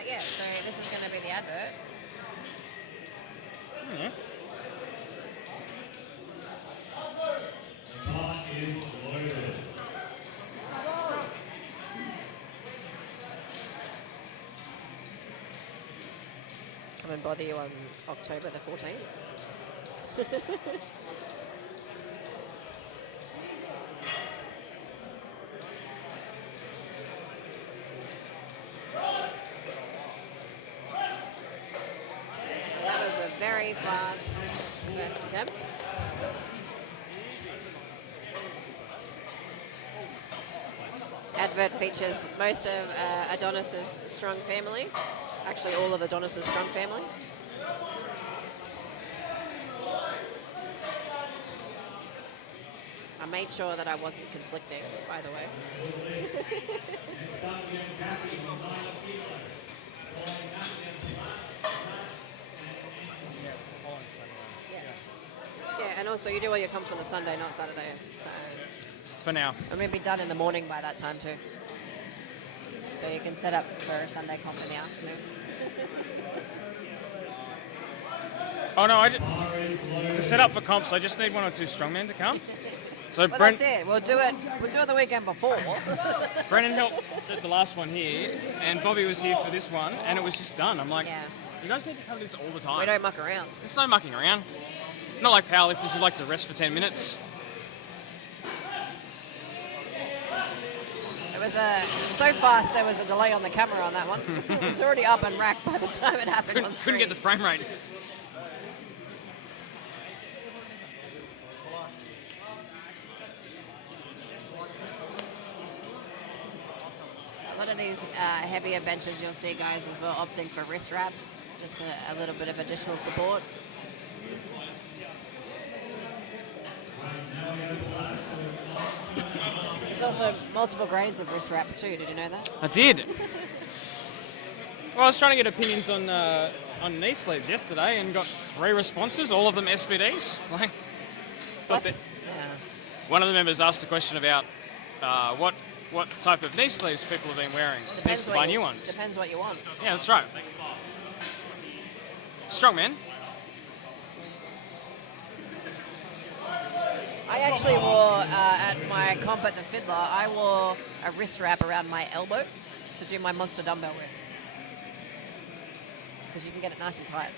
Yeah, so this is going to be the advert. Yeah. Come and bother you on October the 14th. That was a very fast first attempt. Advert features most of Adonis's strong family. Actually, all of Adonis's strong family. I made sure that I wasn't conflicting, by the way. Yeah, and also you do all your comps on a Sunday, not Saturdays. So For now. I'm going to be done in the morning by that time too. So you can set up for a Sunday comp in the afternoon. Oh no, to set up for comps, I just need 1 or 2 strongmen to come. So Well, that's it. We'll do it the weekend before. Brennan helped at the last one here, and Bobby was here for this one, and it was just done. I'm like, Yeah. you guys need to come to this all the time. We don't muck around. There's no mucking around. Not like powerlifters who like to rest for 10 minutes. It was so fast there was a delay on the camera on that one. It was already up and racked by the time it happened on screen. Couldn't get the frame rate. A lot of these heavier benches you'll see guys as well opting for wrist wraps, just a little bit of additional support. There's also multiple grades of wrist wraps too, did you know that? I did. Well, I was trying to get opinions on knee sleeves yesterday and got 3 responses, all of them SBDs. Like, What? that- Yeah. one of the members asked a question about what type of knee sleeves people have been wearing. Needs to buy new ones. Depends what you want. Yeah, that's right. Strongman. I actually wore, at my comp at the Fiddler, I wore a wrist wrap around my elbow to do my monster dumbbell with. Because you can get it nice and tight.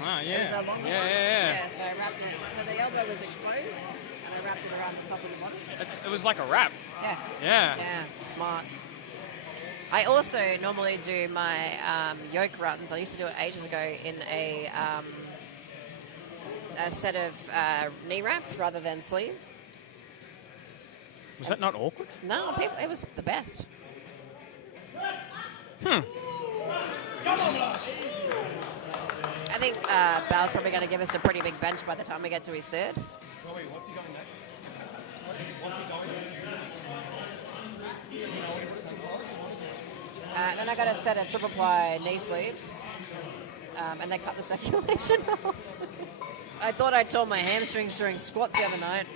Ah, It was yeah. a longer Yeah, one. yeah. So I wrapped it, so the elbow was exposed, and I wrapped it around the top of the body. It was like a wrap. Yeah. Yeah. Yeah, smart. I also normally do my yoke runs. I used to do it ages ago in a set of knee wraps rather than sleeves. Was that not awkward? No, it was the best. I think Bal's probably going to give us a pretty big bench by the time we get to his third. Wait, what's he going next? What's he going? Then I got a set of triple ply knee sleeves, and they cut the circulation off. I thought I tore my hamstrings during squats the other night.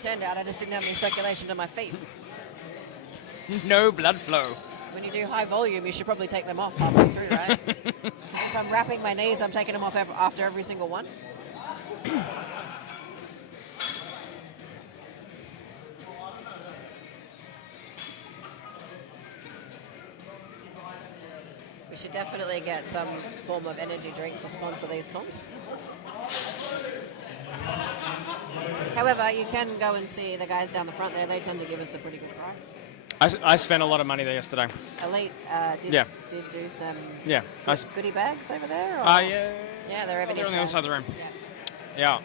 Turned out I just didn't have any circulation to my feet. No blood flow. When you do high volume, you should probably take them off halfway through, right? 'Cause if I'm wrapping my knees, I'm taking them off after every single one. We should definitely get some form of energy drink to sponsor these comps. However, you can go and see the guys down the front there. They tend to give us a pretty good price. I spent a lot of money there yesterday. Elite did do some Yeah. goodie bags over there? Or? Yeah. Yeah, they're over They're near on the other Shaz. side of the room. Yeah. Yeah.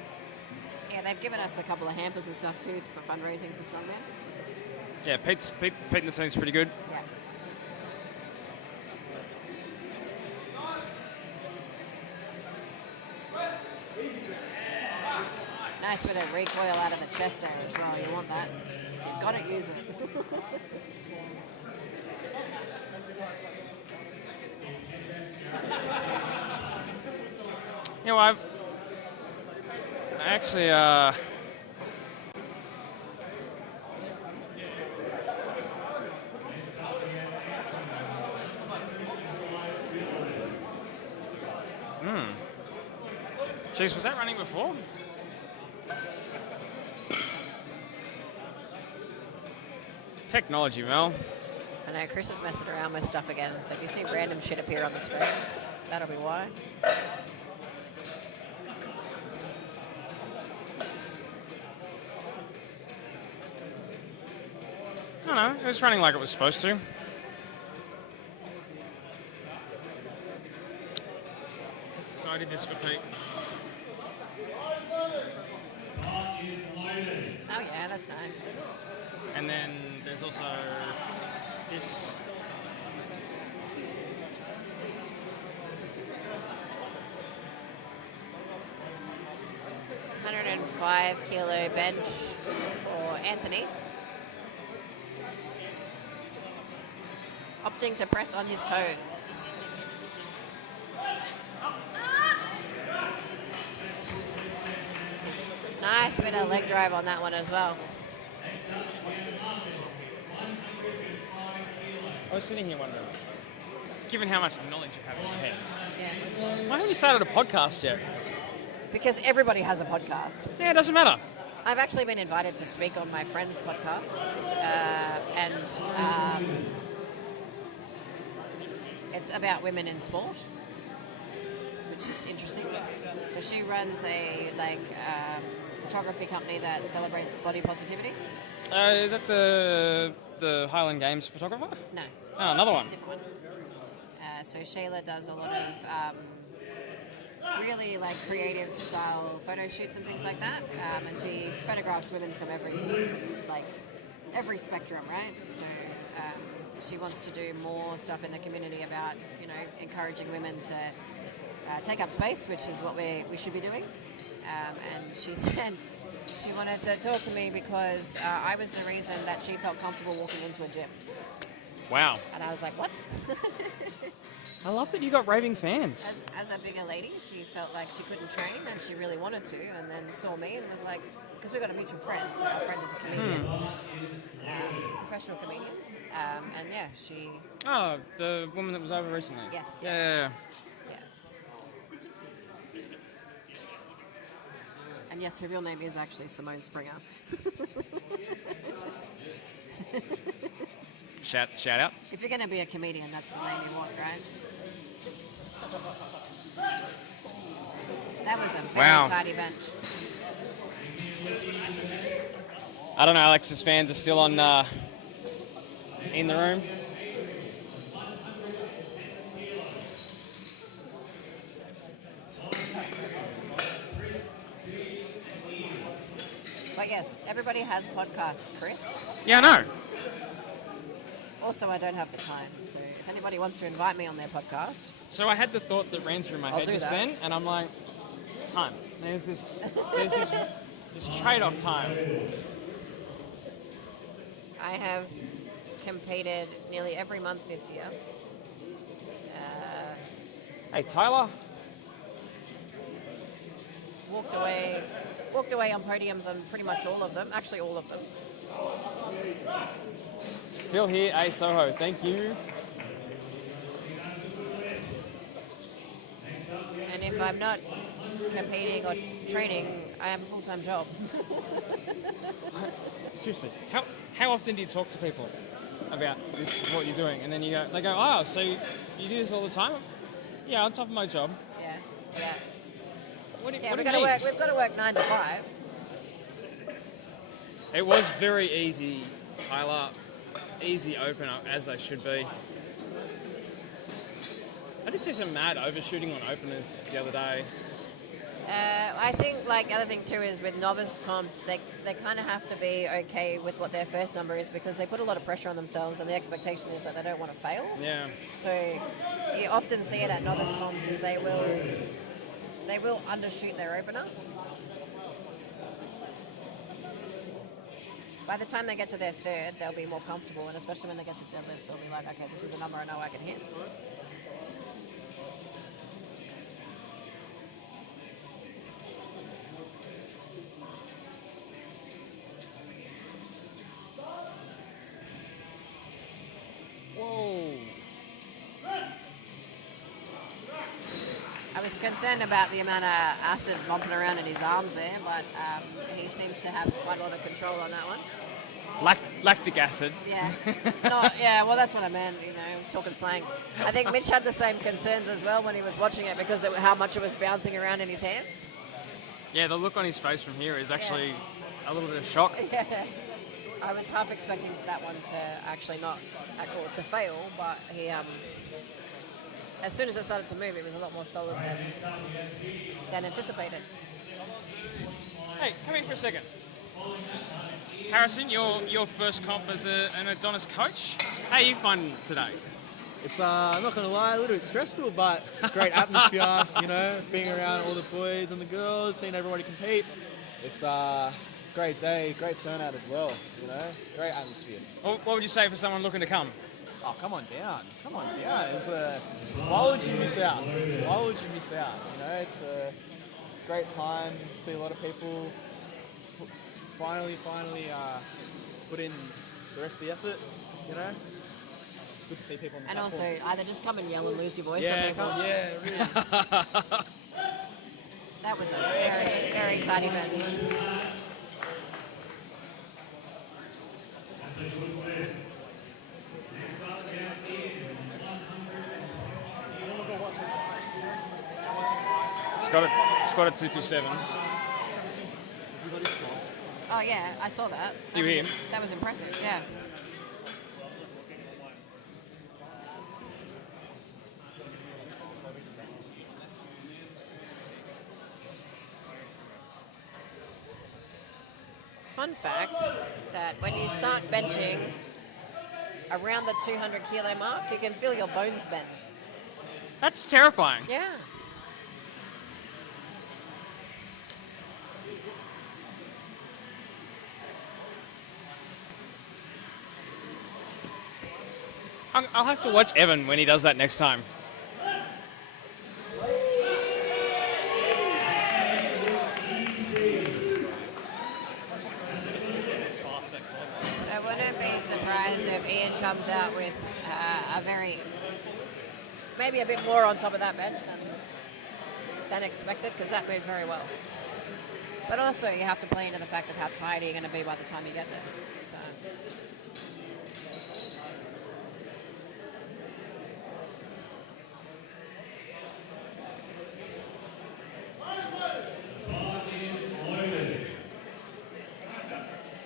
Yeah, they've given us a couple of hampers and stuff too for fundraising for Strongman. Yeah, Pete and the team's pretty good. Yeah. Nice bit of recoil out of the chest there as well. You want that. If you've got it, use it. You know, I actually, Jeez, was that running before? Technology, Mel. I know Chris is messing around with stuff again, so if you see random shit appear on the screen, that'll be why. I don't know, it was running like it was supposed to. So I did this for Pete. Oh yeah, that's nice. And then there's also this. $105 kilo bench for Anthony. Opting to press on his toes. Nice bit of leg drive on that one as well. I was sitting here wondering, given how much knowledge you have in your head, Yes. why haven't you started a podcast yet? Because everybody has a podcast. Yeah, it doesn't matter. I've actually been invited to speak on my friend's podcast, and it's about women in sport, which is interesting. So she runs a photography company that celebrates body positivity. Is that the Highland Games photographer? No. Oh, another one. Different one. So Shayla does a lot of really like creative style photo shoots and things like that, and she photographs women from every spectrum, right? So she wants to do more stuff in the community about encouraging women to take up space, which is what we should be doing. And she said she wanted to talk to me because I was the reason that she felt comfortable walking into a gym. Wow. And I was like, what? I love that you got raving fans. As a bigger lady, she felt like she couldn't train and she really wanted to, and then saw me and was like, because we got a mutual friend, so our friend is a comedian, professional comedian, and yeah, she... Oh, the woman that was over recently? Yes. Yeah. And yes, her real name is actually Simone Springer. Shout out. If you're going to be a comedian, that's the name you want, right? That was a very tidy bench. I don't know, Alex's fans are still on in the room. But yes, everybody has podcasts, Chris. Yeah, I know. Also, I don't have the time, so if anybody wants to invite me on their podcast... So I had the thought that ran through my head just then, and I'm like, time. There's this trade-off time. I have competed nearly every month this year. Hey, Tyler. Walked away on podiums on pretty much all of them. Actually, all of them. Still here, A Soho. Thank you. And if I'm not competing or training, I have a full-time job. Seriously, how often do you talk to people about this, what you're doing, and then they go, oh, so you do this all the time? Yeah, on top of my job. Yeah. What do you We've mean? got to work 9 to 5. It was very easy, Tyler. Easy opener, as they should be. I did see some mad overshooting on openers the other day. I think, like, the other thing too is with novice comps, they kind of have to be okay with what their first number is because they put a lot of pressure on themselves and the expectation is that they don't want to fail. Yeah. So you often see it at novice comps is they will undershoot their opener. By the time they get to their third, they'll be more comfortable, and especially when they get to deadlifts, they'll be like, okay, this is a number I know I can hit. Whoa. I was concerned about the amount of acid bumping around in his arms there, but he seems to have quite a lot of control on that one. Lactic acid. Yeah. Well, that's what I meant, I was talking slang. I think Mitch had the same concerns as well when he was watching it because of how much it was bouncing around in his hands. Yeah, the look on his face from here is actually a little bit of shock. Yeah. I was half expecting that one to actually to fail, but he, as soon as it started to move, it was a lot more solid than anticipated. Hey, come in for a second. Harrison, your first comp as an Adonis coach. How are you finding today? It's, I'm not going to lie, a little bit stressful, but great atmosphere, being around all the boys and the girls, seeing everybody compete. It's a great day, great turnout as well, great atmosphere. What would you say for someone looking to come? Oh, come on down. It's why would you miss out? It's a great time, see a lot of people finally put in the rest of the effort, It's good to see people on the And platform. also, either just come and yell and lose your voice. Yeah, really. That was a very, very tidy bench. Squat at 227. Oh yeah, I saw that. That was impressive, yeah. Fun fact that when you start benching around the 200 kilo mark, you can feel your bones bend. That's terrifying. Yeah. I'll have to watch Evan when he does that next time. surprised if Ian comes out with maybe a bit more on top of that bench than expected, because that moved very well. But also you have to play into the fact of how tired you're going to be by the time you get there. So.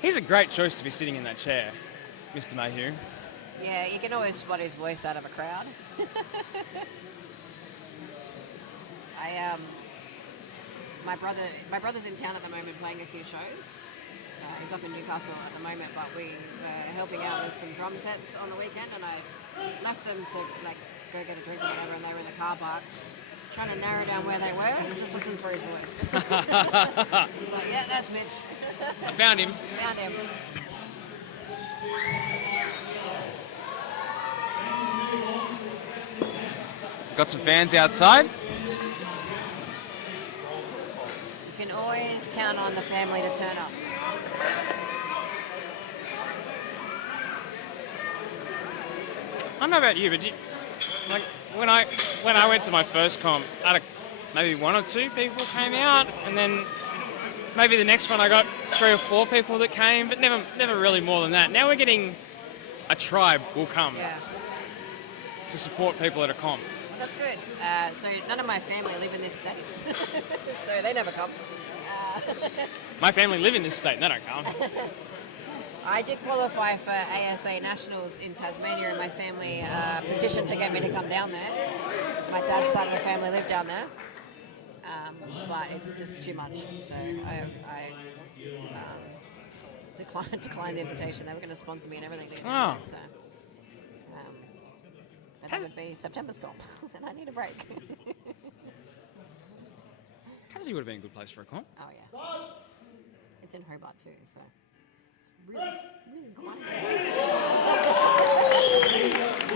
He's a great choice to be sitting in that chair, Mr. Mayhew. Yeah, you can always spot his voice out of a crowd. My brother's in town at the moment playing a few shows. He's up in Newcastle at the moment, but we were helping out with some drum sets on the weekend, and I left them to go get a drink or whatever, and they were in the car park trying to narrow down where they were and just listen for his voice. He's like, yeah, that's Mitch. I found him. Found him. Got some fans outside. You can always count on the family to turn up. I don't know about you, but when I went to my first comp, maybe one or two people came out, and then maybe the next one I got 3 or 4 people that came, but never really more than that. Now we're getting a tribe will come to support people at a comp. That's good. So none of my family live in this state, so they never come. My family live in this state, and they don't come. I did qualify for ASA Nationals in Tasmania, and my family petitioned to get me to come down there, because my dad's side of the family lived down there. But it's just too much, so I declined the invitation. They were going to sponsor me and everything. Oh. So, but that would be September's comp, and I need a break. Tassie would have been a good place for a comp. Oh yeah, it's in Hobart too, so it's really quiet.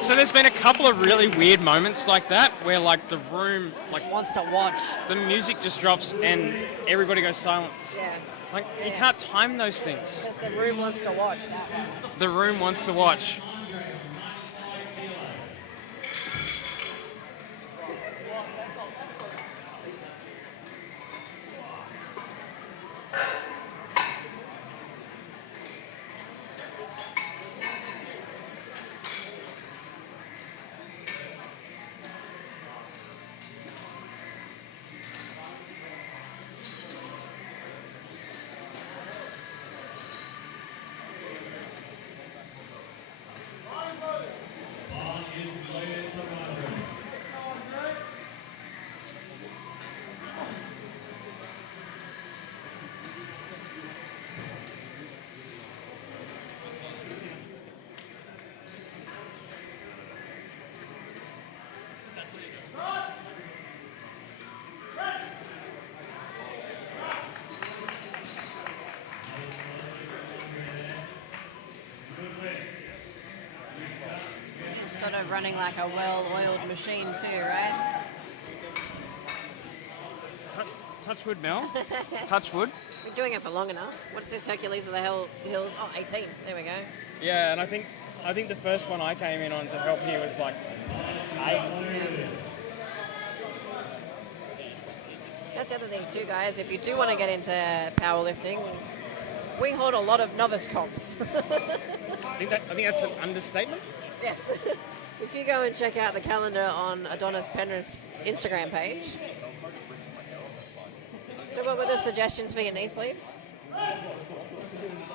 So there's been a couple of really weird moments like that, where the room wants to watch. The music just drops and everybody goes silent. Yeah. You can't time those things. Because the room wants to watch that one. The room wants to watch. Sort of running like a well-oiled machine too, right? Touch wood, Mel. Touch wood. We're doing it for long enough. What is this, Hercules of the Hills? Oh, 18. There we go. Yeah, and I think the first one I came in on to help here was 8. That's the other thing too, guys. If you do want to get into powerlifting, we hold a lot of novice comps. I think that's an understatement. Yes. If you go and check out the calendar on Adonis Penrith's Instagram page. So what were the suggestions for your knee sleeves?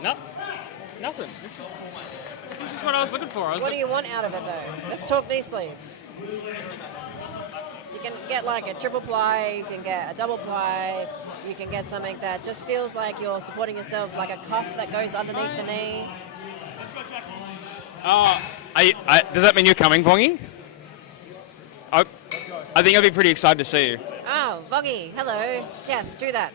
No, nothing. This is what I was looking for. What do you want out of it though? Let's talk knee sleeves. You can get a triple ply, you can get a double ply, you can get something that just feels like you're supporting yourself, like a cuff that goes underneath the knee. Does that mean you're coming, Vongy? I think I'd be pretty excited to see you. Oh, Vongy, hello. Yes, do that.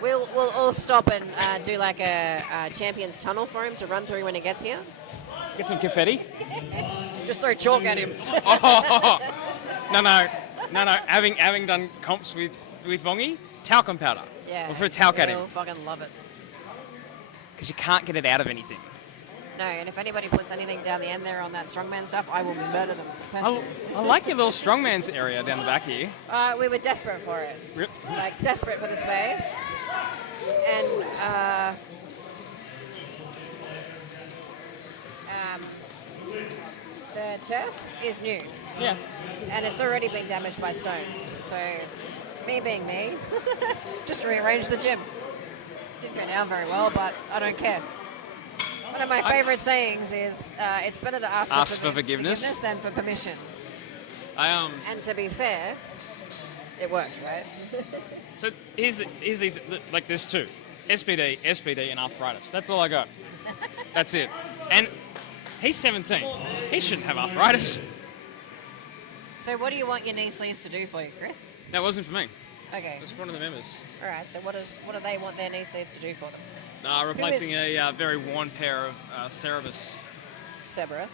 We'll all stop and do a champion's tunnel for him to run through when he gets here. Get some confetti. Just throw chalk at him. No. Having done comps with Vongy, talcum powder. Yeah. We'll throw talc at him. He'll fucking love it. because you can't get it out of anything. No, and if anybody puts anything down the end there on that strongman stuff, I will murder them. I like your little strongman's area down the back here. We were desperate for it. Like, desperate for the space. And the turf is new. Yeah. And it's already been damaged by stones. So, me being me, just rearranged the gym. Didn't go down very well, but I don't care. One of my favourite sayings is, it's better to ask for forgiveness than for permission. And to be fair, it worked, right? So here's these, like there's two. SPD, and arthritis. That's all I got. That's it. And he's 17. He shouldn't have arthritis. So what do you want your knee sleeves to do for you, Chris? That wasn't for me. Okay. It was for one of the members. All right, so what do they want their knee sleeves to do for them? Replacing a very worn pair of Cerberus. Cerberus.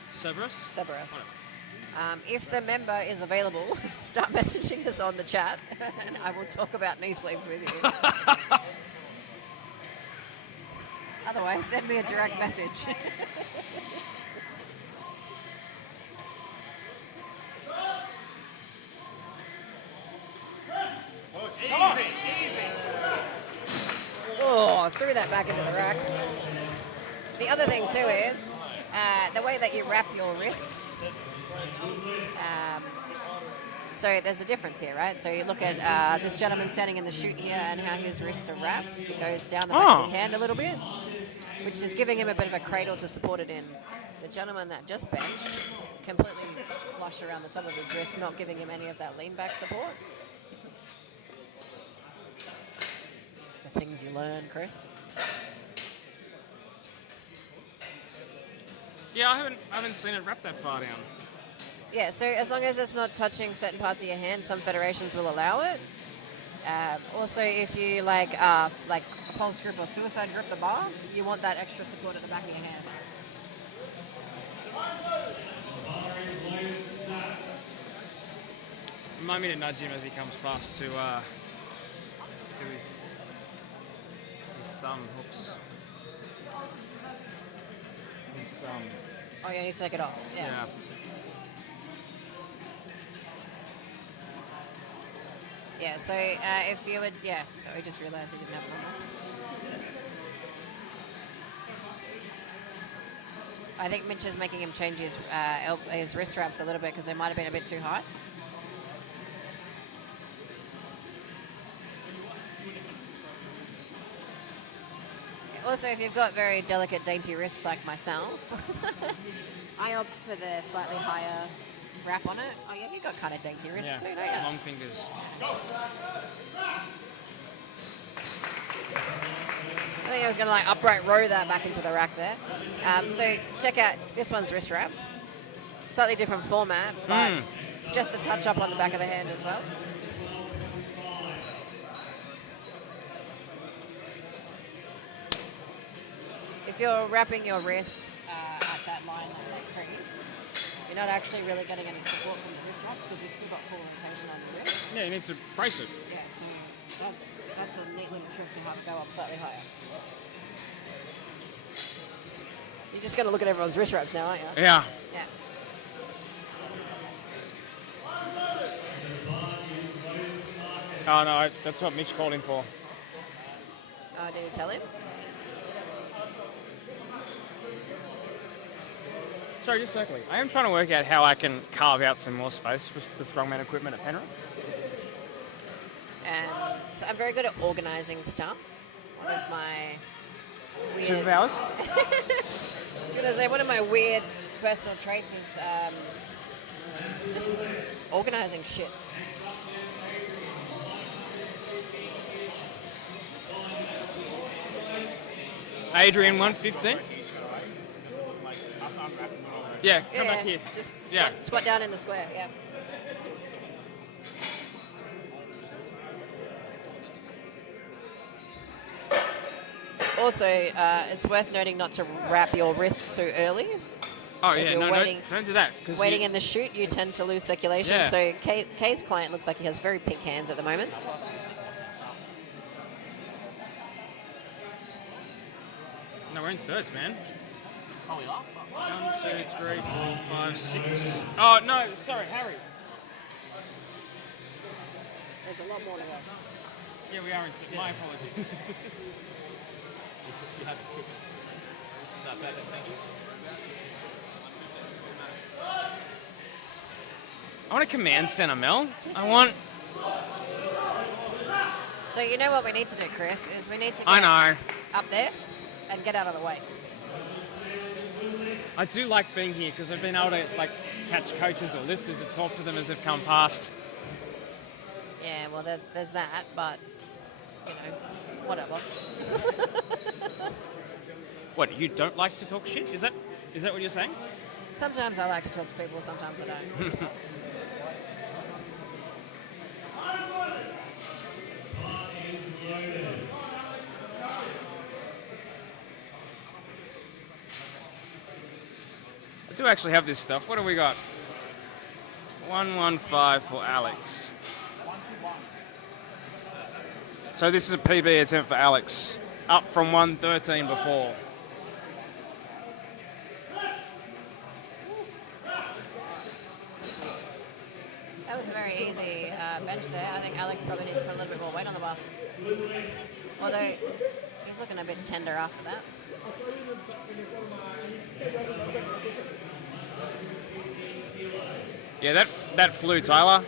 If the member is available, start messaging us on the chat, and I will talk about knee sleeves with you. Otherwise, send me a direct message. Oh, threw that back into the rack. The other thing too is the way that you wrap your wrists. So there's a difference here, right? So you look at this gentleman standing in the chute here and how his wrists are wrapped. He goes down the back of his hand a little bit, which is giving him a bit of a cradle to support it in. The gentleman that just benched, completely flush around the top of his wrist, not giving him any of that lean back support. The things you learn, Chris. Yeah, I haven't seen it wrap that far down. Yeah, so as long as it's not touching certain parts of your hand, some federations will allow it. Also, if you like false grip or suicide grip the bar, you want that extra support at the back of your hand. Remind me to nudge him as he comes past to do his thumb hooks. Oh, yeah, you need to take it off. Yeah. Yeah, so if you would, so I just realized I didn't have one on. I think Mitch is making him change his wrist wraps a little bit because they might have been a bit too high. Also, if you've got very delicate, dainty wrists like myself, I opt for the slightly higher wrap on it. Oh yeah, you've got kind of dainty wrists too, don't you? Long fingers. I think I was going to upright row that back into the rack there. So check out this one's wrist wraps. Slightly different format, but just a touch up on the back of the hand as well. If you're wrapping your wrist at that line, like that crease, you're not actually really getting any support from the wrist wraps because you've still got full rotation on the wrist. Yeah, you need to brace it. Yeah, so that's a neat little trick to have it go up slightly higher. You're just going to look at everyone's wrist wraps now, aren't you? Yeah. Yeah. Oh no, that's what Mitch called him for. Oh, did he tell him? Sorry, just quickly. I am trying to work out how I can carve out some more space for the strongman equipment at Penrith. So I'm very good at organising stuff. One of my weird... Superpowers? I was going to say, one of my weird personal traits is just organising shit. Adrian 115. Yeah, come back here. Just squat down in the square, yeah. Also, it's worth noting not to wrap your wrists too early. Oh, so yeah, no, don't do that. Waiting in the chute, you tend to lose circulation. Yeah. So Kay's client looks like he has very pink hands at the moment. No, we're in thirds, man. Oh, we are? 1, 2, 3, 4, 5, 6. Oh, no, sorry, Harry. There's a lot more to go. Yeah, we are in thirds. My apologies. You have a trip. No, better, thank you. I want a command center, Mel. I want... So you know what we need to do, Chris, is we need to get I know. up there and get out of the way. I do like being here because I've been able to like catch coaches or lifters and talk to them as they've come past. Yeah, well, there's that, but, you know, whatever. What, you don't like to talk shit? Is that what you're saying? Sometimes I like to talk to people, sometimes I don't. I do actually have this stuff. What do we got? 115 for Alex. So this is a PB attempt for Alex, up from 113 before. That was a very easy bench there. I think Alex probably needs to put a little bit more weight on the bar. Although, he's looking a bit tender after that. Yeah, that flew, Tyler.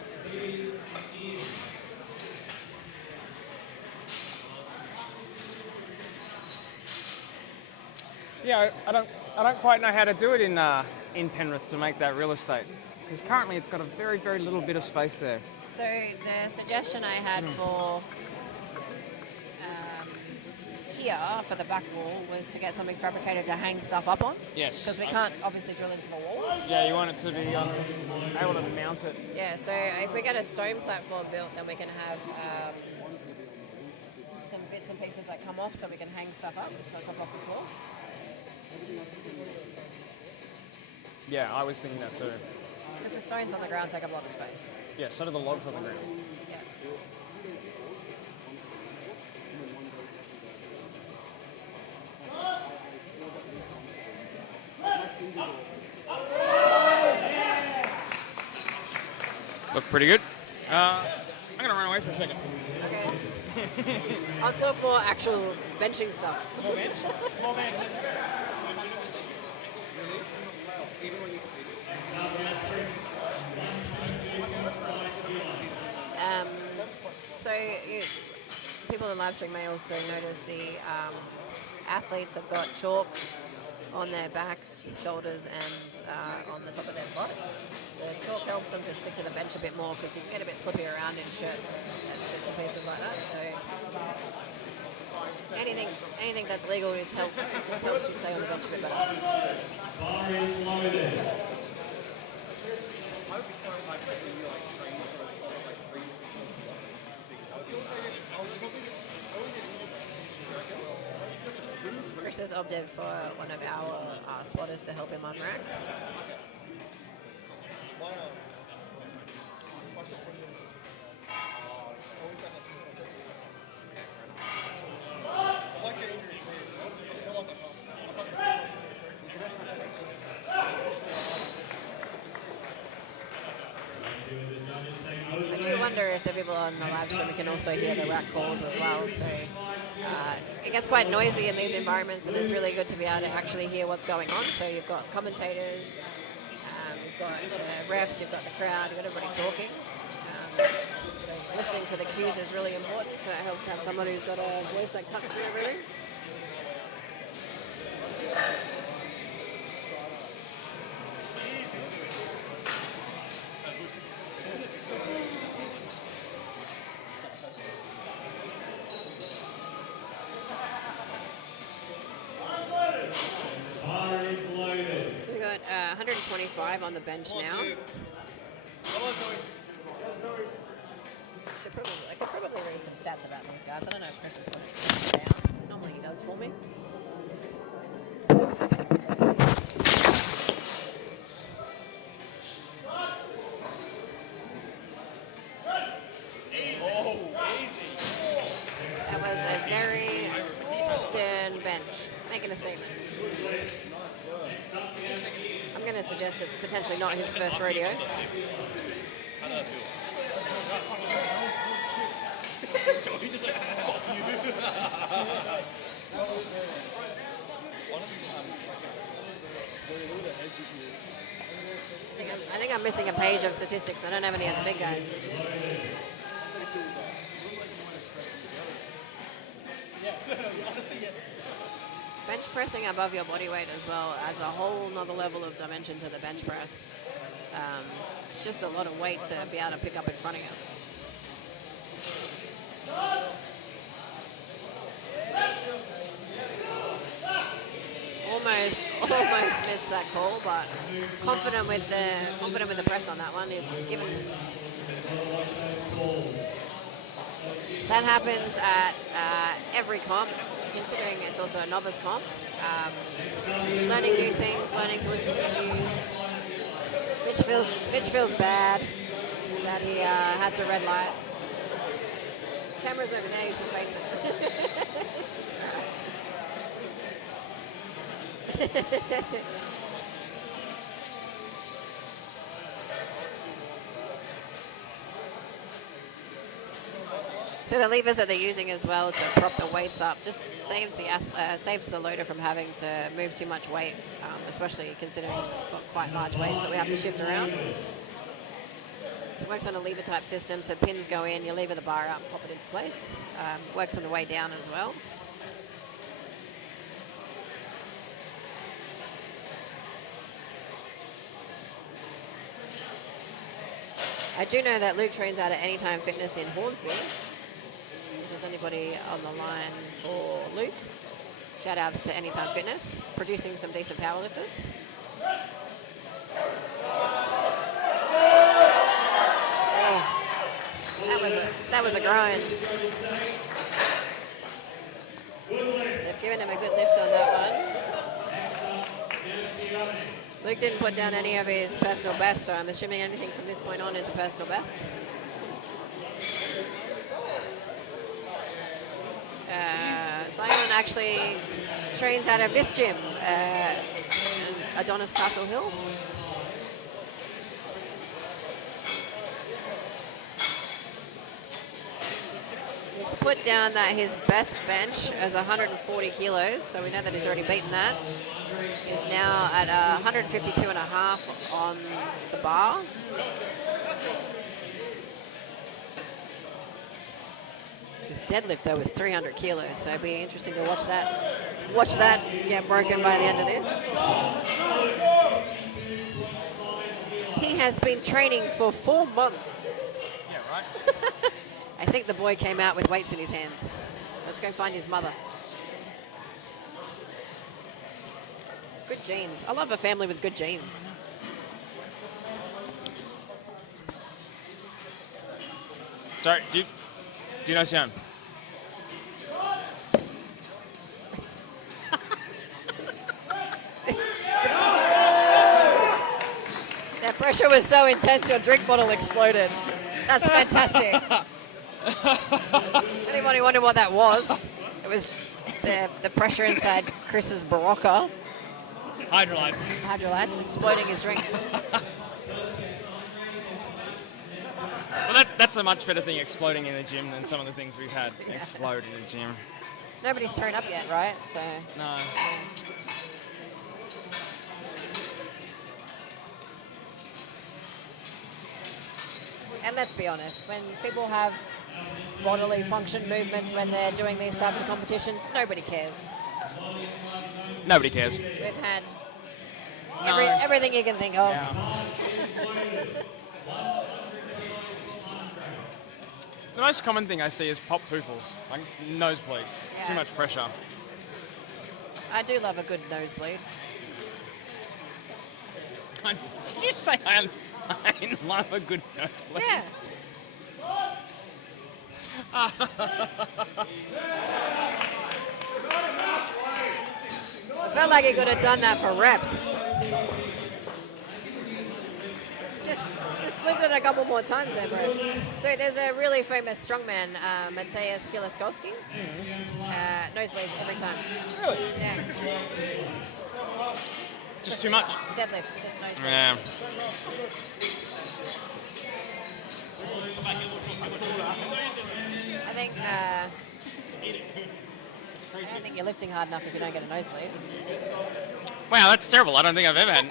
Yeah, I don't quite know how to do it in Penrith to make that real estate, because currently it's got a very, very little bit of space there. So the suggestion I had for here for the back wall was to get something fabricated to hang stuff up on. Yes. Because we can't obviously drill into the walls. Yeah, you want it to be able to mount it. Yeah, so if we get a stone platform built, then we can have some bits and pieces that come off so we can hang stuff up so it's up off the floor. Yeah, I was thinking that too. Because the stones on the ground take up a lot of space. Yeah, so do the logs on the ground. Yes. Look pretty good. I'm going to run away for a second. Okay. I'll talk more actual benching stuff. More bench? More bench. So people in live stream may also notice the athletes have got chalk on their backs, shoulders, and on the top of their butt. So chalk helps them to stick to the bench a bit more because you can get a bit slippy around in shirts and bits and pieces like that. So anything that's legal just helps you stay on the bench a bit better. Bar is loaded. Chris has opted for one of our spotters to help him unrack. I do wonder if the people on the live stream can also hear the rack calls as well. So it gets quite noisy in these environments, and it's really good to be able to actually hear what's going on. So you've got commentators, you've got the refs, you've got the crowd, you've got everybody talking. So listening for the cues is really important. So it helps to have someone who's got a voice that cuts through everything. So we got 125 on the bench now. I could probably read some stats about these guys. I don't know if Chris is putting these down. Normally he does for me. That was a very stern bench, making a statement. suggests it's potentially not his first rodeo. I think I'm missing a page of statistics. I don't have any of the big guys. Bench pressing above your body weight as well adds a whole nother level of dimension to the bench press. It's just a lot of weight to be able to pick up in front of you. Almost missed that call, but confident with the press on that one. Given that happens at every comp, considering it's also a novice comp. Learning new things, learning to listen to cues. Mitch feels bad that he had to red light. Camera's over there, you should face it. It's all right. So the levers that they're using as well to prop the weights up just saves the loader from having to move too much weight, especially considering we've got quite large weights that we have to shift around. So it works on a lever type system, so pins go in, you lever the bar up and pop it into place. Works on the way down as well. I do know that Luke trains out at Anytime Fitness in Hornsby. If there's anybody on the line for Luke, shout outs to Anytime Fitness, producing some decent powerlifters. That was a grind. They've given him a good lift on that one. Luke didn't put down any of his personal bests, so I'm assuming anything from this point on is a personal best. Ciaran actually trains out of this gym, Adonis Castle Hill. He's put down that his best bench is 140 kilos, so we know that he's already beaten that. Is now at 152.5 on the bar. His deadlift though was 300 kilos, so it'd be interesting to watch that get broken by the end of this. He has been training for 4 months. Yeah, right. I think the boy came out with weights in his hands. Let's go find his mother. Good genes. I love a family with good genes. Sorry, do you know Ciaran? That pressure was so intense your drink bottle exploded. That's fantastic. Anybody wonder what that was? It was the pressure inside Chris's Barocca. Hydrolytes exploding his drink. Well, that's a much better thing exploding in the gym than some of the things we've had explode in the gym. Nobody's thrown up yet, right? So No. And let's be honest, when people have bodily function movements when they're doing these types of competitions, nobody cares. Nobody cares. We've had everything you can think of. Yeah. The most common thing I see is pop poofles, like nosebleeds, too much pressure. I do love a good nosebleed. Did you say I love a good nosebleed? Yeah. I felt like he could have done that for reps. Just lived it a couple more times there, bro. So there's a really famous strongman, Mateusz Kieliszkowski. Nosebleeds every time. Really? Yeah. Just too much. Deadlifts, just nosebleeds. Yeah. I think I don't think you're lifting hard enough if you don't get a nosebleed. Wow, that's terrible. I don't think I've ever had.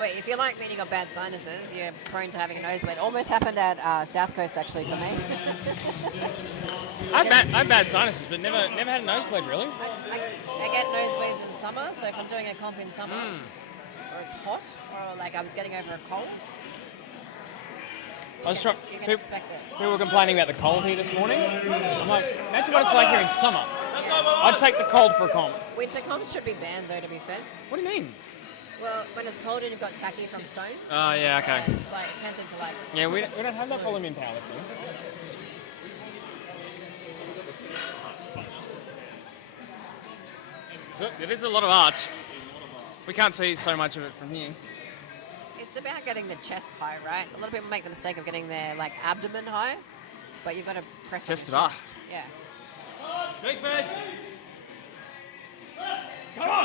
Wait, if you're like me and you got bad sinuses, you're prone to having a nosebleed. Almost happened at South Coast actually for me. I've bad sinuses, but never had a nosebleed really. I get nosebleeds in summer, so if I'm doing a comp in summer, or it's hot, or like I was getting over a cold, I was trying. you can expect it. People were complaining about the cold here this morning. I'm like, imagine what it's like here in summer. I'd take the cold for a comp. Winter comps should be banned though, to be fair. What do you mean? Well, when it's cold and you've got tacky from stones. Oh, yeah, okay. It's like, it turns into like... Yeah, we don't have that problem in powerlifting. So there is a lot of arch. We can't see so much of it from here. It's about getting the chest high, right? A lot of people make the mistake of getting their like abdomen high, but you've got to press Chest on the to chest. Yeah. Big man. Come on!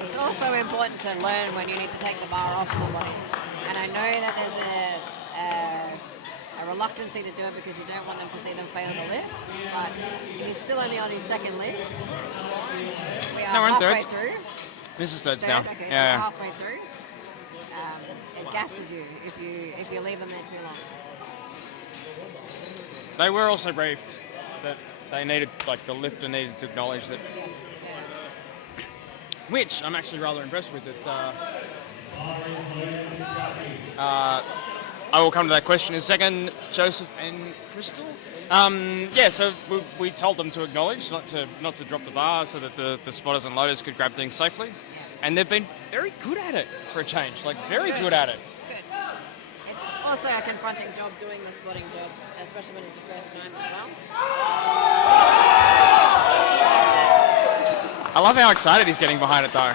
It's also important to learn when you need to take the bar off somebody. And I know that there's a reluctancy to do it because you don't want them to see them fail the lift, but he's still only on his second lift. We are halfway through. This is third Third, now. okay, so Yeah. we're halfway through. It gasses you if you leave them there too long. They were also briefed that they needed, like the lifter needed to acknowledge that. Yes. Yeah. Which I'm actually rather impressed with. That I will come to that question in a second, Joseph and Crystal. Yeah, so we told them to acknowledge, not to drop the bar, so that the spotters and loaders could grab things safely. And they've been very good at it for a change, like very good at it. Good. It's also a confronting job doing the spotting job, especially when it's your first time as well. I love how excited he's getting behind it though.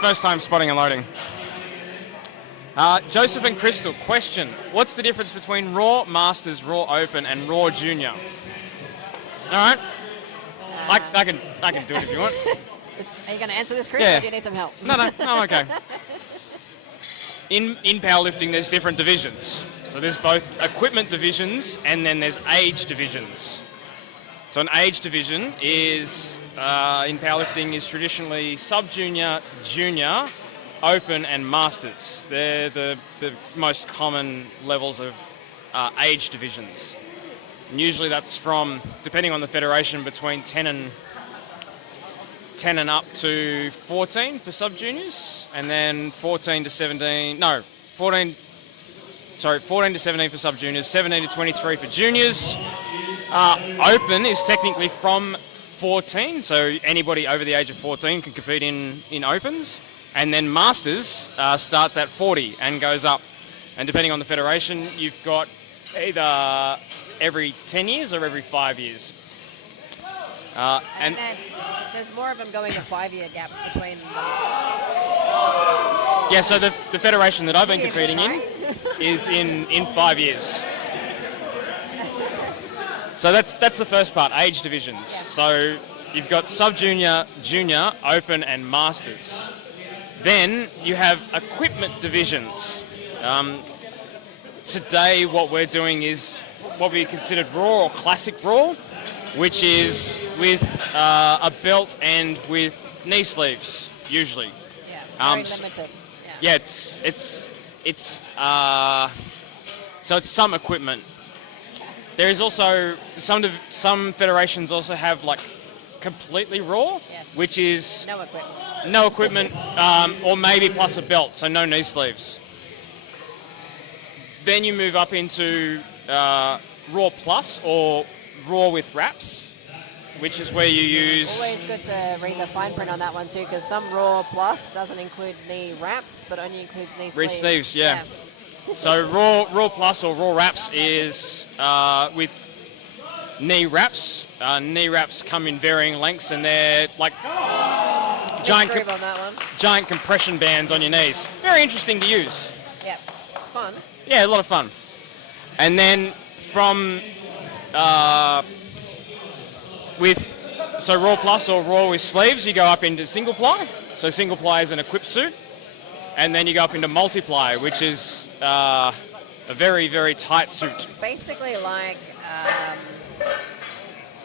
First time spotting and loading. Joseph and Crystal, question. What's the difference between Raw Masters, Raw Open and Raw Junior? Alright? I can do it if you want. Are you going to answer this, Chris, Yeah. or do you need some help? No, I'm okay. In powerlifting, there's different divisions. So there's both equipment divisions and then there's age divisions. So an age division is, in powerlifting, is traditionally sub-junior, junior, open and masters. They're the most common levels of age divisions. And usually that's from, depending on the federation, between 10 and up to 14 for sub-juniors, and then 14 to 17 for sub-juniors, 17 to 23 for juniors. Open is technically from 14, so anybody over the age of 14 can compete in opens. And then Masters starts at 40 and goes up. And depending on the federation, you've got either every 10 years or every 5 years. And then there's more of them going to 5-year gaps between them. Yeah, so the federation that I've been competing in is in 5 years. So that's the first part, age divisions. Yes. So you've got sub-junior, junior, open and masters. Then you have equipment divisions. Today what we're doing is what we considered raw or classic raw, which is with a belt and with knee sleeves, usually. Yeah, very limited. Yeah, so it's some equipment. There is also some federations also have like completely raw, yes. which is no equipment, or maybe plus a belt, so no knee sleeves. Then you move up into raw plus or raw with wraps, which is where you use... Always good to read the fine print on that one too, because some raw plus doesn't include knee wraps, but only includes knee sleeves. Sleeves, yeah. So raw plus or raw wraps is with knee wraps. Knee wraps come in varying lengths, and they're like giant compression bands on your knees. Very interesting to use. Yeah, fun. Yeah, a lot of fun. And then from so Raw Plus or Raw with sleeves, you go up into single ply. So single ply is an equipped suit, and then you go up into multiply, which is a very, very tight suit. Basically, like,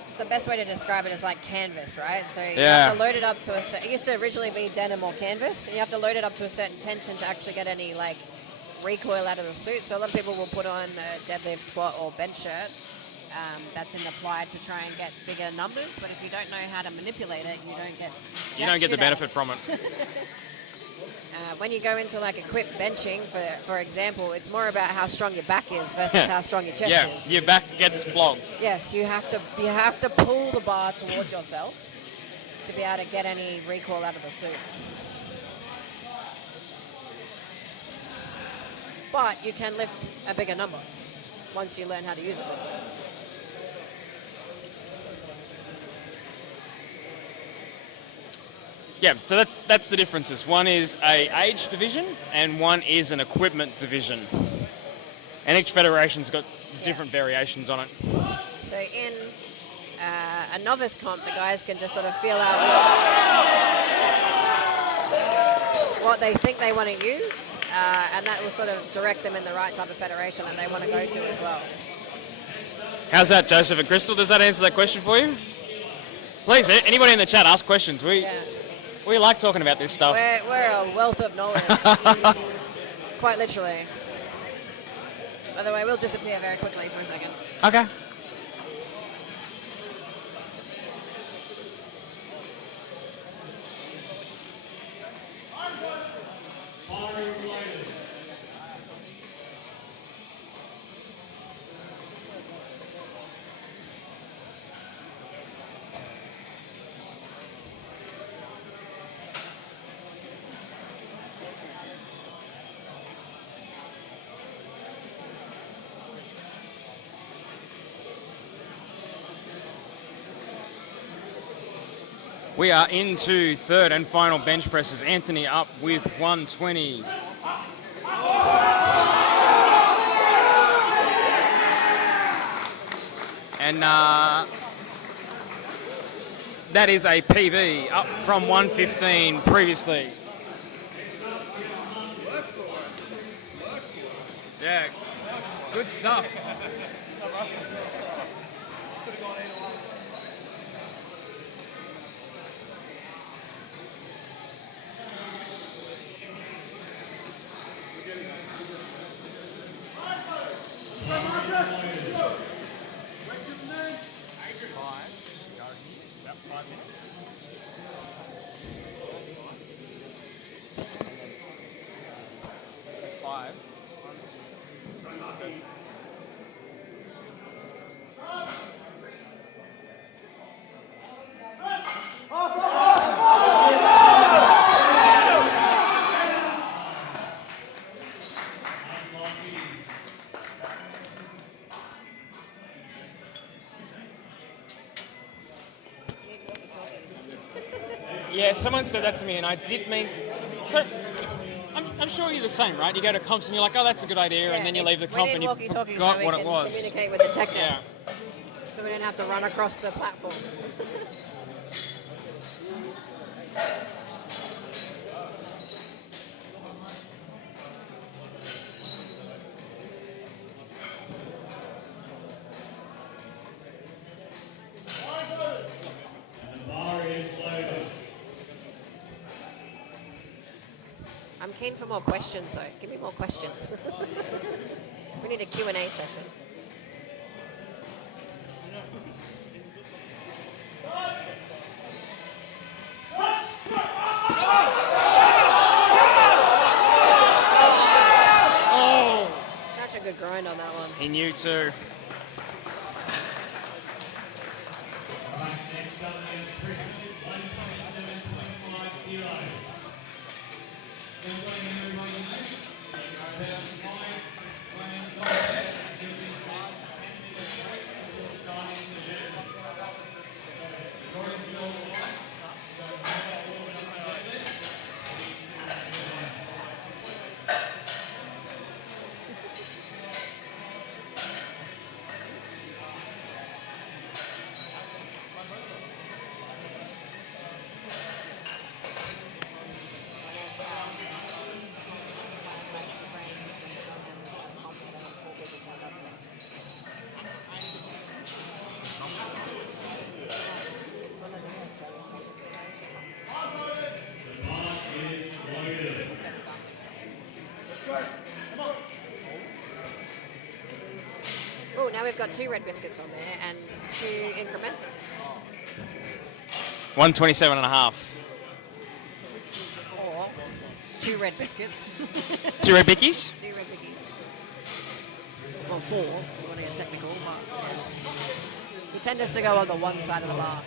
so the best way to describe it is like canvas, right? So you have to load it up to it used to originally be denim or canvas, and you have to load it up to a certain tension to actually get any like recoil out of the suit. So a lot of people will put on a deadlift, squat, or bench shirt that's in the ply to try and get bigger numbers. But if you don't know how to manipulate it, you don't get the benefit from it. When you go into like equipped benching, for example, it's more about how strong your back is versus how strong your chest is. Your back gets flogged. Yes, you have to pull the bar towards yourself to be able to get any recoil out of the suit. But you can lift a bigger number once you learn how to use it. Yeah, so that's the differences. One is a age division and one is an equipment division. And each federation's got different variations on it. So in a novice comp, the guys can just sort of feel out what they think they want to use, and that will sort of direct them in the right type of federation that they want to go to as well. How's that, Joseph and Crystal? Does that answer that question for you? Please, anybody in the chat, ask questions. We like talking about this stuff. We're a wealth of knowledge, quite literally. By the way, we'll disappear very quickly for a second. Okay. We are into third and final bench presses. Anthony up with 120. And that is a PB, up from 115 previously. Yeah, good stuff. Yeah, someone said that to me, and I did mean to, so I'm sure you're the same, right? You go to comps and you're like, oh, that's a good idea, and then you leave the comp and you forgot what it was. Communicate with the tech desk, so we don't have to run across the platform. I'm keen for more questions, though. Give me more questions. We need a Q&A session. Oh! Such a good grind on that one. He knew too. Next up is Chris, 127.5 kilos. got 2 red biscuits on there and 2 incremental. 127.5. Or 2 red biscuits. 2 red bickies? 2 red bickies. Well, 4, if you want to get technical, but yeah. He tends to go on the one side of the bar.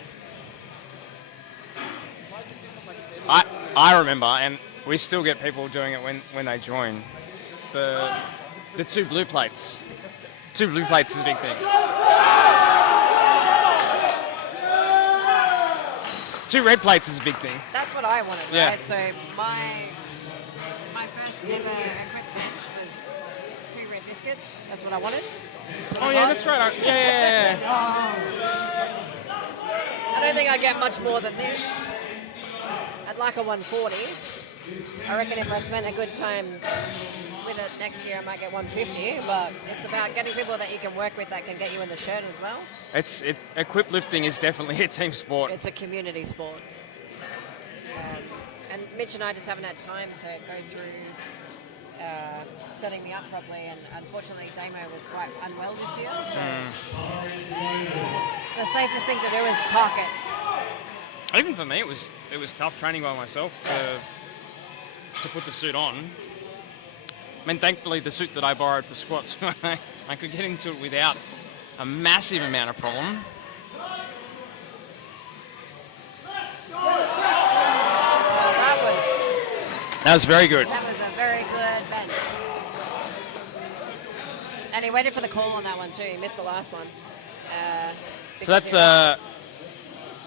I remember, and we still get people doing it when they join. The 2 blue plates. 2 blue plates is a big thing. 2 red plates is a big thing. That's what I wanted, Yeah. right? So my first ever equipped bench was 2 red biscuits. That's what I wanted. Oh yeah, that's right. Yeah. I don't think I'd get much more than this. I'd like a 140. I reckon if I spent a good time with it next year, I might get 150. But it's about getting people that you can work with that can get you in the shirt as well. Equip lifting is definitely a team sport. It's a community sport. And Mitch and I just haven't had time to go through setting me up properly, and unfortunately Damo was quite unwell this year, so the safest thing to do is park it. Even for me, it was tough training by myself to put the suit on. I mean, thankfully the suit that I borrowed for squats, I could get into it without a massive amount of problem. That was very good. That was a very good bench. And he waited for the call on that one too. He missed the last one. So that's a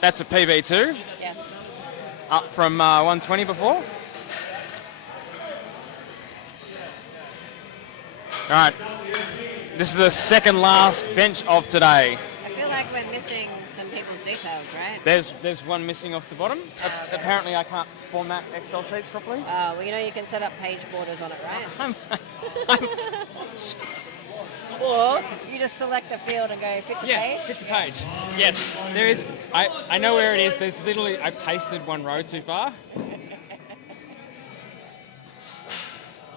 PB2? Yes. Up from 120 before? All right. This is the second last bench of today. I feel like we're missing some people's details, right? There's one missing off the bottom. Apparently I can't format Excel sheets properly. Well, you know you can set up page borders on it, right? Or you just select the field and go fit to page? Fit to page. Yes, there is. I know where it is. There's literally, I pasted one row too far.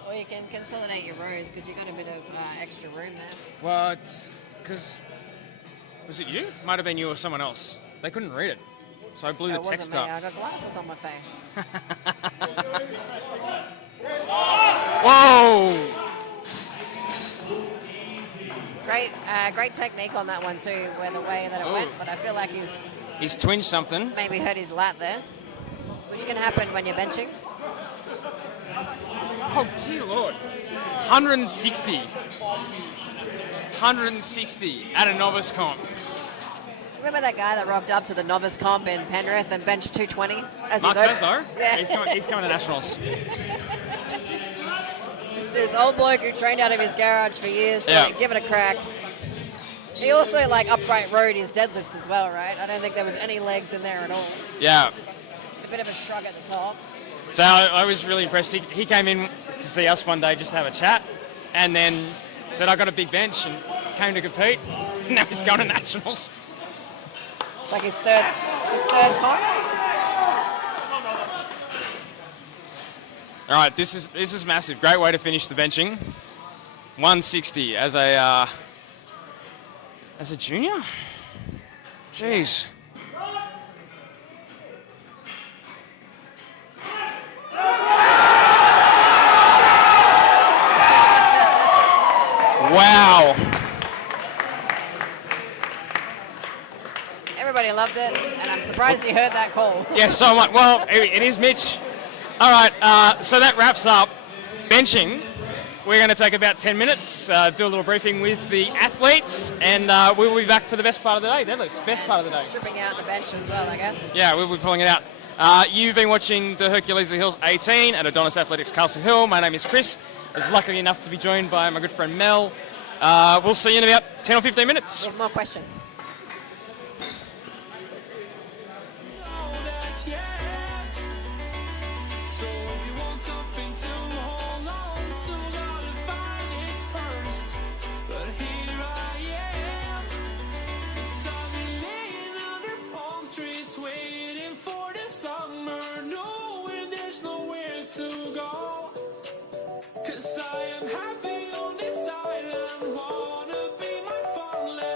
Or you can consolidate your rows because you've got a bit of extra room there. Well, it's because, was it you? Might have been you or someone else. They couldn't read it. So I blew the text up. I got glasses on my face. Whoa! Great technique on that one too, where the way that it went. But I feel like He's twinged something. maybe hurt his lat there, which can happen when you're benching. Oh, dear Lord. 160. 160 at a novice comp. Remember that guy that rocked up to the novice comp in Penrith and benched 220 as Mark his open? Tesbo? Yeah. He's coming to Nationals. Just this old bloke who trained out of his garage for years, Yeah. like, give it a crack. He also upright rode his deadlifts as well, right? I don't think there was any legs in there at all. Yeah. A bit of a shrug at the top. So I was really impressed. He came in to see us one day just to have a chat, and then said, I got a big bench, and came to compete. Now he's going to Nationals. It's like his third comp. All right, this is massive. Great way to finish the benching. 160 as a junior. Jeez. Wow. Everybody loved it, and I'm surprised you heard that call. Yeah, so much. Well, it is Mitch. All right, so that wraps up benching. We're going to take about 10 minutes, do a little briefing with the athletes, and we will be back for the best part of the day, Deadlifts, best part of the day. Stripping out the bench as well, I guess. Yeah, we'll be pulling it out. You've been watching the Hercules Of The Hills 18 at Adonis Athletics Castle Hill. My name is Chris. I was lucky enough to be joined by my good friend Mel. We'll see you in about 10 or 15 minutes. We have more questions. Cause I am happy on this island, wanna be my fun land.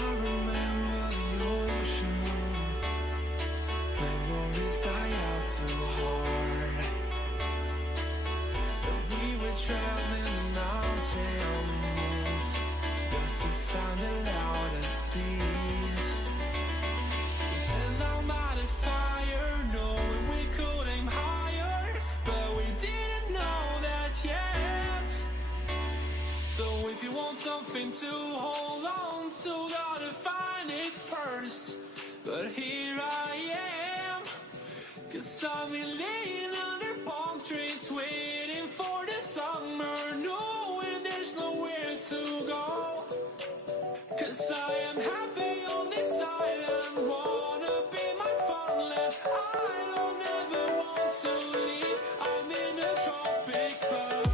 remember the ocean. Memories die out too hard. But we were traveling the mountains just to find the loudest tears. We set our mighty fire, knowing we could aim higher, but we didn't know that yet. So if you want something to hold on to, gotta find it first. But here I am, 'cause I've been laying under palm trees, waiting for the summer, knowing there's nowhere to go. 'Cause I am happy on this island, wanna be my farmland. I don't ever want to leave, I'm in a tropic club.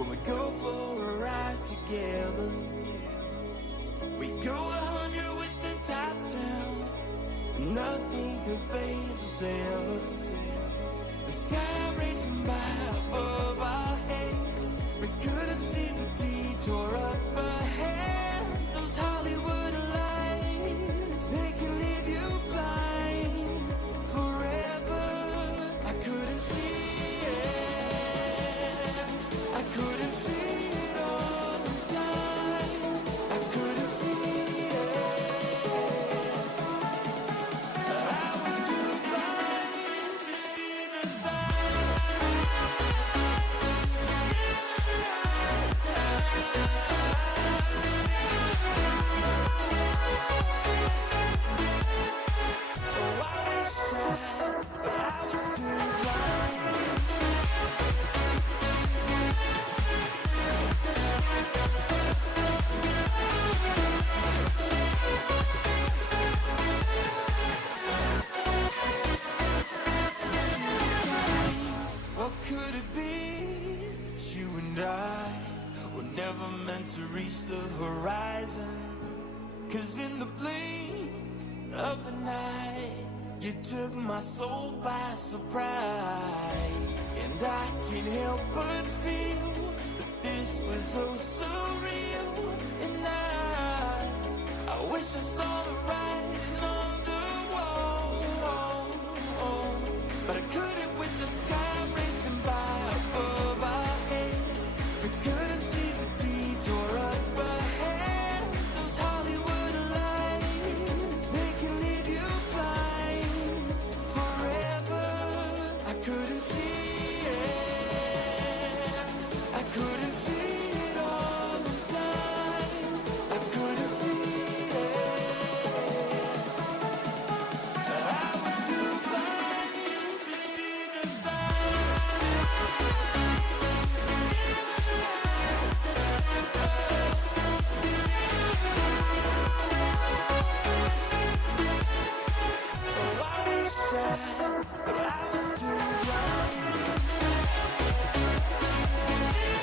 when we go for a ride together. We go 100 with the top down, nothing can phase us ever. The sky racing by above our heads, we couldn't see the detour up ahead. Those Hollywood lights, they can leave you blind forever. I couldn't see it, I couldn't see it all the time. I couldn't see it, I was too blind to see the oh, I wish I was too blind. What could it be that you and I were never meant to reach the horizon? 'Cause in the blink of an eye, you took my soul by surprise. And I can't help but feel that this was oh so real. And I wish I saw the writing on the wall, but I couldn't with the sky racing by above our heads. We couldn't see the detour up ahead. Those Hollywood lights, they can leave you blind forever. I couldn't see it, I couldn't see it all the time. I couldn't see it, I was too blind to see the oh, I wish I was too blind to see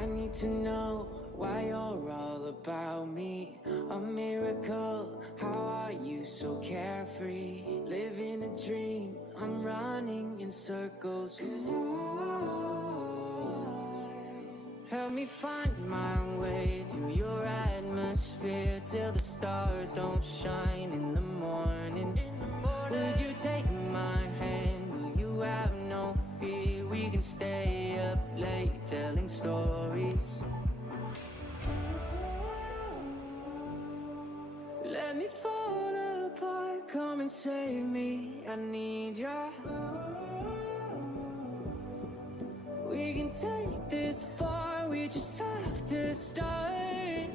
I need to know why you're all about me. A miracle, how are you so carefree? Living a dream, I'm running in circles. 'Cause help me find my way through your atmosphere till the stars don't shine in the morning. Would you take my hand? Will you have no fear? We can stay up late telling stories. Let me fall apart, come and save me. I need ya. We can take this far, we just have to start.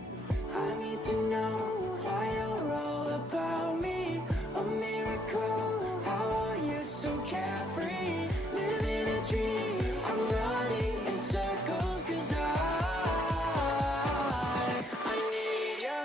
I need to know why you're all about me. A miracle, how are you so carefree? Living a dream, I'm running in circles. 'Cause I need ya.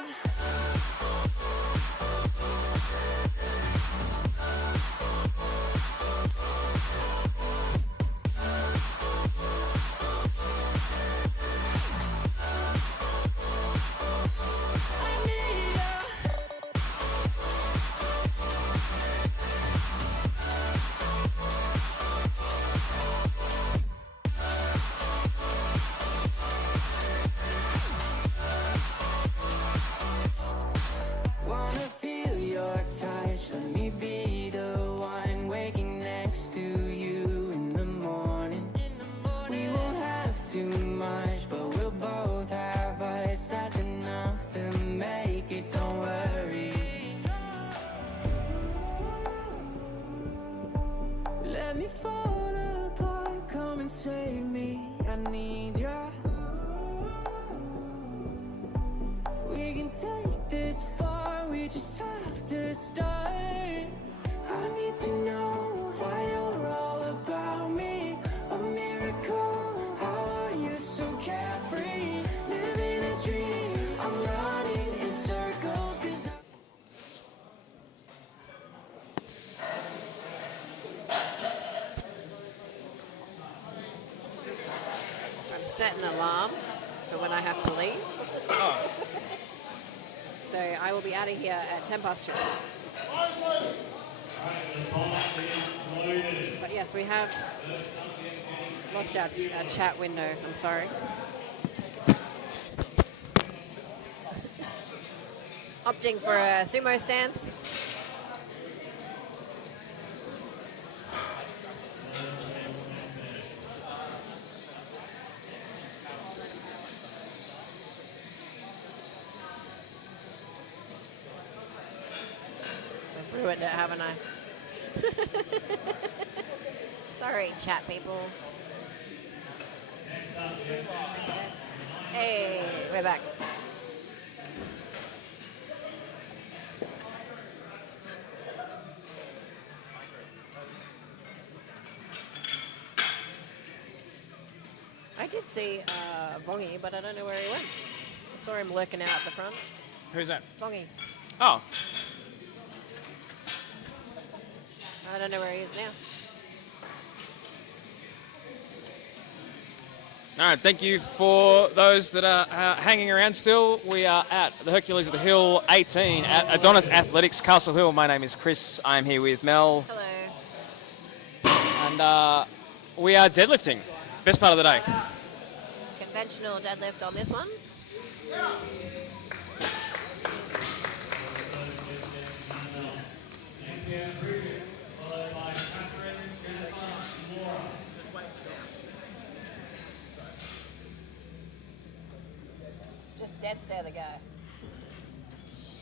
Wanna feel your touch, let me be the one waking next to you in the morning. We won't have too much, but we'll both have us. That's enough to make it, don't worry. Let me fall apart, come and save me. I need ya. We can take this far, we just have to start. I need to know why you're all about me. A miracle, how are you so carefree? Living a dream, I'm running in circles. 'Cause I'm setting an alarm for when I have to leave. So I will be out of here at 2:10. But yes, we have lost our chat window. I'm sorry. Opting for a sumo stance. I've ruined it, haven't I? Sorry, chat people. Hey, we're back. I did see Vongi, but I don't know where he went. I saw him lurking out at the front. Who's that? Vongi. Oh, I don't know where he is now. all right. Thank you for those that are hanging around still. We are at the Hercules of the Hill 18 at Adonis Athletics Castle Hill. My name is Chris. I'm here with Mel. Hello. And we are deadlifting. Best part of the day. Conventional deadlift on this one. Just dead stare the guy.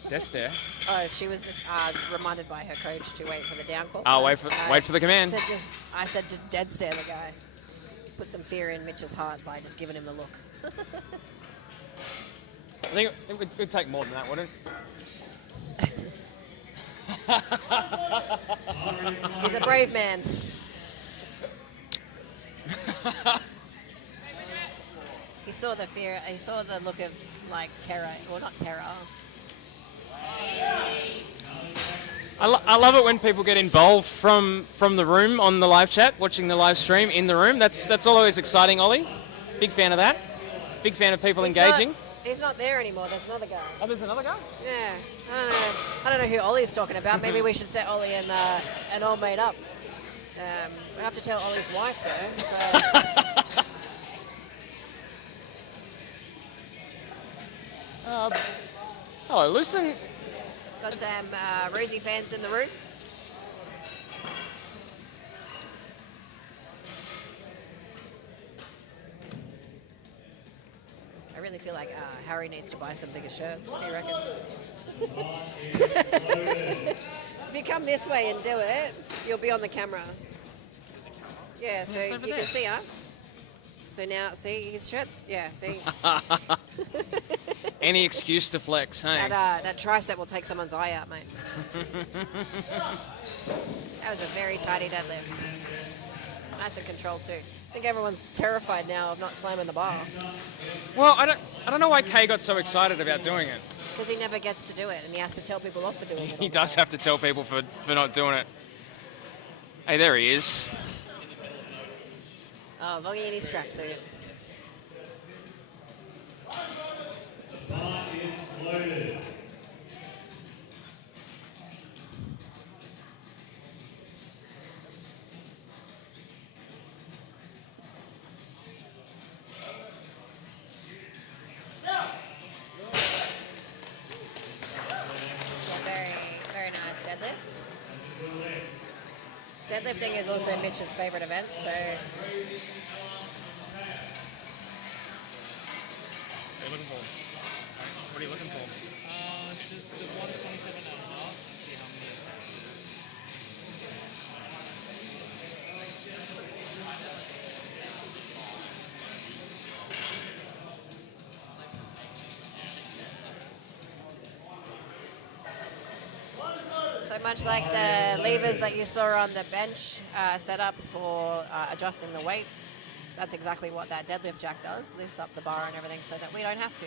Death stare. Oh, she was just reminded by her coach to wait for the down call. Oh, wait for the command. I said just dead stare the guy. Put some fear in Mitch's heart by just giving him the look. I think it would take more than that, wouldn't it? He's a brave man. He saw the fear. He saw the look of like terror. Well, not terror. I love it when people get involved from the room on the live chat, watching the live stream in the room. That's always exciting, Ollie. Big fan of that. big fan of people He's engaging. He's not there anymore. There's another guy. Oh, there's another guy? Yeah. I don't know who Ollie's talking about. Maybe we should set Ollie and all made up. We have to tell Ollie's wife though. So. Hello, listen. Got some Rosie fans in the room. I really feel like Harry needs to buy some bigger shirts. What do you reckon? If you come this way and do it, you'll be on the camera. Yeah, so it's over you there. can see us. So now, see his shirts? Yeah, see? Any excuse to flex, hey? That tricep will take someone's eye out, mate. That was a very tidy deadlift. Nice and controlled too. I think everyone's terrified now of not slamming the bar. Well, I don't know why Kay got so excited about doing it. Because he never gets to do it, and he has to tell people off for doing it. He does have to tell people for not doing it. Hey, there he is. Oh, Vongie in his tracksuit. Bar is loaded. Yeah, very, very nice deadlift. Deadlifting is also Mitch's favourite event, so... What are you looking for? What are you looking for? Just the 127 and a half. See how many attempts. So much like the levers that you saw on the bench set up for adjusting the weights, that's exactly what that deadlift jack does. Lifts up the bar and everything so that we don't have to.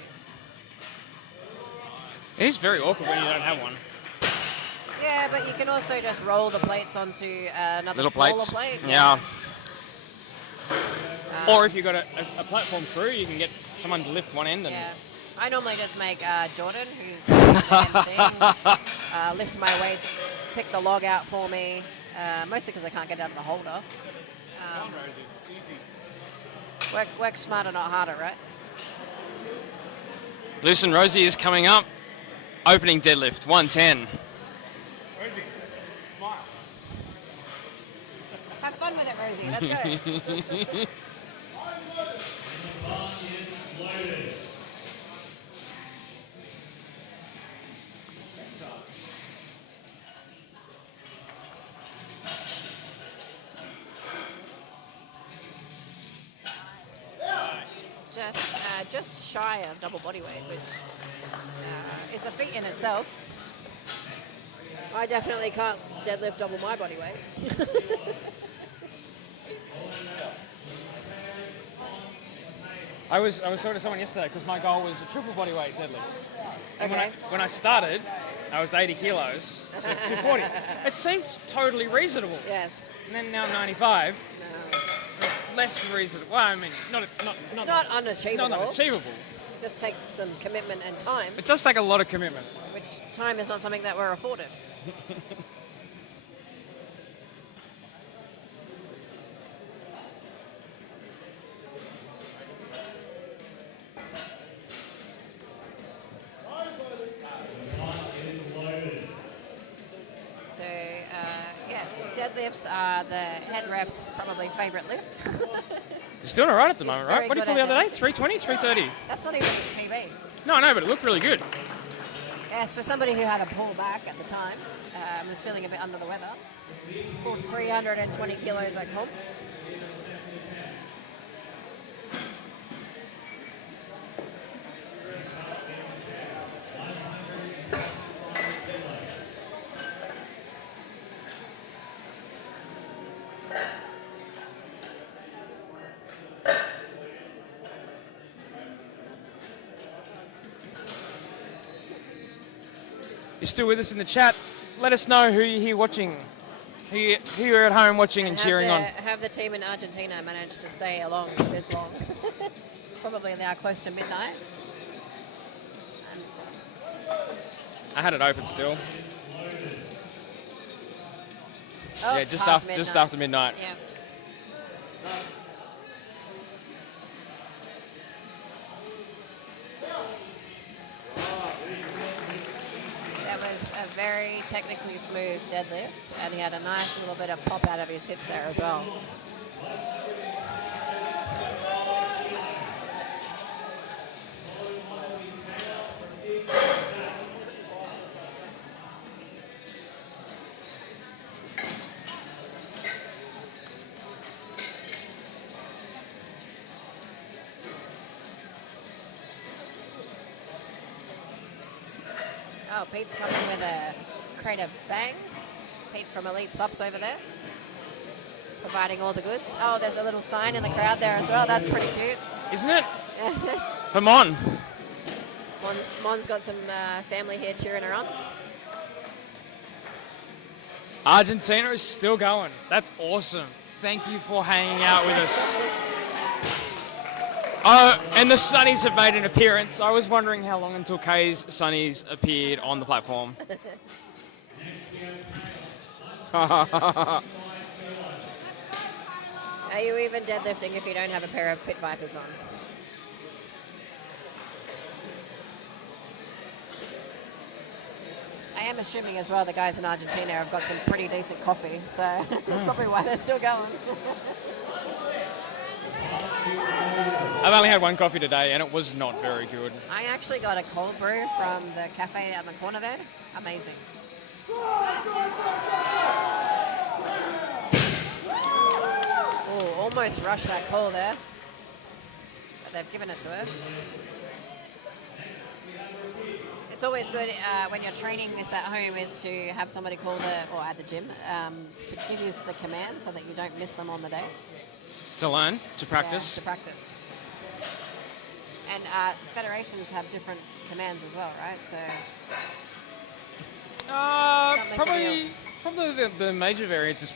It is very awkward when you don't have one. Yeah, but you can also just roll the plates onto another Little smaller plates. plate. Yeah. Or if you've got a platform crew, you can get someone to lift one end. And Yeah. I normally just make Jordon, who's MCing, lift my weights, pick the log out for me, mostly because I can't get it out of the holder. Work smarter, not harder, right? Lucen Rosie is coming up. Opening deadlift, 110. Rosie, smile. Have fun with it, Rosie. Let's go. Bar is loaded. Just shy of double body weight, which is a feat in itself. I definitely can't deadlift double my body weight. I was talking to someone yesterday because my goal was a triple body weight deadlift. And Okay. when I started, I was 80 kilos, so 240. It seems totally reasonable. Yes. And then now I'm 95. No. It's less reasonable. Well, I mean, It's not unachievable. not unachievable. It just takes some commitment and time, It does take a lot of commitment. which time is not something that we're afforded. So, yes, deadlifts are the head ref's probably favourite lift. You're still all right at the He's moment, very right? What did you good pull the at other day? 320, 330? That's not even his PB. No, I know, but it looked really good. Yes, for somebody who had a pull back at the time, was feeling a bit under the weather, pulled 320 kilos at comp. You're still with us in the chat. Let us know who you're here watching, who you're at home watching and cheering on. Have the team in Argentina managed to stay along this long? It's probably now close to midnight. I had it open still. Oh, Yeah, just past just midnight. after midnight. Yeah. That was a very technically smooth deadlift, and he had a nice little bit of pop out of his hips there as well. Oh, Pete's coming with a crate of bang. Pete from Elite Subs over there, providing all the goods. Oh, there's a little sign in the crowd there as well. That's pretty cute. Isn't it? For Mon. Mon's got some family here cheering her on. Argentina is still going. That's awesome. Thank you for hanging out with us. Oh, and the Sunnies have made an appearance. I was wondering how long until Kay's Sunnies appeared on the platform. Are you even deadlifting if you don't have a pair of Pit Vipers on? I am assuming as well the guys in Argentina have got some pretty decent coffee, so that's probably why they're still going. I've only had one coffee today and it was not very good. I actually got a cold brew from the cafe out in the corner there. Amazing. Oh, almost rushed that call there. But they've given it to her. It's always good when you're training this at home is to have somebody call or at the gym, to give you the command so that you don't miss them on the day. To learn, to practice. Yeah, to practice. And federations have different commands as well, right? So Probably the major variance is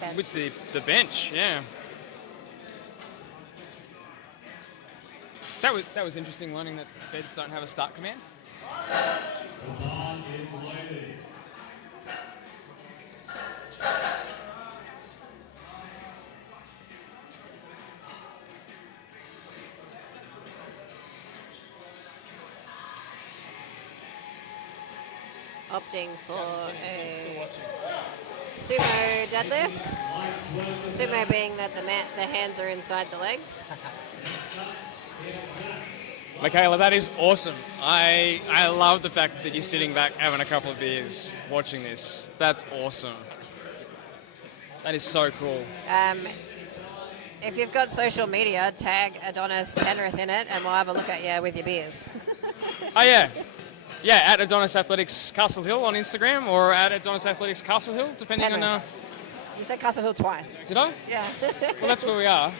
bench. with the bench, yeah. That was interesting learning that feds don't have a start command. Opting for a sumo deadlift. Sumo being that the hands are inside the legs. Michaela, that is awesome. I love the fact that you're sitting back having a couple of beers watching this. That's awesome. That is so cool. If you've got social media, tag Adonis Penrith in it and we'll have a look at you with your beers. Oh, yeah. Yeah, at Adonis Athletics Castle Hill on Instagram or at Adonis Athletics Castle Hill, depending Penrith. on... You said Castle Hill twice. Did I? Yeah. Well, that's where we are.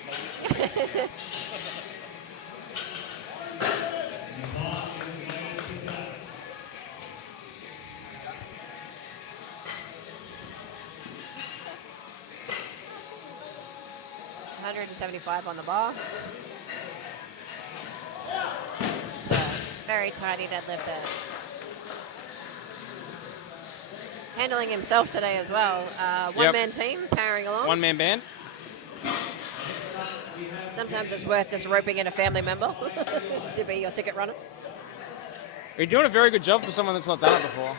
$175 on the bar. It's a very tiny deadlift there. Handling himself today as well. One-man team, powering along. One-man band. Sometimes it's worth just roping in a family member to be your ticket runner. You're doing a very good job for someone that's not done it before.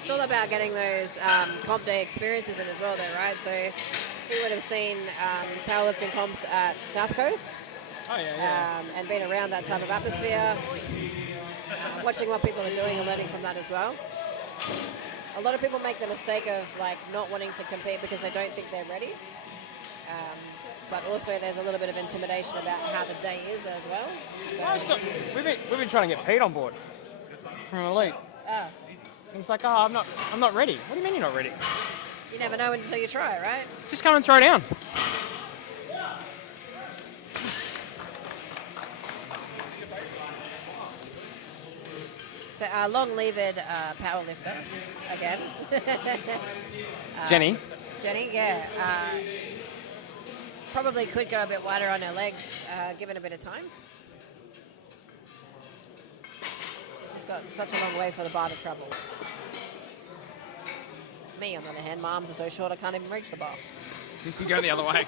It's all about getting those comp day experiences in as well though, right? So you would have seen powerlifting comps at South Coast. Oh, yeah. And been around that type of atmosphere. Watching what people are doing and learning from that as well. A lot of people make the mistake of like not wanting to compete because they don't think they're ready. But also there's a little bit of intimidation about how the day is as well. So, we've been trying to get Pete on board from Elite. He's like, I'm not ready. What do you mean you're not ready? You never know until you try, right? Just come and throw down. So our long-levered powerlifter, again. Jenny. Jenny, yeah. Probably could go a bit wider on her legs, given a bit of time. She's got such a long way for the bar to travel. Me, on the other hand, my arms are so short I can't even reach the bar. You can go the other way.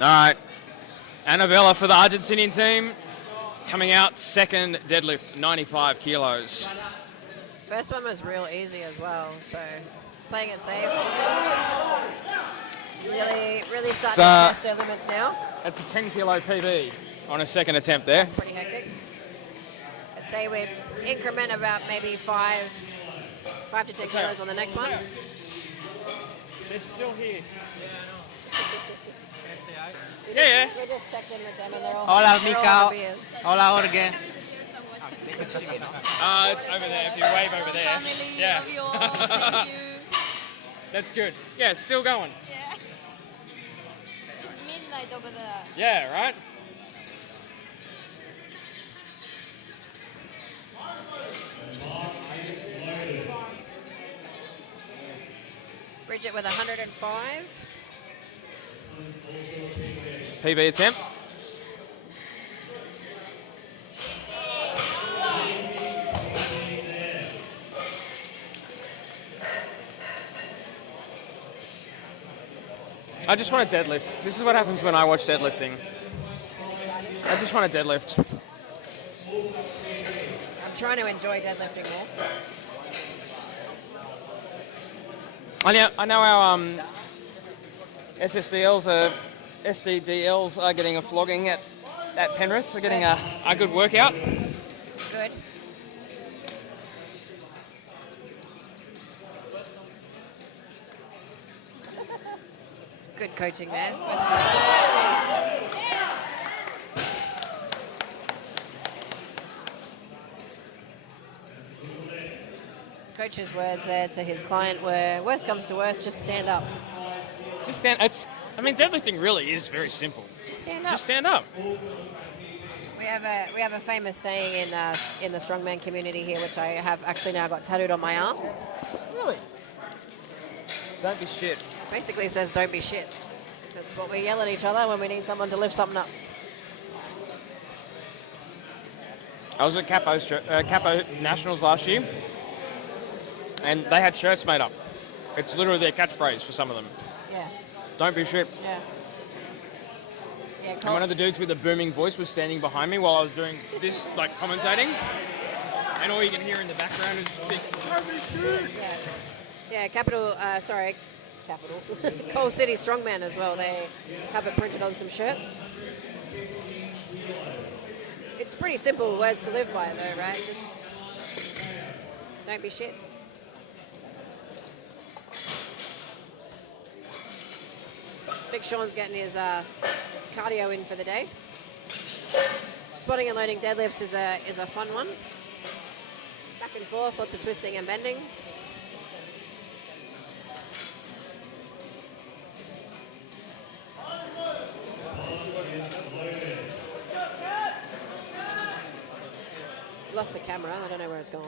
All right, Annabella for the Argentinian team, coming out second deadlift, 95 kilos. First one was real easy as well, so playing it safe. Really starting to test her limits now. That's a 10 kilo PB on a second attempt there. That's pretty hectic. I'd say we'd increment about maybe 5 to 10 kilos on the next one. They're still here. We Yeah. just checked in with them and they're all Hola, they're all Mika. on beers. Hola, Jorge. It's over there. If you wave over there. Yeah. That's good. Yeah, still going. Yeah. It's midnight over there. Yeah, right? Bridget with 105. PB attempt. I just want to deadlift. This is what happens when I watch deadlifting. I just want to deadlift. I'm trying to enjoy deadlifting more. I know our SDDLs are getting a flogging at Penrith. They're getting a good workout. Good. It's good coaching there. Coach's words there to his client were, worst comes to worst, just stand up. Just stand. Deadlifting really is very simple. Just stand up. Just stand up. We have a famous saying in the strongman community here, which I have actually now got tattooed on my arm. Really? Don't be shit. Basically it says, don't be shit. That's what we yell at each other when we need someone to lift something up. I was at Capo Nationals last year, and they had shirts made up. It's literally their catchphrase for some of them. Yeah. Don't be shit. Yeah. Yeah, And one of the dudes with a booming voice was standing behind me while I was doing this, like commentating, and all you can hear in the background is big, don't be shit. Yeah, Capital. Coal City Strongman as well. They have it printed on some shirts. It's pretty simple words to live by, though, right? Just don't be shit. Big Sean's getting his cardio in for the day. Spotting and loading deadlifts is a fun one. Back and forth, lots of twisting and bending. Lost the camera. I don't know where it's gone.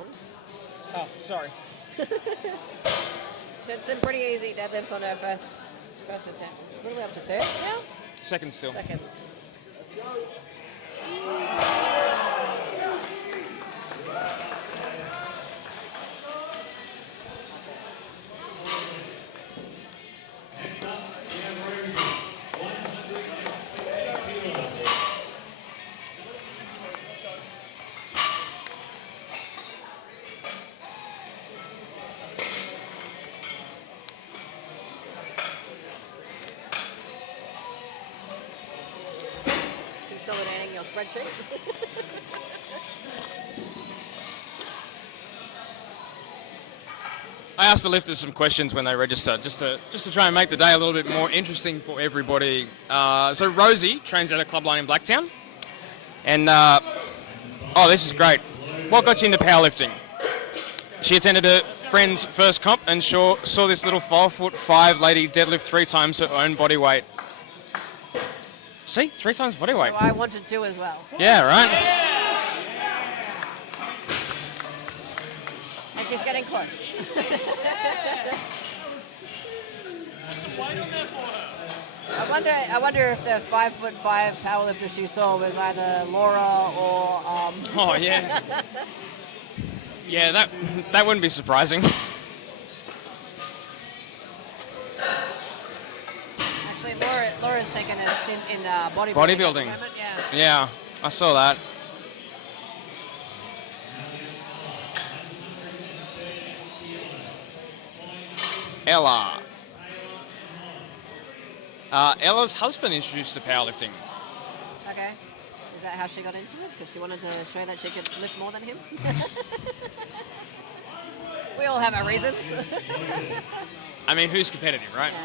Oh, sorry. She had some pretty easy deadlifts on her first attempt. What are we up to, thirds now? Second still. Seconds. Consolidating your spreadsheet. I asked the lifters some questions when they register, just to try and make the day a little bit more interesting for everybody. So Rosie trains at a club line in Blacktown, and oh, this is great. What got you into powerlifting? She attended a friend's first comp and saw this little 5'5" lady deadlift 3 times her own body weight. See, 3 times body weight. So I wanted to as well. Yeah, right. And she's getting close. I wonder if the 5'5" powerlifter she saw was either Laura or. Oh yeah. Yeah, that wouldn't be surprising. Actually, Laura's taken a stint in bodybuilding. Bodybuilding. At the moment, yeah. Yeah, I saw that. Ella. Ella's husband introduced to powerlifting. Okay. Is that how she got into it? Because she wanted to show that she could lift more than him? We all have our reasons. I mean, who's competitive, right? Yeah,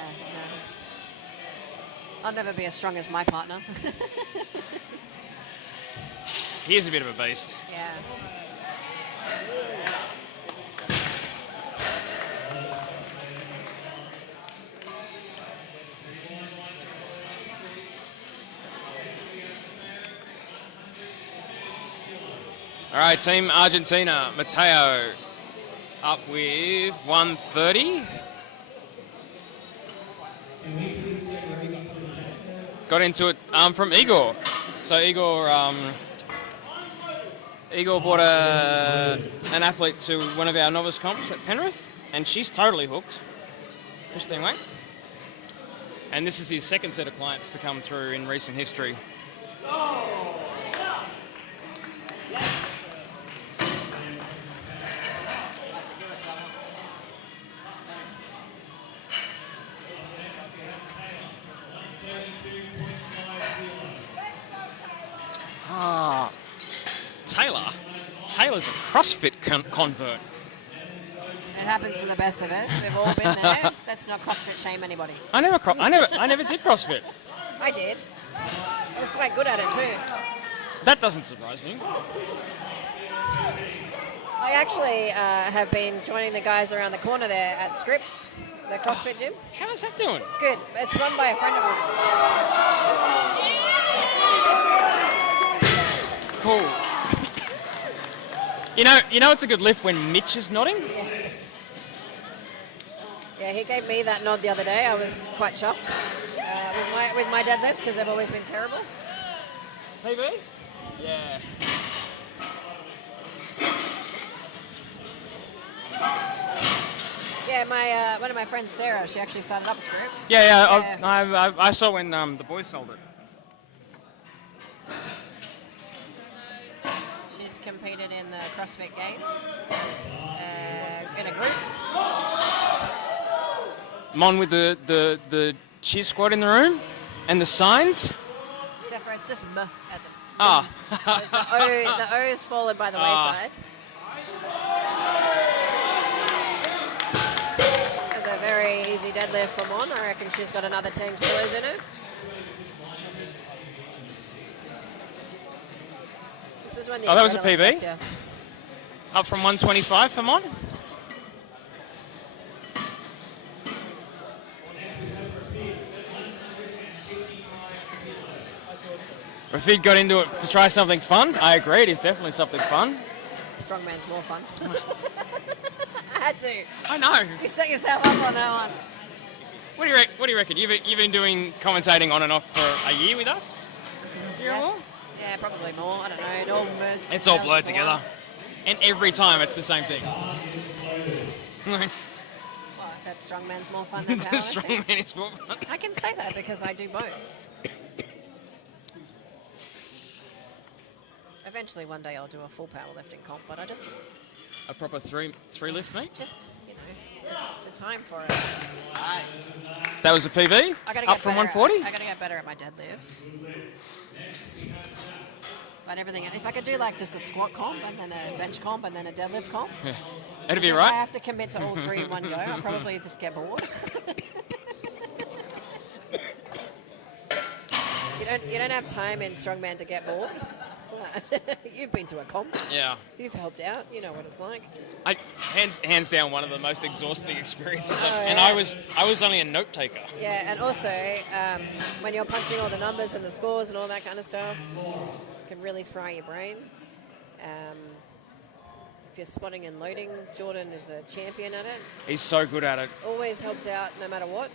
no. I'll never be as strong as my partner. He is a bit of a beast. Yeah. All right, Team Argentina, Mateo up with 130. Got into it from Igor. So Igor brought an athlete to one of our novice comps at Penrith, and she's totally hooked. Christine Wang. And this is his second set of clients to come through in recent history. Taylor's a CrossFit convert. It happens to the best of us. We've all been there. Let's not CrossFit shame anybody. I never did CrossFit. I did. I was quite good at it too. That doesn't surprise me. I actually have been joining the guys around the corner there at Scripps, the CrossFit gym. How's that doing? Good. It's run by a friend of mine. Cool. You know it's a good lift when Mitch is nodding? Yeah, he gave me that nod the other day. I was quite chuffed with my deadlifts because they've always been terrible. PB? Yeah. Yeah, one of my friends, Sarah, she actually started up Script. Yeah. I saw when the boys sold it. She's competed in the CrossFit Games in a group. Mon with the cheer squad in the room and the signs. Except for it's just M at the Ah. the O's fallen by the wayside. That's a very easy deadlift from Mon. I reckon she's got another 10 kilos in her. This is when the Oh, that was a adrenaline PB? gets ya. Up from 125 for Mon. Rafid got into it to try something fun. I agree, it is definitely something fun. Strongman's more fun. I had to. I know. You set yourself up on that one. What do you reckon? You've been doing commentating on and off for a year with us? Yes. Yeah, probably more. I don't know. It all merged. It's all blurred together. And every time it's the same thing. What, that strongman's more fun than The powerlifting? strongman is more fun. I can say that because I do both. Eventually, one day I'll do a full powerlifting comp, but I just A proper three lift meet? Just, the time for it. That was a PB? I gotta Up get from better 140? I gotta get better at my deadlifts. But everything, if I could do like just a squat comp and then a bench comp and then a deadlift comp. Yeah. That'd be if right. I have to commit to all three in one go, I'll probably just get bored. You don't have time in strongman to get bored. deadlifts. You've been to a comp. Yeah. You've helped out. You know what it's like. Hands down, one of the most exhausting experiences. Oh, And yeah. I was only a note taker. Yeah, and also when you're punching all the numbers and the scores and all that kind of stuff, it can really fry your brain. If you're spotting and loading, Jordon is a champion at it. He's so good at it. Always helps out no matter what.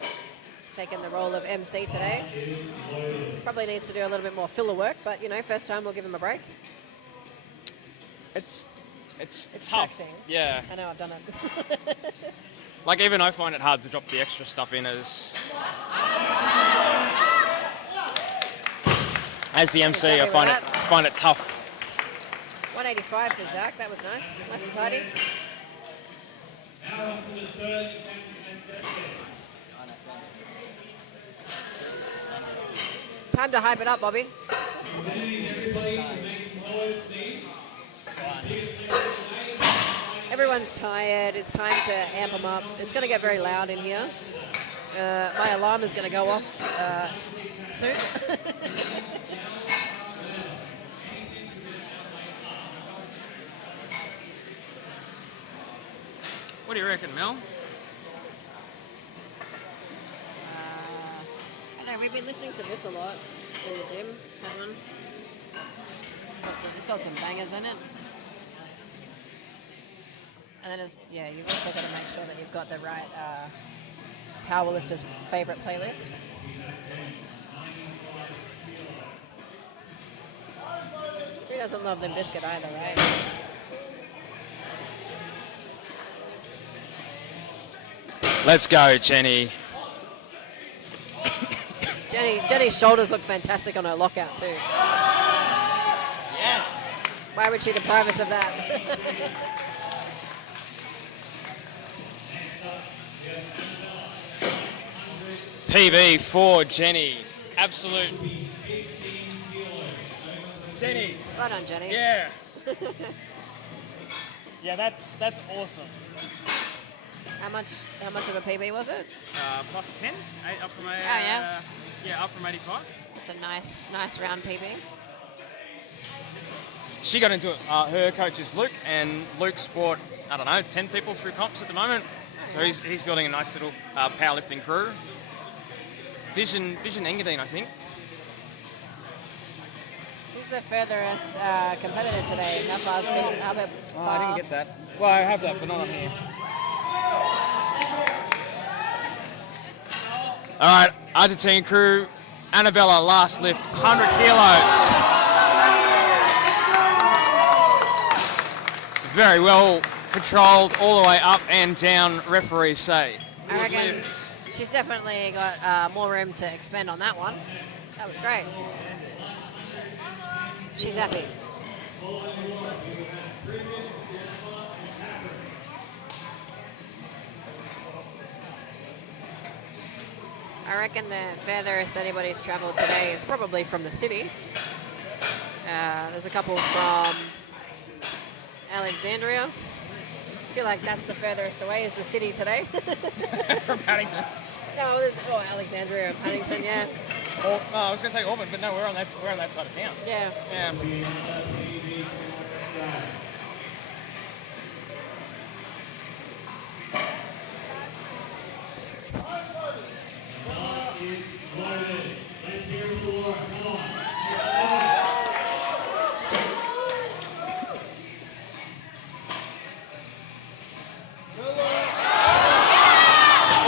He's taken the role of MC today. Probably needs to do a little bit more filler work, but you know, first time we'll give him a break. It's tough. Taxing. Yeah. I know, I've done it. Like, even I find it hard to drop the extra stuff in as the MC. I find it tough. 185 for Zach, that was nice. Nice and tidy. Now on to the third attempt at deadlifts. Time to hype it up, Bobby. Reminding everybody to make some load, please. Everyone's tired. It's time to amp them up. It's going to get very loud in here. My alarm is going to go off soon. What do you reckon, Mel? I know, we've been listening to this a lot in the gym, that one. It's got some bangers in it. And then you've also got to make sure that you've got the right powerlifter's favourite playlist. Who doesn't love Limp Bizkit either, right? Let's go, Jenny. Jenny's shoulders look fantastic on her lockout too. Yes. Why would she deprive us of that? PB for Jenny. Absolute. Jenny. Right on, Jenny. Yeah. Yeah, that's awesome. How much of a PB was it? Plus 10, up from up from 85. It's a nice round PB. She got into it. Her coach is Luke, and Luke's brought, 10 people through comps at the moment. So he's building a nice little powerlifting crew. Vision Engadine, I think. Who's the furthest competitor today? How far's been? How far? I didn't get that. Well, I have that, but not on here. All right, Argentine crew, Annabella, last lift, 100 kilos. Very well controlled all the way up and down, referees say. I reckon she's definitely got more room to expand on that one. That was great. She's happy. I reckon the furthest anybody's travelled today is probably from the city. There's a couple from Alexandria. I feel like that's the furthest away is the city today. From Paddington. No, there's Alexandria and Paddington, yeah. I was going to say Auburn, but no, we're on that side of town. Yeah. Yeah. Is loaded. Let's hear it for. Come on.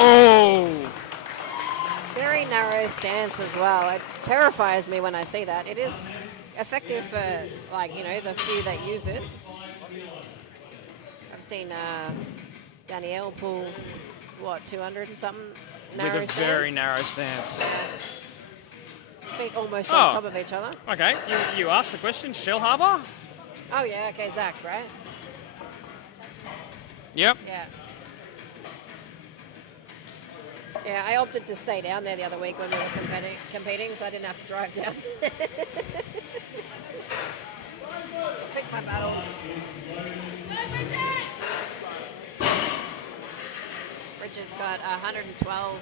Oh! Very narrow stance as well. It terrifies me when I see that. It is effective for, the few that use it. I've seen Danielle pull, 200 and something? Narrow With a very narrow stance. Feet almost on top of each other. Okay, you asked the question, Shell Harbour? Oh yeah, okay, Zach, right? Yep. Yeah. Yeah, I opted to stay down there the other week when we were competing, so I didn't have to drive down. Pick my battles. Richard's got 112.5.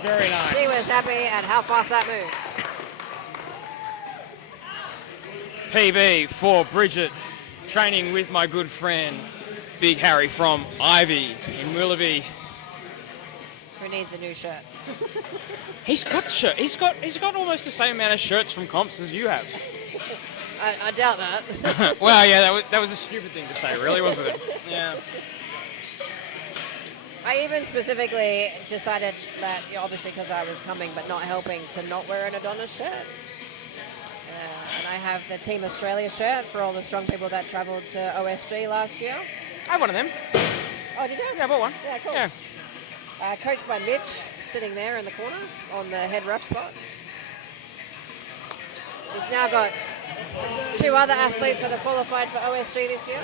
very nice. She was happy at how fast that moved. PB for Bridget, training with my good friend, Big Harry from Ivy in Willoughby. Who needs a new shirt? He's got shirt. He's got almost the same amount of shirts from comps as you have. I doubt that. Well, yeah, that was a stupid thing to say, really, wasn't it? Yeah. I even specifically decided that, obviously because I was coming but not helping, to not wear an Adonis shirt. And I have the Team Australia shirt for all the strong people that travelled to OSG last year. I have one of them. Oh, did you? Yeah, I bought one. Yeah, cool. Yeah. Coached by Mitch, sitting there in the corner on the head rough spot. He's now got 2 other athletes that have qualified for OSG this year.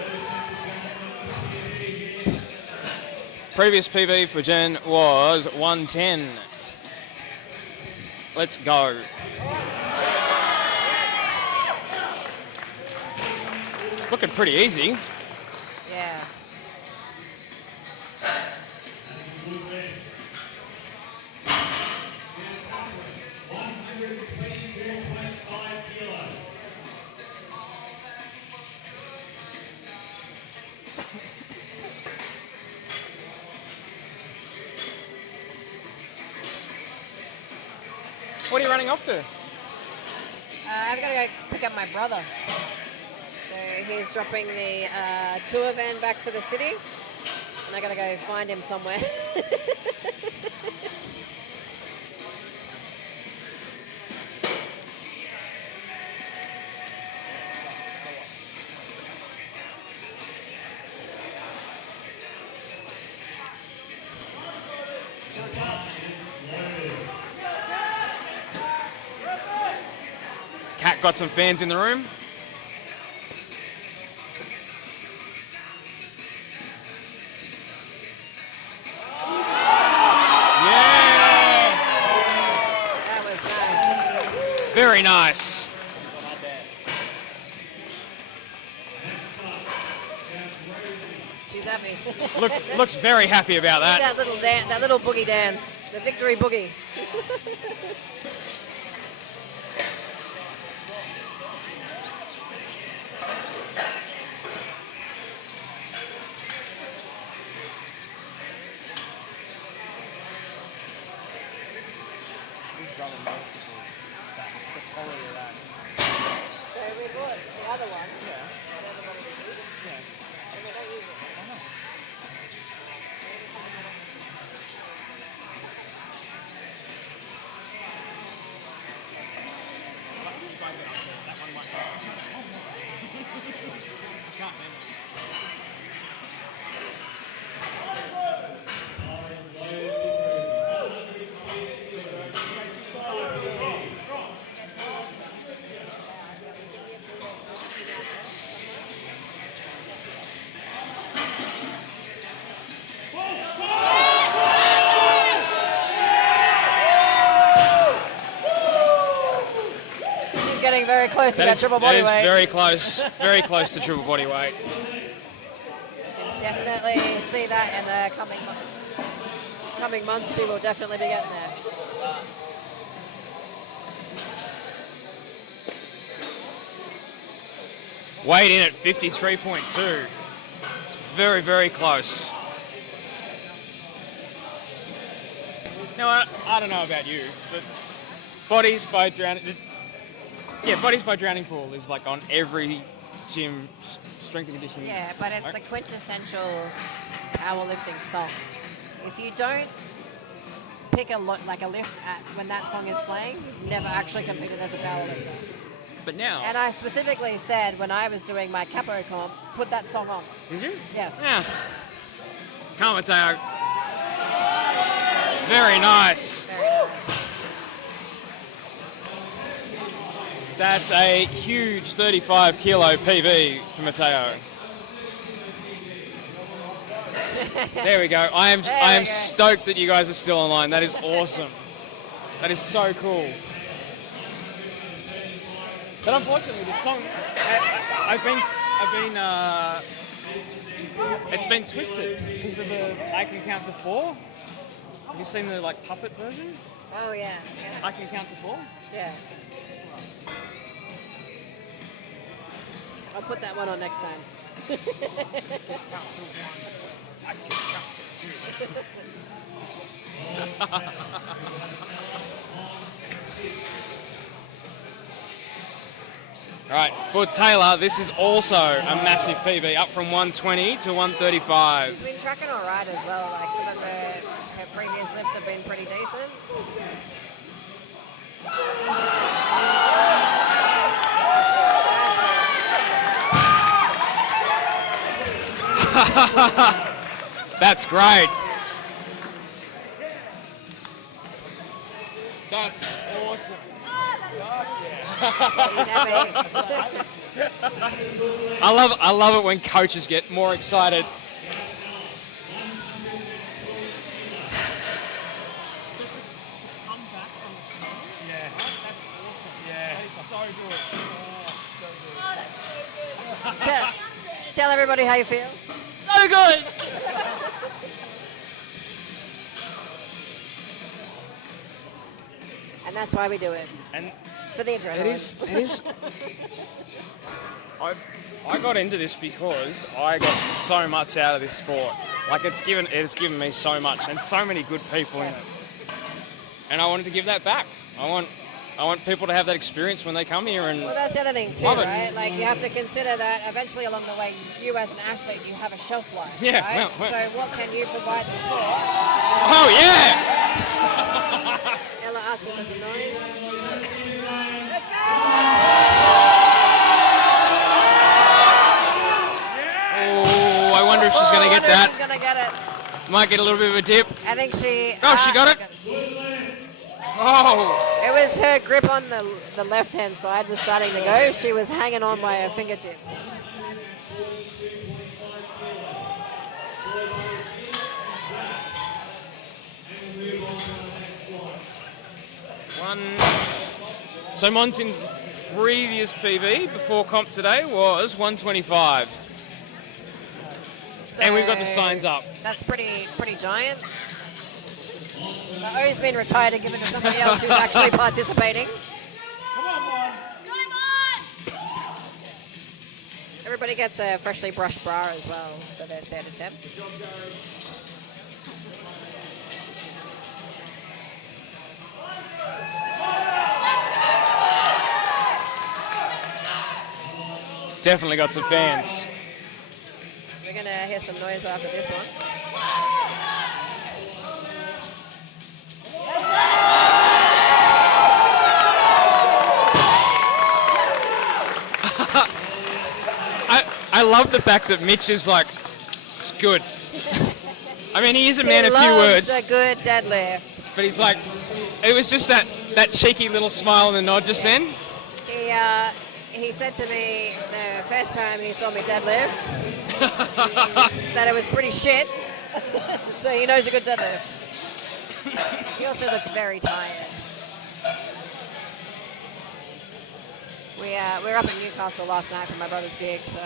Previous PB for Jen was 110. Let's go. It's looking pretty easy. Yeah. What are you running off to? I've got to go pick up my brother. So he's dropping the tour van back to the city, and I got to go find him somewhere. Cat got some fans in the room. That was nice. Very nice. She's happy. Looks very happy about that. That little boogie dance, the victory boogie. So we bought the other one. Yeah. And we don't use it. She's getting very close to that triple body weight. Very close to triple body weight. Definitely see that in the coming months. She will definitely be getting there. Weighed in at 53.2. It's very, very close. Now, I don't know about you, but Bodies by Drowning... Yeah, Bodies by Drowning Pool is like on every gym strength and conditioning. Yeah, but it's the quintessential powerlifting song. If you don't pick a lift at when that song is playing, you've never actually competed as a powerlifter. But now... And I specifically said when I was doing my capo comp, put that song on. Did you? Yes. Yeah. Come on, Mateo. Very nice. Very nice. That's a huge 35 kilo PB for Mateo. There we go. I am stoked that you guys are still online. That is awesome. That is so cool. But unfortunately, the song, it's been twisted because of the I can count to 4. Have you seen the like puppet version? Oh yeah. I can count to 4. Yeah. I'll put that one on next time. Count to 1. I can count to 2. All right, for Taylor, this is also a massive PB, up from 120 to 135. She's been tracking all right as well. Like some of her previous lifts have been pretty decent. That's great. That's awesome. I love it when coaches get more excited. Yeah. That's awesome. Yeah. That is so good. Oh, so good. Tell everybody how you feel. So good. And that's why we do it. And for the adrenaline. It is. I got into this because I got so much out of this sport. Like it has given me so much and so many good people in it. And I wanted to give that back. I want people to have that experience when they come here and well, that's the other thing too, right? Like you have to consider that eventually along the way, you as an athlete, you have a shelf life, yeah, right? Well. So what can you provide the sport? Oh yeah! Ella asking for some noise. Let's go! Oh, I wonder if she's going to get that. She's going to get it. Might get a little bit of a dip. I think she... Oh, she got it. Oh. It was her grip on the left-hand side was starting to go. She was hanging on by her fingertips. So Monsin's previous PB before comp today was 125. So and we've got the signs up. That's pretty giant. O's been retired and given to somebody else who's actually participating. Come on, Mom. Everybody gets a freshly brushed bra as well for their third attempt. Definitely got some fans. We're going to hear some noise after this one. I love the fact that Mitch is like, it's good. I mean, he is a man He of few words. loves a good deadlift. But he's like, it was just that cheeky little smile and the nod just then. He said to me the first time he saw me deadlift that it was pretty shit. So he knows a good deadlift. He also looks very tired. We were up in Newcastle last night for my brother's gig, so.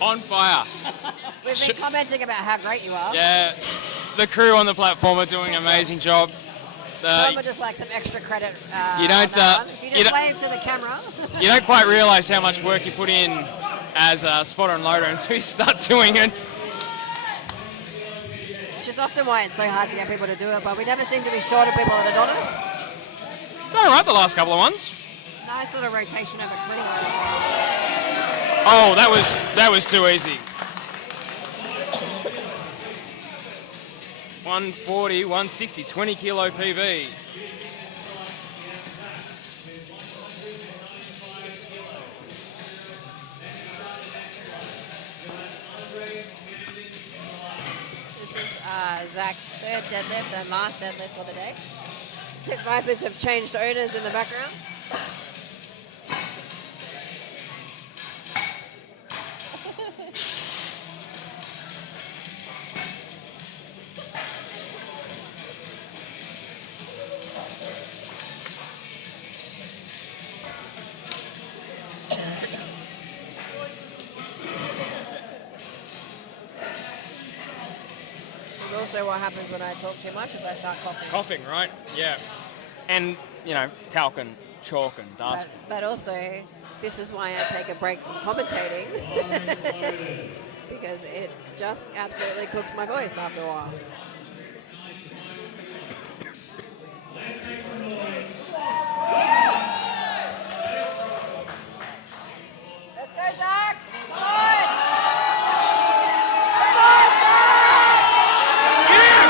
On fire. We've been commenting about how great you are. Yeah, the crew on the platform are doing an amazing job. Some would just like some extra credit. You don't. If you just wave to the camera. You don't quite realise how much work you put in as a spotter and loader until you start doing it. Which is often why it's so hard to get people to do it, but we never seem to be short of people at Adonis. It's all right the last couple of ones. Nice little rotation of a critting one as well. Oh, that was too easy. 140, 160, 20 kilo PB. This is Zach's third deadlift and last deadlift for the day. Pit Vipers have changed owners in the background. also what happens when I talk too much is I start coughing. Coughing, right? Yeah. And, you know, talc and chalk and dust. But also, this is why I take a break from commentating. Because it just absolutely cooks my voice after a while. Let's go, Zach! Come on! Come on, Yeah!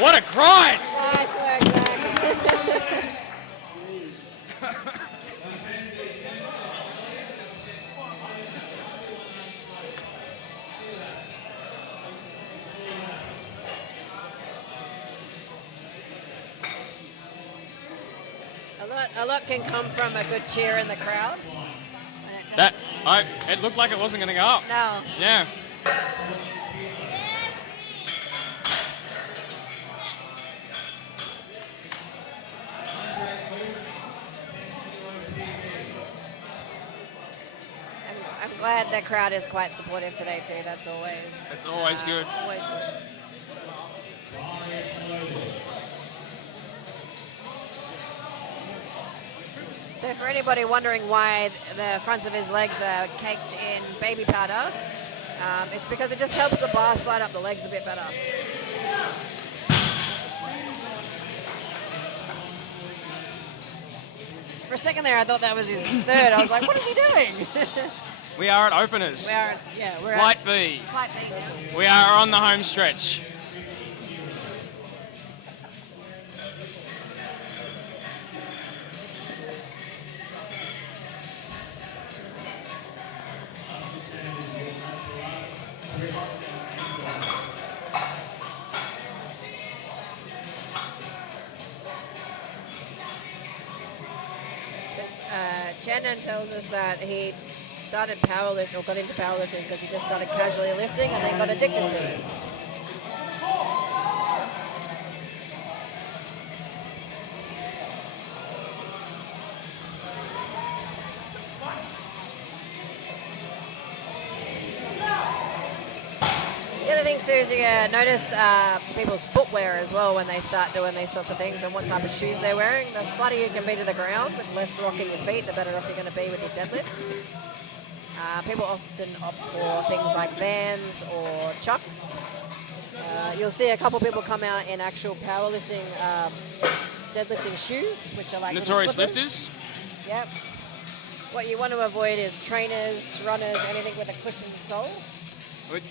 What a grind! Nice work, Zach. A lot can come from a good cheer in the crowd. It looked like it wasn't going to go up. No. Yeah. I'm glad the crowd is quite supportive today too. That's always. It's always good. Always good. So for anybody wondering why the fronts of his legs are caked in baby powder, it's because it just helps the bar slide up the legs a bit better. For a second there, I thought that was his third. I was like, what is he doing? We are at openers. We're Flight at B. Flight B now. We are on the home stretch. Ciaran tells us that he started powerlifting or got into powerlifting because he just started casually lifting and then got addicted to it. The other thing too is you notice people's footwear as well when they start doing these sorts of things and what type of shoes they're wearing. The flatter you can be to the ground with less rocking your feet, the better off you're going to be with your deadlift. People often opt for things like Vans or Chucks. You'll see a couple people come out in actual powerlifting deadlifting shoes, which are like Notorious lifters. Yep. What you want to avoid is trainers, runners, anything with a cushioned sole.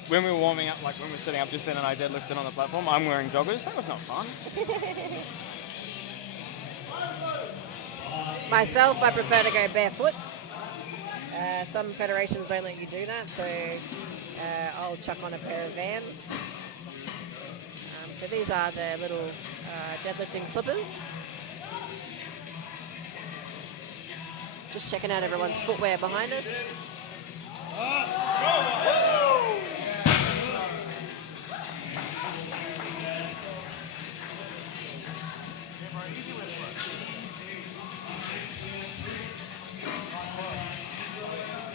When we were warming up, like when we were setting up just then and I deadlifted on the platform, I'm wearing joggers. That was not fun. Myself, I prefer to go barefoot. Some federations don't let you do that, so I'll chuck on a pair of Vans. So these are the little deadlifting slippers. Just checking out everyone's footwear behind us.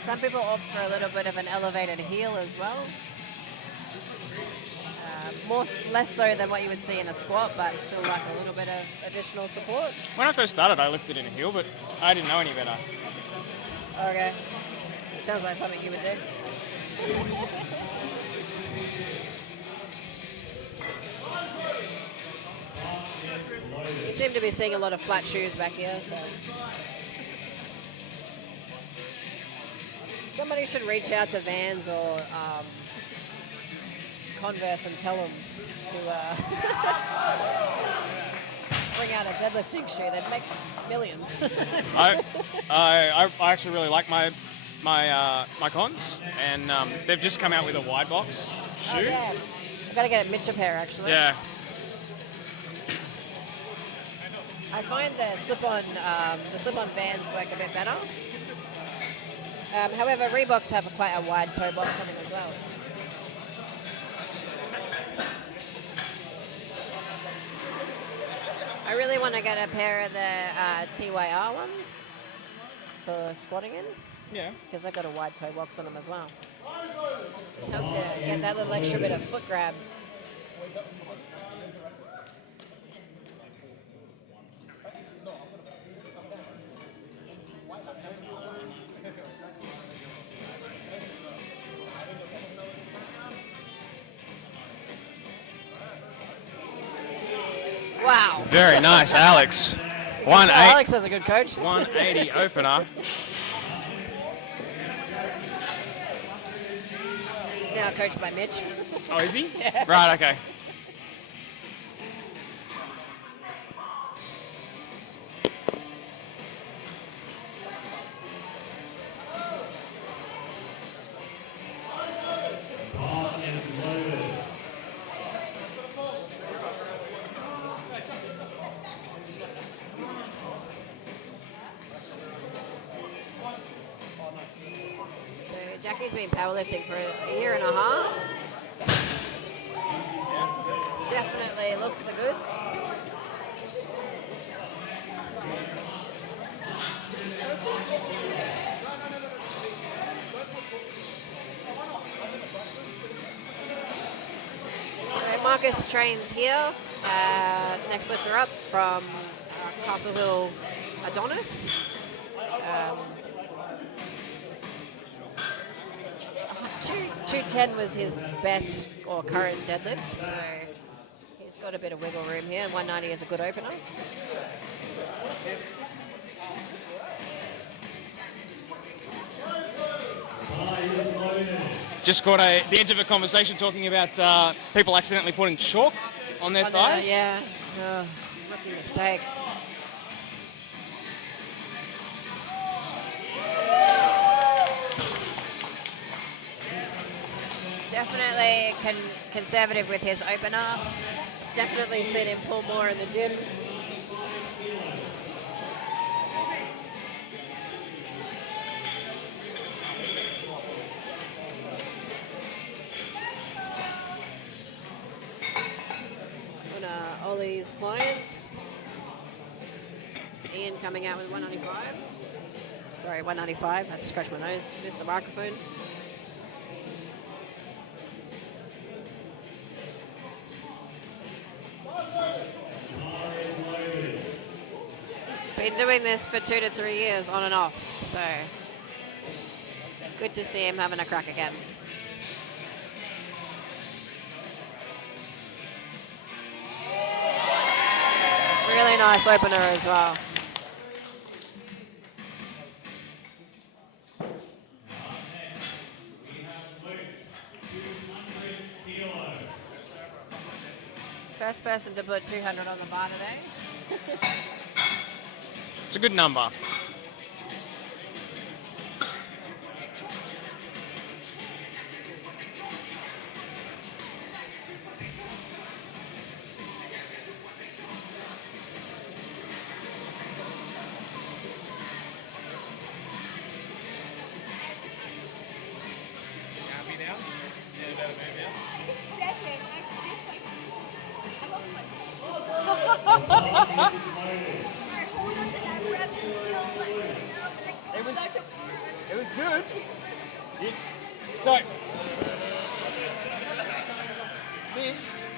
Some people opt for a little bit of an elevated heel as well. Less so than what you would see in a squat, but still like a little bit of additional support. When I first started, I lifted in a heel, but I didn't know any better. Okay. Sounds like something you would do. You seem to be seeing a lot of flat shoes back here, so. Somebody should reach out to Vans or Converse and tell them to bring out a deadlifting shoe. They'd make millions. I actually really like my cons, and they've just come out with a wide box shoe. Oh, yeah. I've got to get a Mitch a pair, actually. Yeah. I find the slip-on Vans work a bit better. However, Reeboks have quite a wide toe box on them as well. I really want to get a pair of the TYR ones for squatting in. Yeah. Because they've got a wide toe box on them as well. Just helps you get that little extra bit of foot grab. Wow. Very nice, Alex. Alex has a good coach. 180 opener. Now coached by Mitch. Oh, is he? Yeah. Right, okay. So Jackie's been powerlifting for a year and a half. Definitely looks the goods. So Marcus trains here. Next lifter up from Castle Hill, Adonis. 210 was his best or current deadlift, so he's got a bit of wiggle room here. 190 is a good opener. Just caught the edge of a conversation talking about people accidentally putting chalk on their thighs. Yeah, rookie mistake. Definitely conservative with his opener. Definitely seen him pull more in the gym. One of Ollie's clients. Ian coming out with 195. Sorry, 195. I had to scratch my nose. Missed the microphone. Been doing this for 2 to 3 years on and off, so good to see him having a crack again. Really nice opener as well. First person to put 200 on the bar today. It's a good number. Happy now? Yeah, better move now. It was good. So,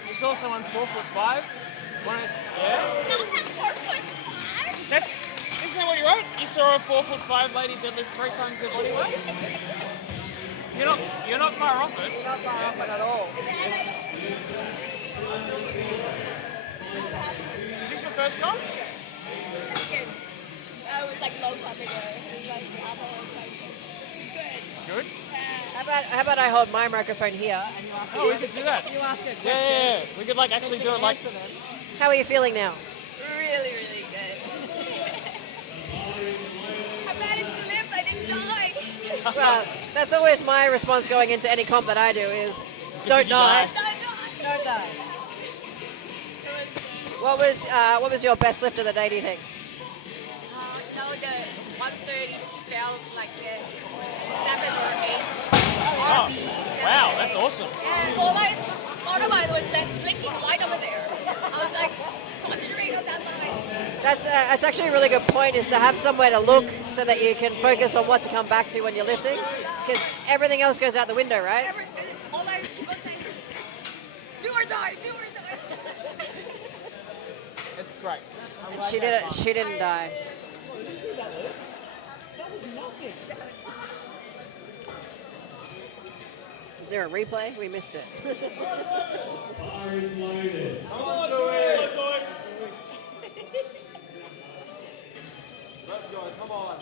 you saw someone 4'5". Yeah? Isn't that what you wrote? You saw a 4'5" lady deadlift 3 times their body weight? You're not far off it. Not far off it at all. Is this your first comp? Second. It was like a long time ago. It was like good. Good. How about I hold my microphone here and you ask a Oh, we question? could do that. You ask a question. Yeah. We could actually do it like. How are you feeling now? Really, really good. I managed to lift. I didn't die. Well, that's always my response going into any comp that I do is, don't die. Don't die. What was your best lift of the day, do you think? No, the 130 felt like 7 or 8. Oh, wow, that's awesome. And all I thought about was that blinking light over there. I was like, concentrate on that line. That's actually a really good point, is to have somewhere to look so that you can focus on what to come back to when you're lifting, because everything else goes out the window, right? All I keep on saying, do or die, do or die. It's great. And she did it. She didn't die. Did you see that, Luke? That was nothing. Is there a replay? We missed it. Bar is loaded. Come on, Zoe. Let's go, come on.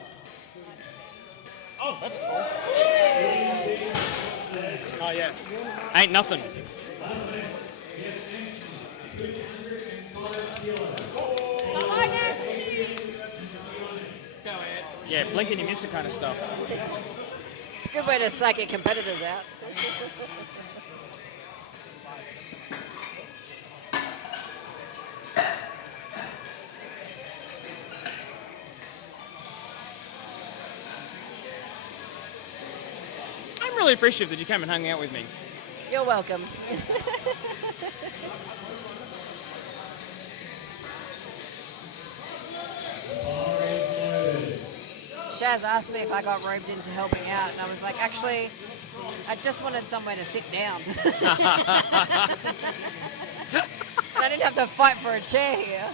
Oh, that's cool. Oh, yeah. Ain't nothing. Come on, Anthony. Yeah, blink and you miss it kind of stuff. It's a good way to psych your competitors out. I'm really appreciative that you came and hung out with me. You're welcome. Shaz asked me if I got roped into helping out, and I was like, actually, I just wanted somewhere to sit down. And I didn't have to fight for a chair here.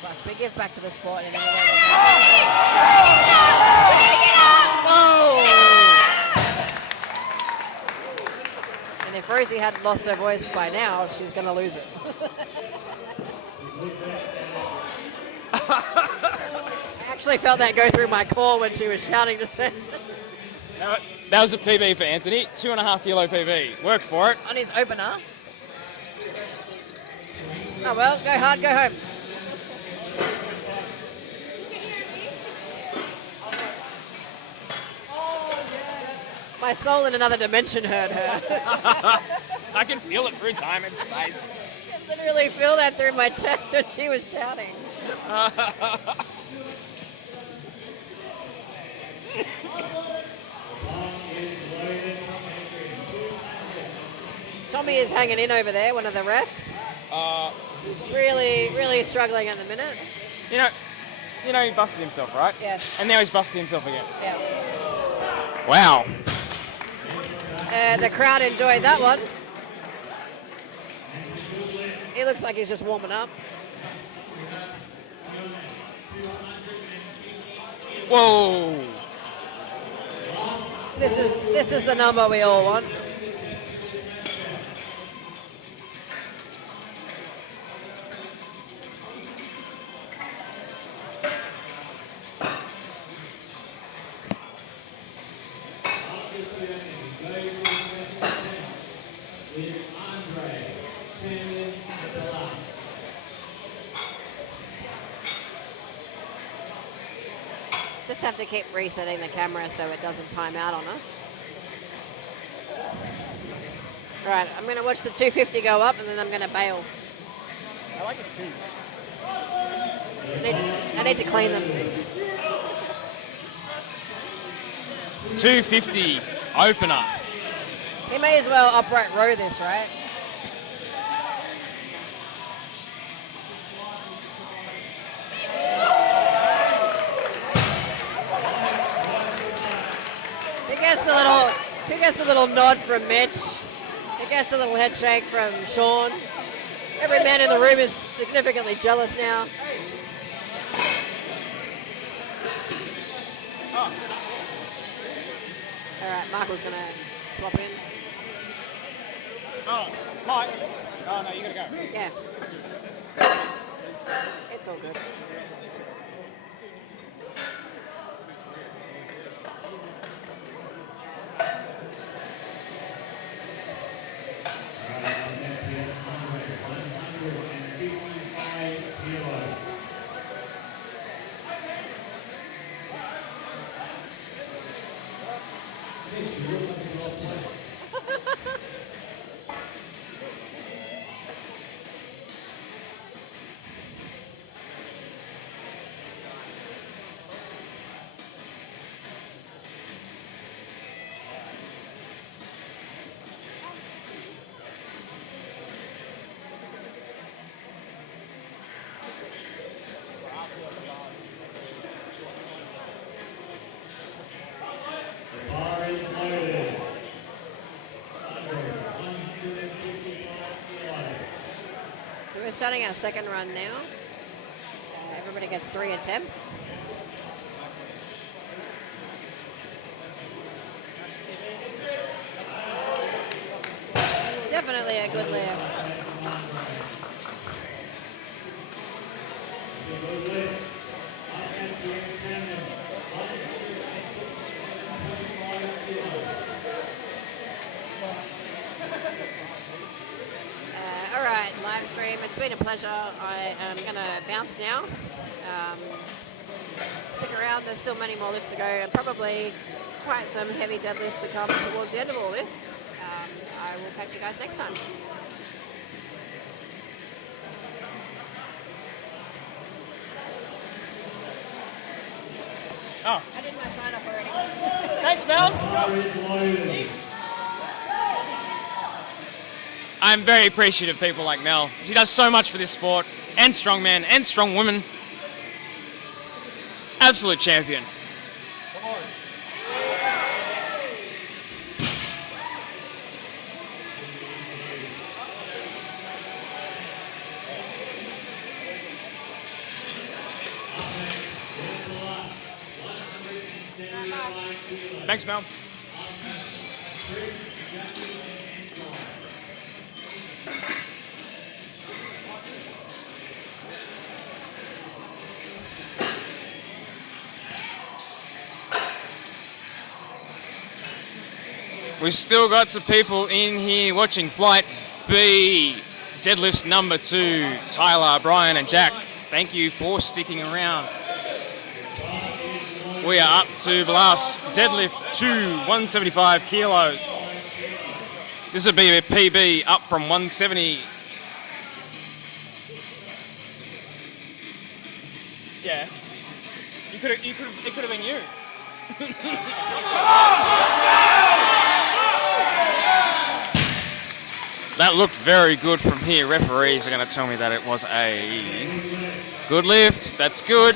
Plus, we give back to the sport in any way And if Rosie hadn't lost her voice by now, she's going to lose it. I actually felt that go through my core when she was shouting just then. That was a PB for Anthony. 2.5 kilo PB. Worked for it. On his opener. Oh well, go hard, go home. My soul in another dimension heard her. I can feel it through time and space. I can literally feel that through my chest when she was shouting. Tommy is hanging in over there, one of the refs. He's really struggling at the minute. You know, he busted himself, right? Yes. And now he's busted himself again. Yeah. Wow. The crowd enjoyed that one. He looks like he's just warming up. Whoa. This is the number we all want. Just have to keep resetting the camera so it doesn't time out on us. All right, I'm going to watch the 250 go up and then I'm going to bail. I like his shoes. I need to clean them. 250 opener. He may as well upright row this, right? He gets a little nod from Mitch. He gets a little head shake from Sean. Every man in the room is significantly jealous now. All right, Michael's gonna swap in. Oh, hi. Oh, no, you gotta go. Yeah. It's all good. we're starting our second run now. Everybody gets 3 attempts. Definitely a good lift. All right, live stream. It's been a pleasure. I am going to bounce now. Stick around. There's still many more lifts to go, and probably quite some heavy deadlifts to come towards the end of all this. I will catch you guys next time. Oh. I did my sign up already. Thanks, Mel. I'm very appreciative of people like Mel. She does so much for this sport, and strongman, and strong women. Absolute champion. Thanks, Mel. We've still got some people in here watching Flight B, deadlifts number 2, Tyler, Brian and Jack. Thank you for sticking around. We are up to blast deadlift 2, 175 kilos. This would be a PB up from 170. Yeah. It could have been you. That looked very good from here. Referees are going to tell me that it was a good lift. That's good.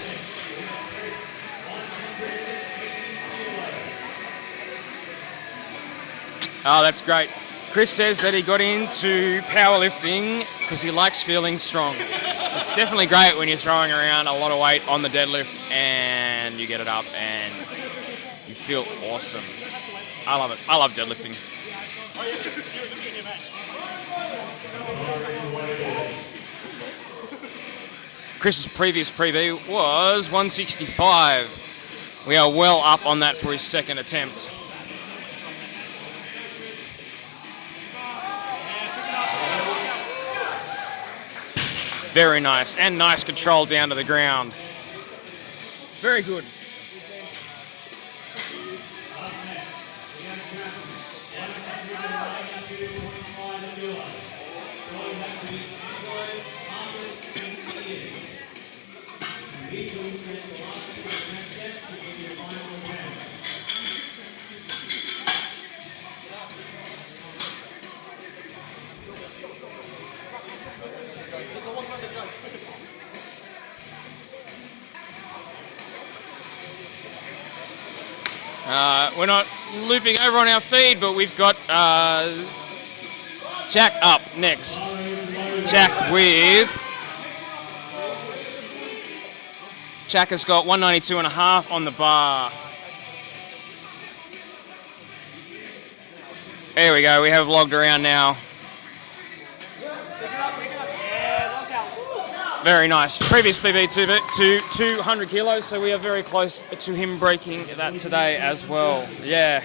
Oh, that's great. Chris says that he got into powerlifting because he likes feeling strong. It's definitely great when you're throwing around a lot of weight on the deadlift and you get it up and you feel awesome. I love it. I love deadlifting. Chris's previous PB was 165. We are well up on that for his second attempt. Very nice, and nice control down to the ground. Very good. We're not looping over on our feed, but we've got Jack up next. Jack has got 192.5 on the bar. There we go, we have logged around now. Very nice. Previous PB 200 kilos, so we are very close to him breaking that today as well. Yeah.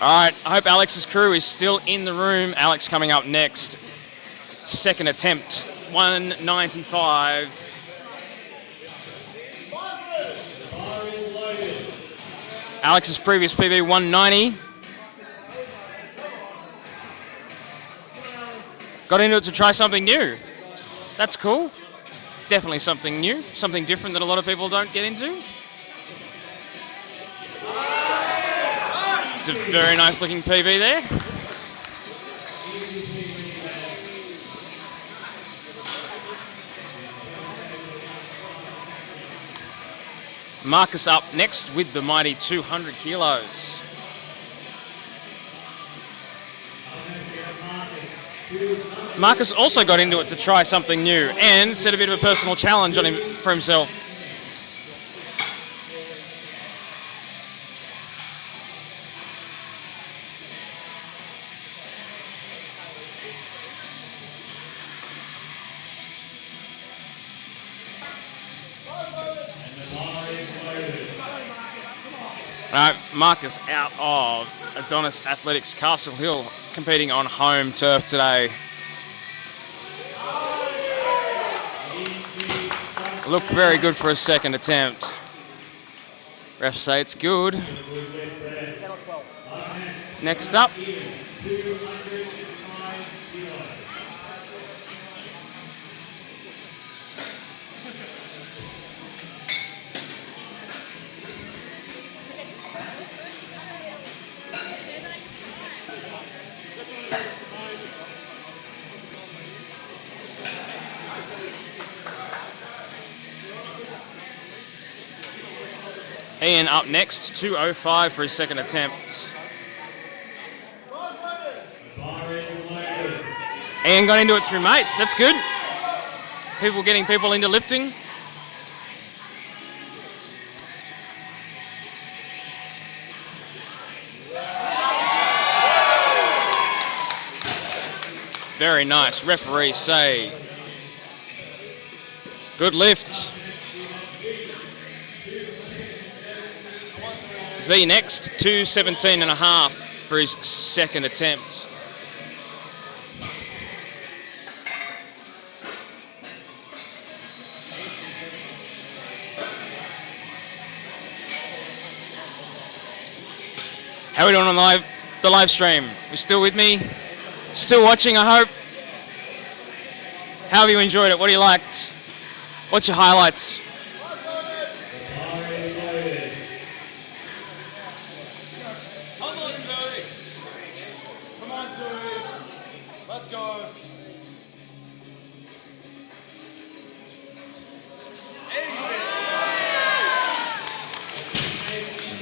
All right, I hope Alex's crew is still in the room. Alex coming up next. Second attempt, 195. Alex's previous PB, 190. got into it to try something new. That's cool. Definitely something new, something different that a lot of people don't get into. It's a very nice looking PB there. Marcus up next with the mighty 200 kilos. Marcus also got into it to try something new and set a bit of a personal challenge on him for himself. Marcus out of Adonis Athletics Castle Hill, competing on home turf today. Looked very good for a second attempt. Refs say it's good. Next up. Ian up next, 2:05 for his second attempt. Ian got into it through mates, that's good. People getting people into lifting. Very nice, referees say. Good lift. Z next, 2:17.5 for his second attempt. How are we doing on the live stream? You still with me? Still watching, I hope? How have you enjoyed it? What do you liked? What's your highlights?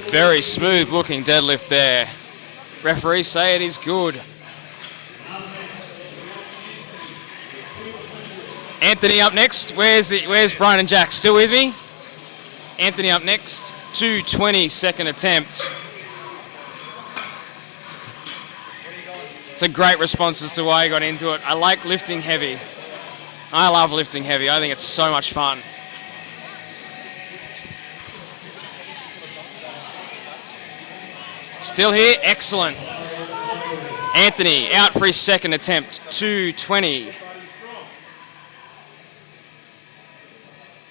Very smooth looking deadlift there. Referees say it is good. Anthony up next. Where's Brian and Jack? Still with me? Anthony up next. 2:20 second attempt. It's a great response as to why he got into it. I like lifting heavy. I love lifting heavy. I think it's so much fun. Still here, excellent. Anthony out for his second attempt, 2:20.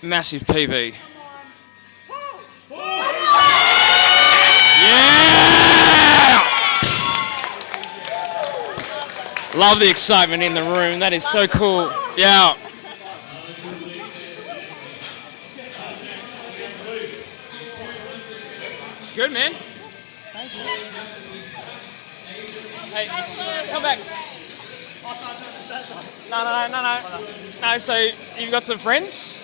Massive PB. Yeah! Love the excitement in the room. That is so cool. Yeah. It's good, man. Hey, come back. No, so you've got some friends?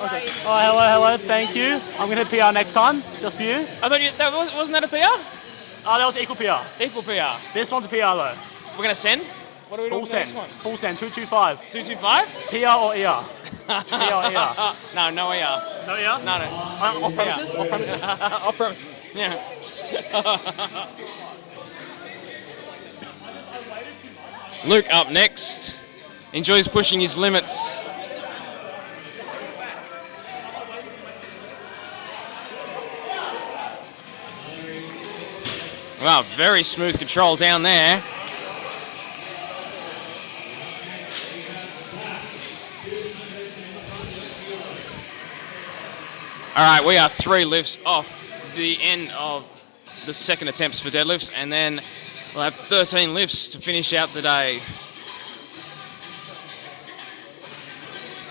Oh, hello, thank you. I'm going to PR next time, just for you. I thought wasn't that a PR? Oh, that was equal PR. Equal PR. This one's a PR though. We're going to send? What are we doing Full send. for this one? Full send, 225. 225? PR or ER? PR or ER? No ER. No ER? No. Off premises? Off premises? Off premises. Yeah. Luke up next. Enjoys pushing his limits. Wow, very smooth control down there. All right, we are 3 lifts off the end of the second attempts for deadlifts, and then we'll have 13 lifts to finish out the day.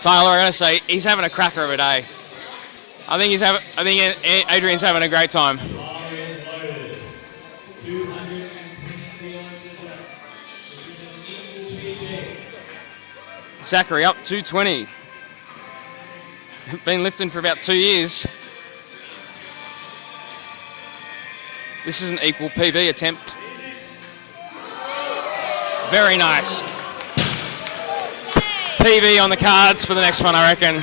Tyler, I gotta say, he's having a cracker of a day. I think Adrian's having a great time. Bar is loaded. 220 kilos to set. This is an equal PB. Zachary up 220. Been lifting for about 2 years. This is an equal PB attempt. Very nice. PB on the cards for the next one, I reckon. Up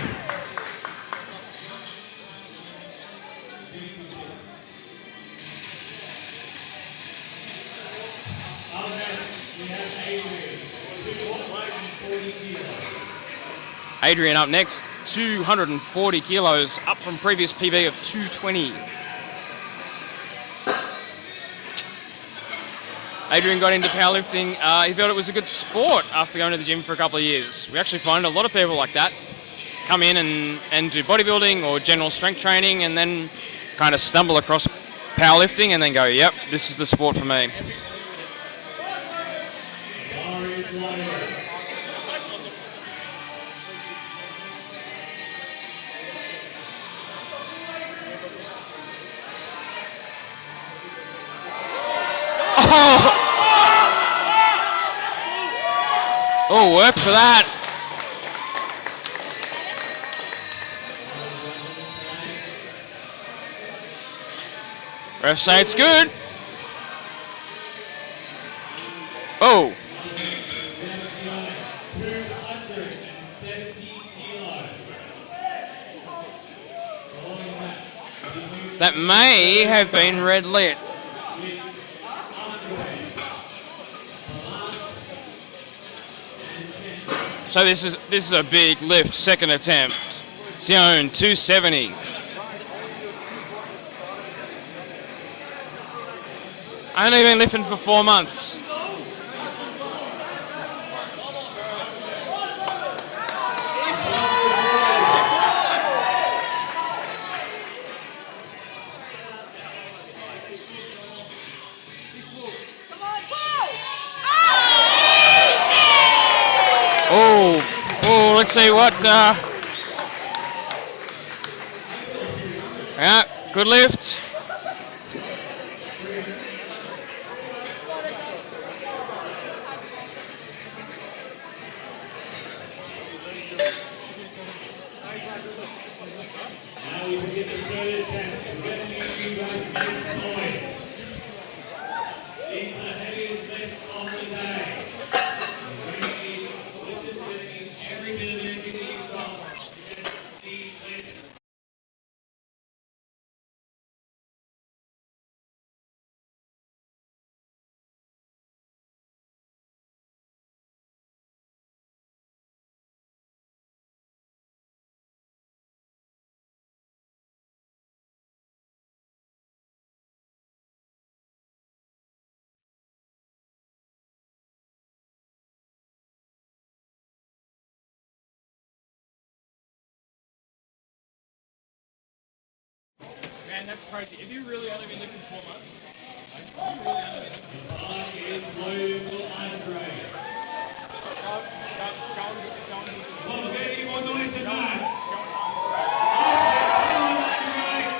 next, we have Adrian. 240 kilos. Adrian up next, 240 kilos, up from previous PB of 220. Adrian got into powerlifting. He felt it was a good sport after going to the gym for a couple of years. We actually find a lot of people like that come in and do bodybuilding or general strength training and then kind of stumble across powerlifting and then go, yep, this is the sport for me. Bar is loaded. Oh, work for that. Ref say it's good. Oh. 270 kilos. That may have been red lit. So this is a big lift, second attempt. Ciaran, 270. Only been lifting for 4 months. Oh, let's see what, yeah, good lift. Now we begin the third attempt. We're going to need you guys to make some noise. These are the heaviest lifts of the day. We're going to need lifters, we're going to need every bit of energy that you've got to get these lifts. Man, that's crazy. If you really only been lifting 4 months, you really only been lifting 4 months. Bar is loaded for undergrade. Well, very more noise than that. Come on, undergrade.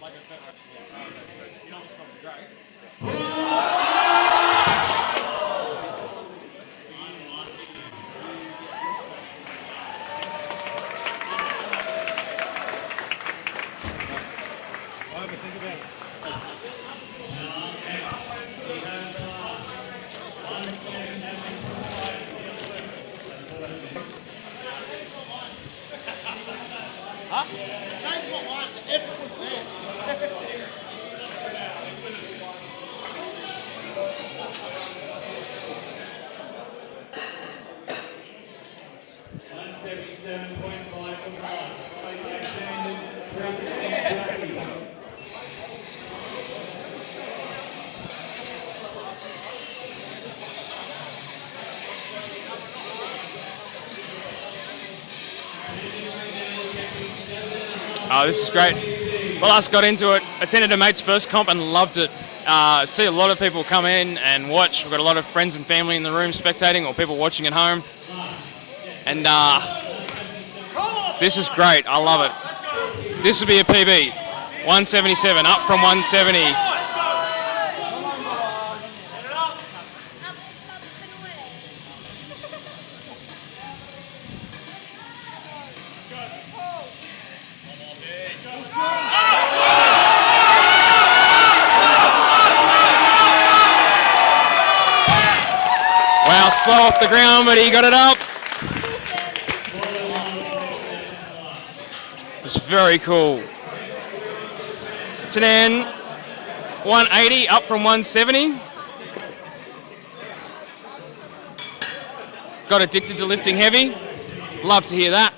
Like a fat wrestler. You know what's not great? Changed my mind. The effort was there. 177.5 for Mark. Followed by Brandon, Preston, and Jackie. Oh, this is great. Last got into it, attended a mate's first comp and loved it. See a lot of people come in and watch. We've got a lot of friends and family in the room spectating, or people watching at home. And this is great. I love it. This will be a PB. 177, up from 170. Wow, slow off the ground, but he got it up. It's very cool. Ciaran, 180, up from 170. Got addicted to lifting heavy. Love to hear that.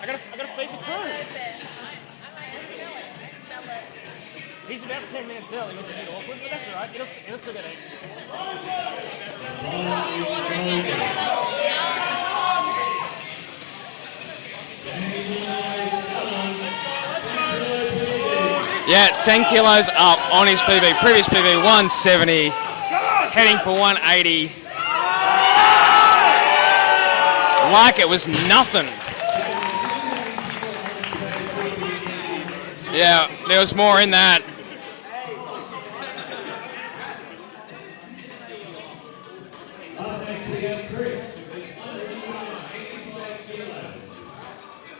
I gotta feed the crew. He's about 10 minutes early, which is a bit awkward, but that's alright. He'll still get eaten. Yeah, 10 kilos up on his PB. Previous PB, 170. Heading for 180. Like it was nothing. Yeah, there was more in that.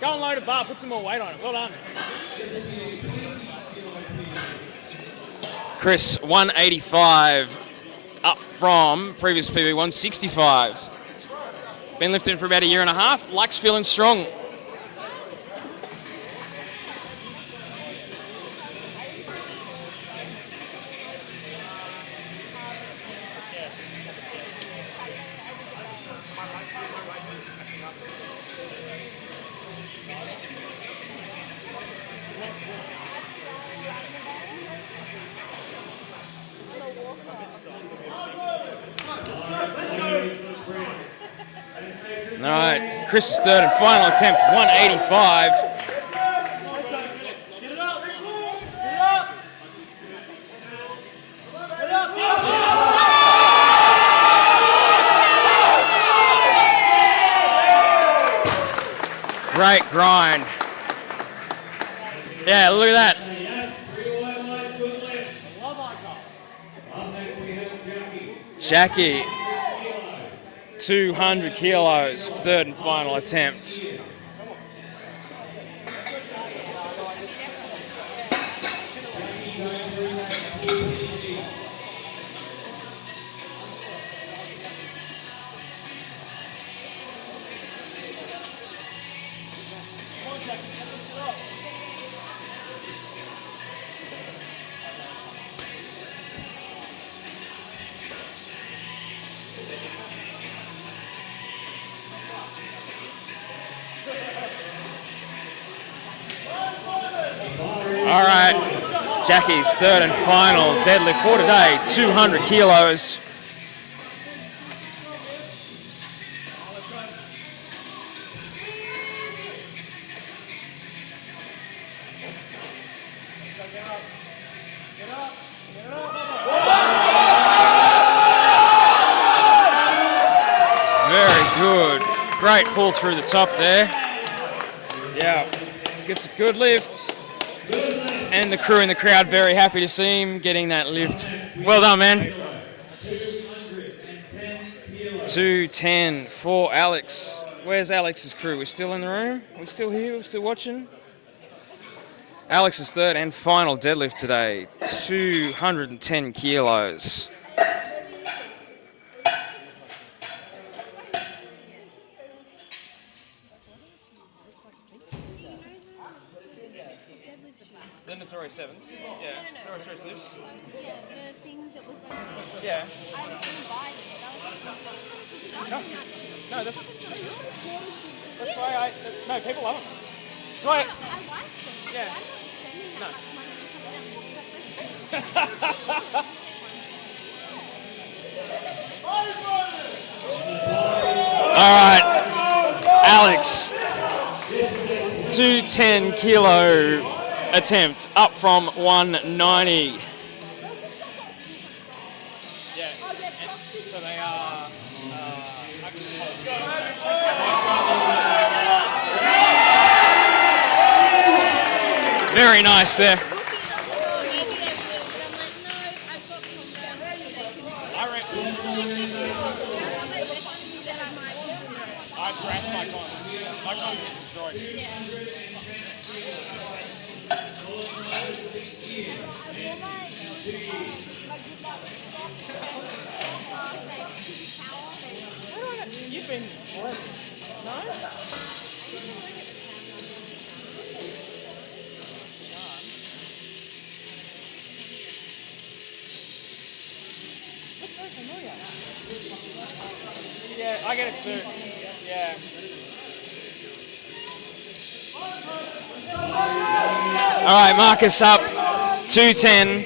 Go and load a bar, put some more weight on it. Well done. Chris, 185, up from previous PB, 165. Been lifting for about a year and a half, likes feeling strong. All right, Chris's third and final attempt, 185. Great grind. Yeah, look at that. Jackie. 200 kilos, third and final attempt. All right, Jackie's third and final deadlift for today, 200 kilos. Very good. Great pull through the top there. Yeah, gets a good lift. And the crew in the crowd very happy to see him getting that lift. Well done, man. 210 for Alex. Where's Alex's crew? We're still in the room? We're still here? We're still watching? Alex's third and final deadlift today. 210 kilos. The Notorious Sevens. Yeah. Notorious lifts. Yeah, the things that look like. Yeah. I was going to buy them, but I was like, No, that's why no, people love them. That's why. I like them. Yeah. I'm not spending that much money on something that looks All right, Alex, 210 kilo attempt up from 190. Yeah. So they are. Very nice there. I crashed my cons. My cons get destroyed. You've been no? Looks so familiar. Yeah, I get it too. Yeah. All right, Marcus up, 210.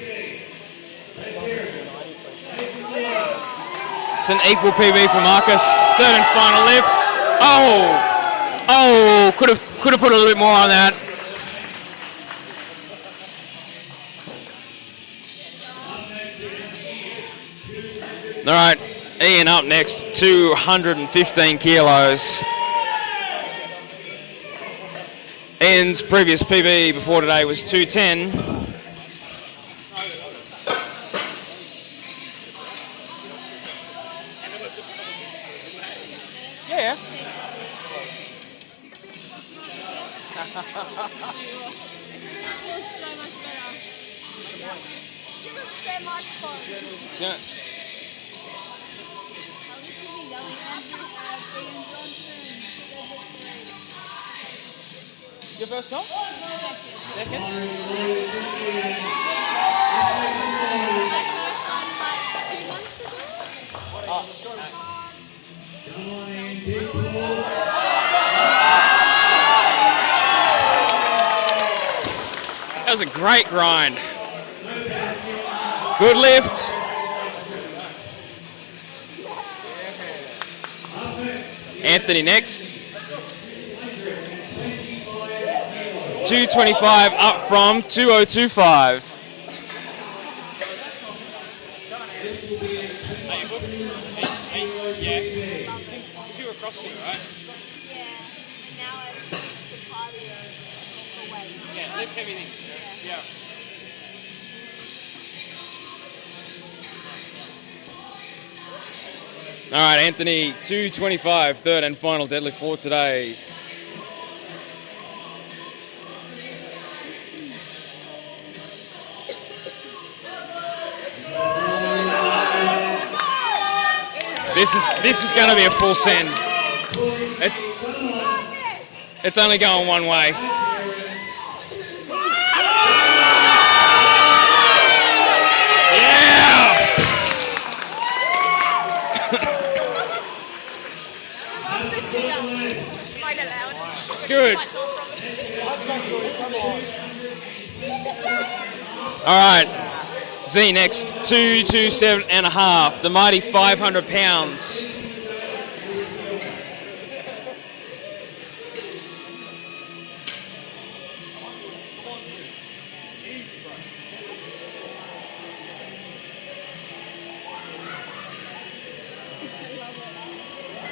It's an equal PB for Marcus. Third and final lift. Oh, could have put a little bit more on that. All right, Ian up next, 215 kilos. Ian's previous PB before today was 210. Yeah. Yeah. Your first comp? Second. My first one like 2 months ago. That was a great grind. Good lift. Anthony next. 225 up from 2025. Yeah. You were CrossFit, right? Yeah. Now I've reached the cardio for weight. Yeah, lift heavy things. Yeah. All right, Anthony, 225, third and final deadlift for today. This is going to be a full send. It's only going one way. Yeah! It's good. All right. Z next, 227.5, the mighty 500 pounds.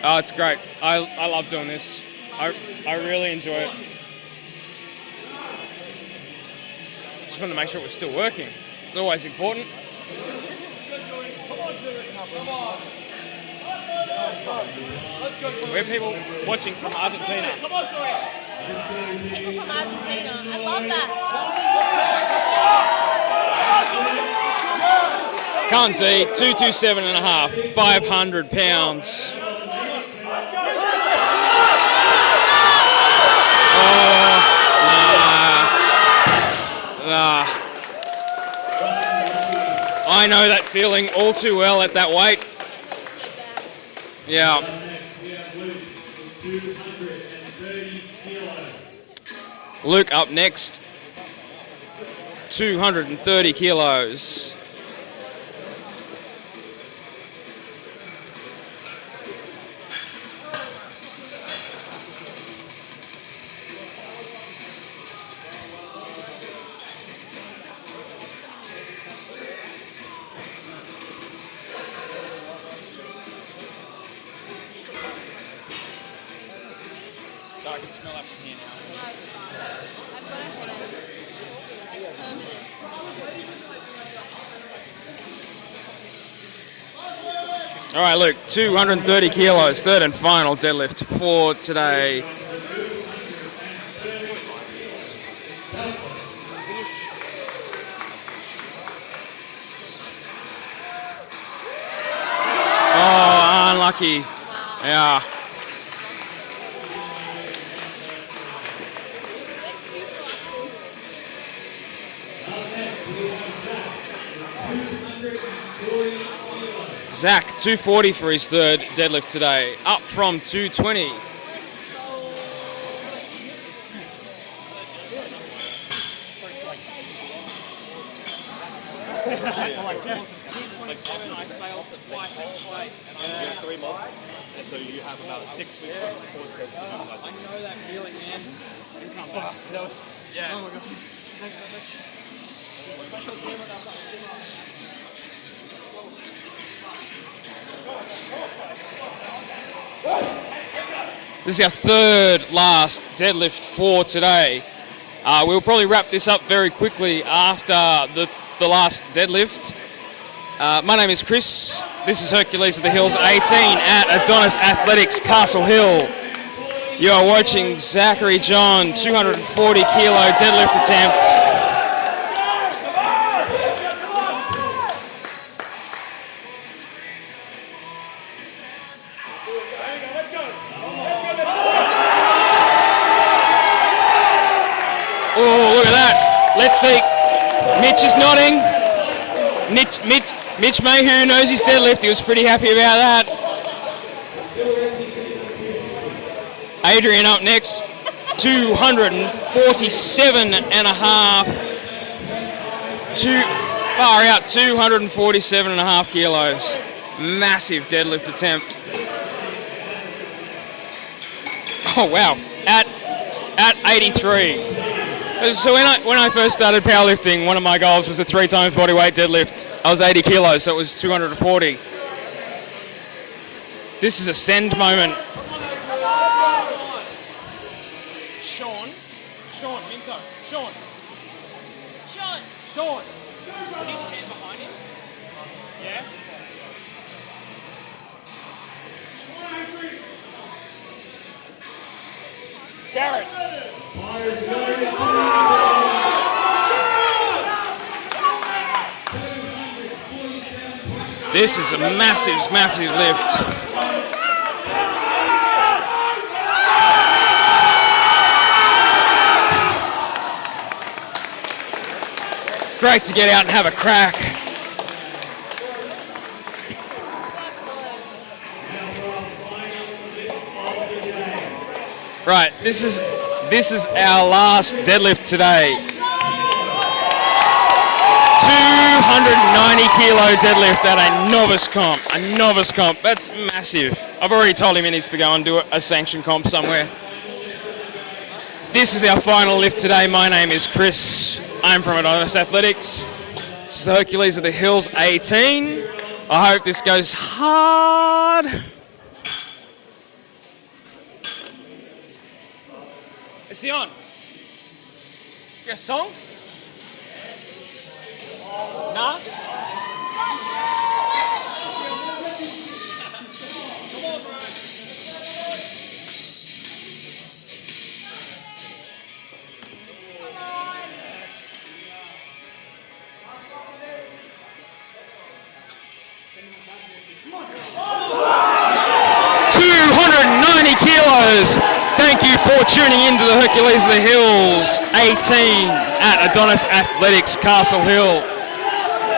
Oh, it's great. I love doing this. I really enjoy it. Just want to make sure we're still working. It's always important. We're people watching from Argentina. People from Argentina. I love that. Can't see, 227.5, 500 pounds. Nah. I know that feeling all too well at that weight. Yeah. Luke up next. 230 kilos. I can smell that from here now. I've got a headache. Like permanent. All right, Luke, 230 kilos, third and final deadlift for today. Oh, unlucky. Yeah. Zach, 240 for his third deadlift today, up from 220. I failed twice in States and I 3 months. And so you have about 6 weeks I know that feeling, man. And come back. Yeah. Oh my god. This is our third last deadlift for today. We'll probably wrap this up very quickly after the last deadlift. My name is Chris. This is Hercules of the Hills 18 at Adonis Athletics Castle Hill. You are watching Zachary John, 240 kilo deadlift attempt. Oh, look at that. Let's see. Mitch is nodding. Mitch Mayhew knows his deadlift. He was pretty happy about that. Adrian up next. 247 and a half. Far out, 247 and a half kilos. Massive deadlift attempt. Oh, wow. At 83. So when I first started powerlifting, one of my goals was a 3 times body weight deadlift. I was 80 kilos, so it was 240. This is a send moment. Sean, Minto, Sean. Can you stand behind him? Yeah? Jared. This is a massive lift. Great to get out and have a crack. Right, this is our last deadlift today. 290 kilo deadlift at a novice comp. That's massive. I've already told him he needs to go and do a sanctioned comp somewhere. This is our final lift today. My name is Chris. I'm from Adonis Athletics. This is Hercules of the Hills 18. I hope this goes hard. Is he on? You got a song? Nah? Come on, bro. Come on. 290 kilos. Thank you for tuning in to the Hercules of the Hills 18 at Adonis Athletics Castle Hill.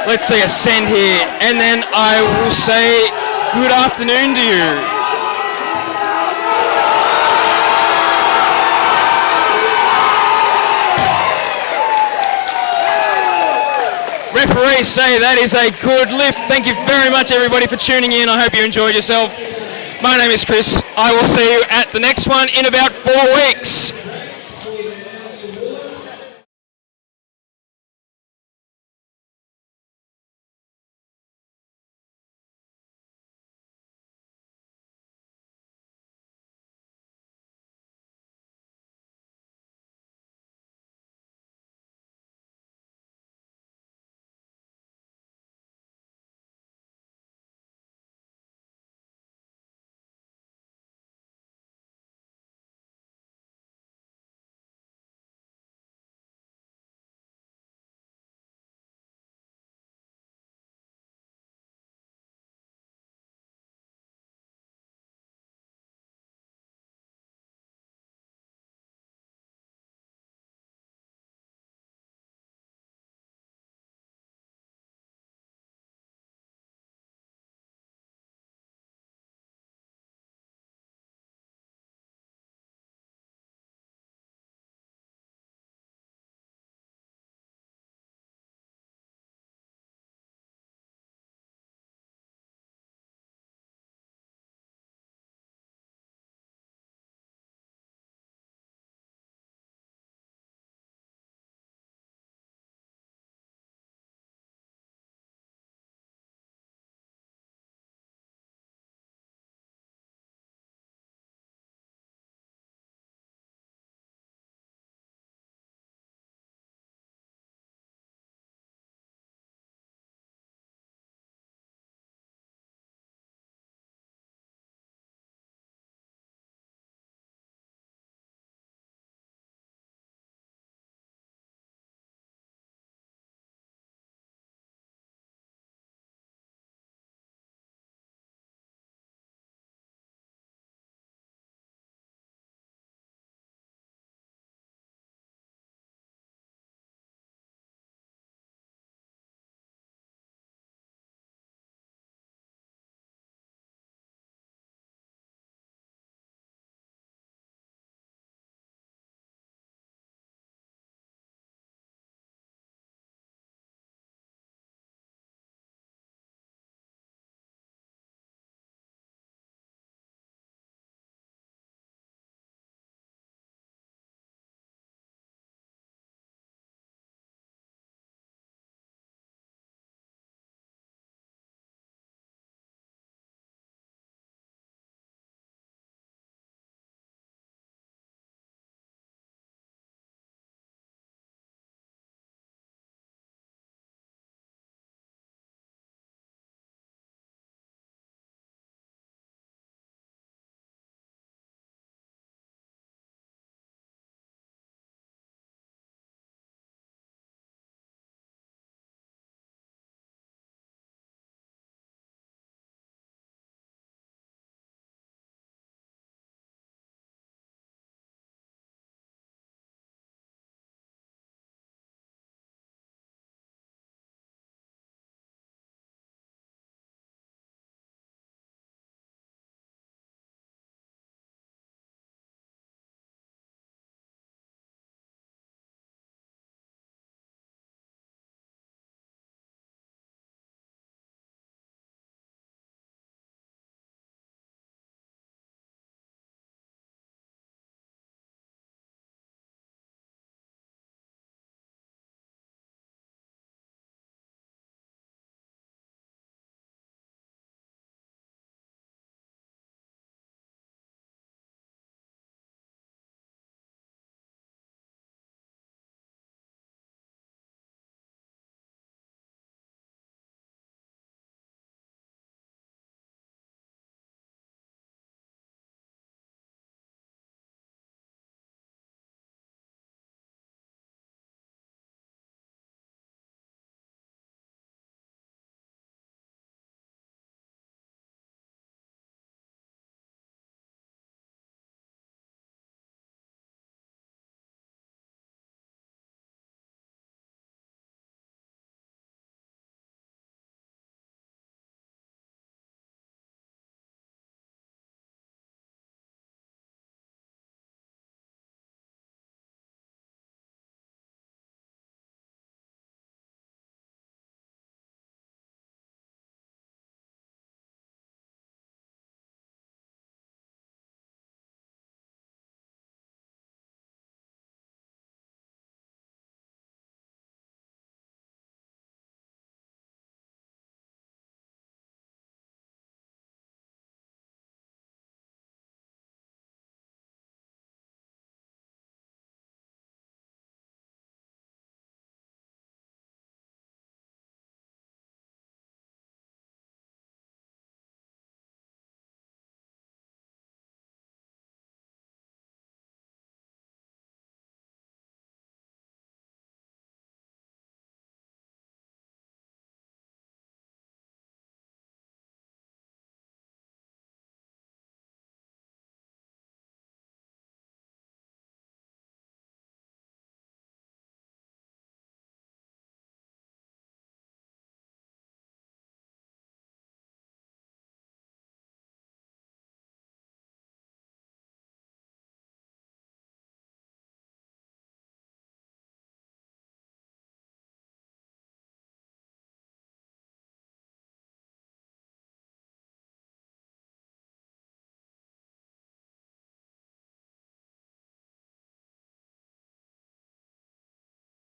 Let's see a send here, and then I will say good afternoon to you. referees say that is a good lift. Thank you very much, everybody, for tuning in. I hope you enjoyed yourself. My name is Chris. I will see you at the next one in about 4 weeks.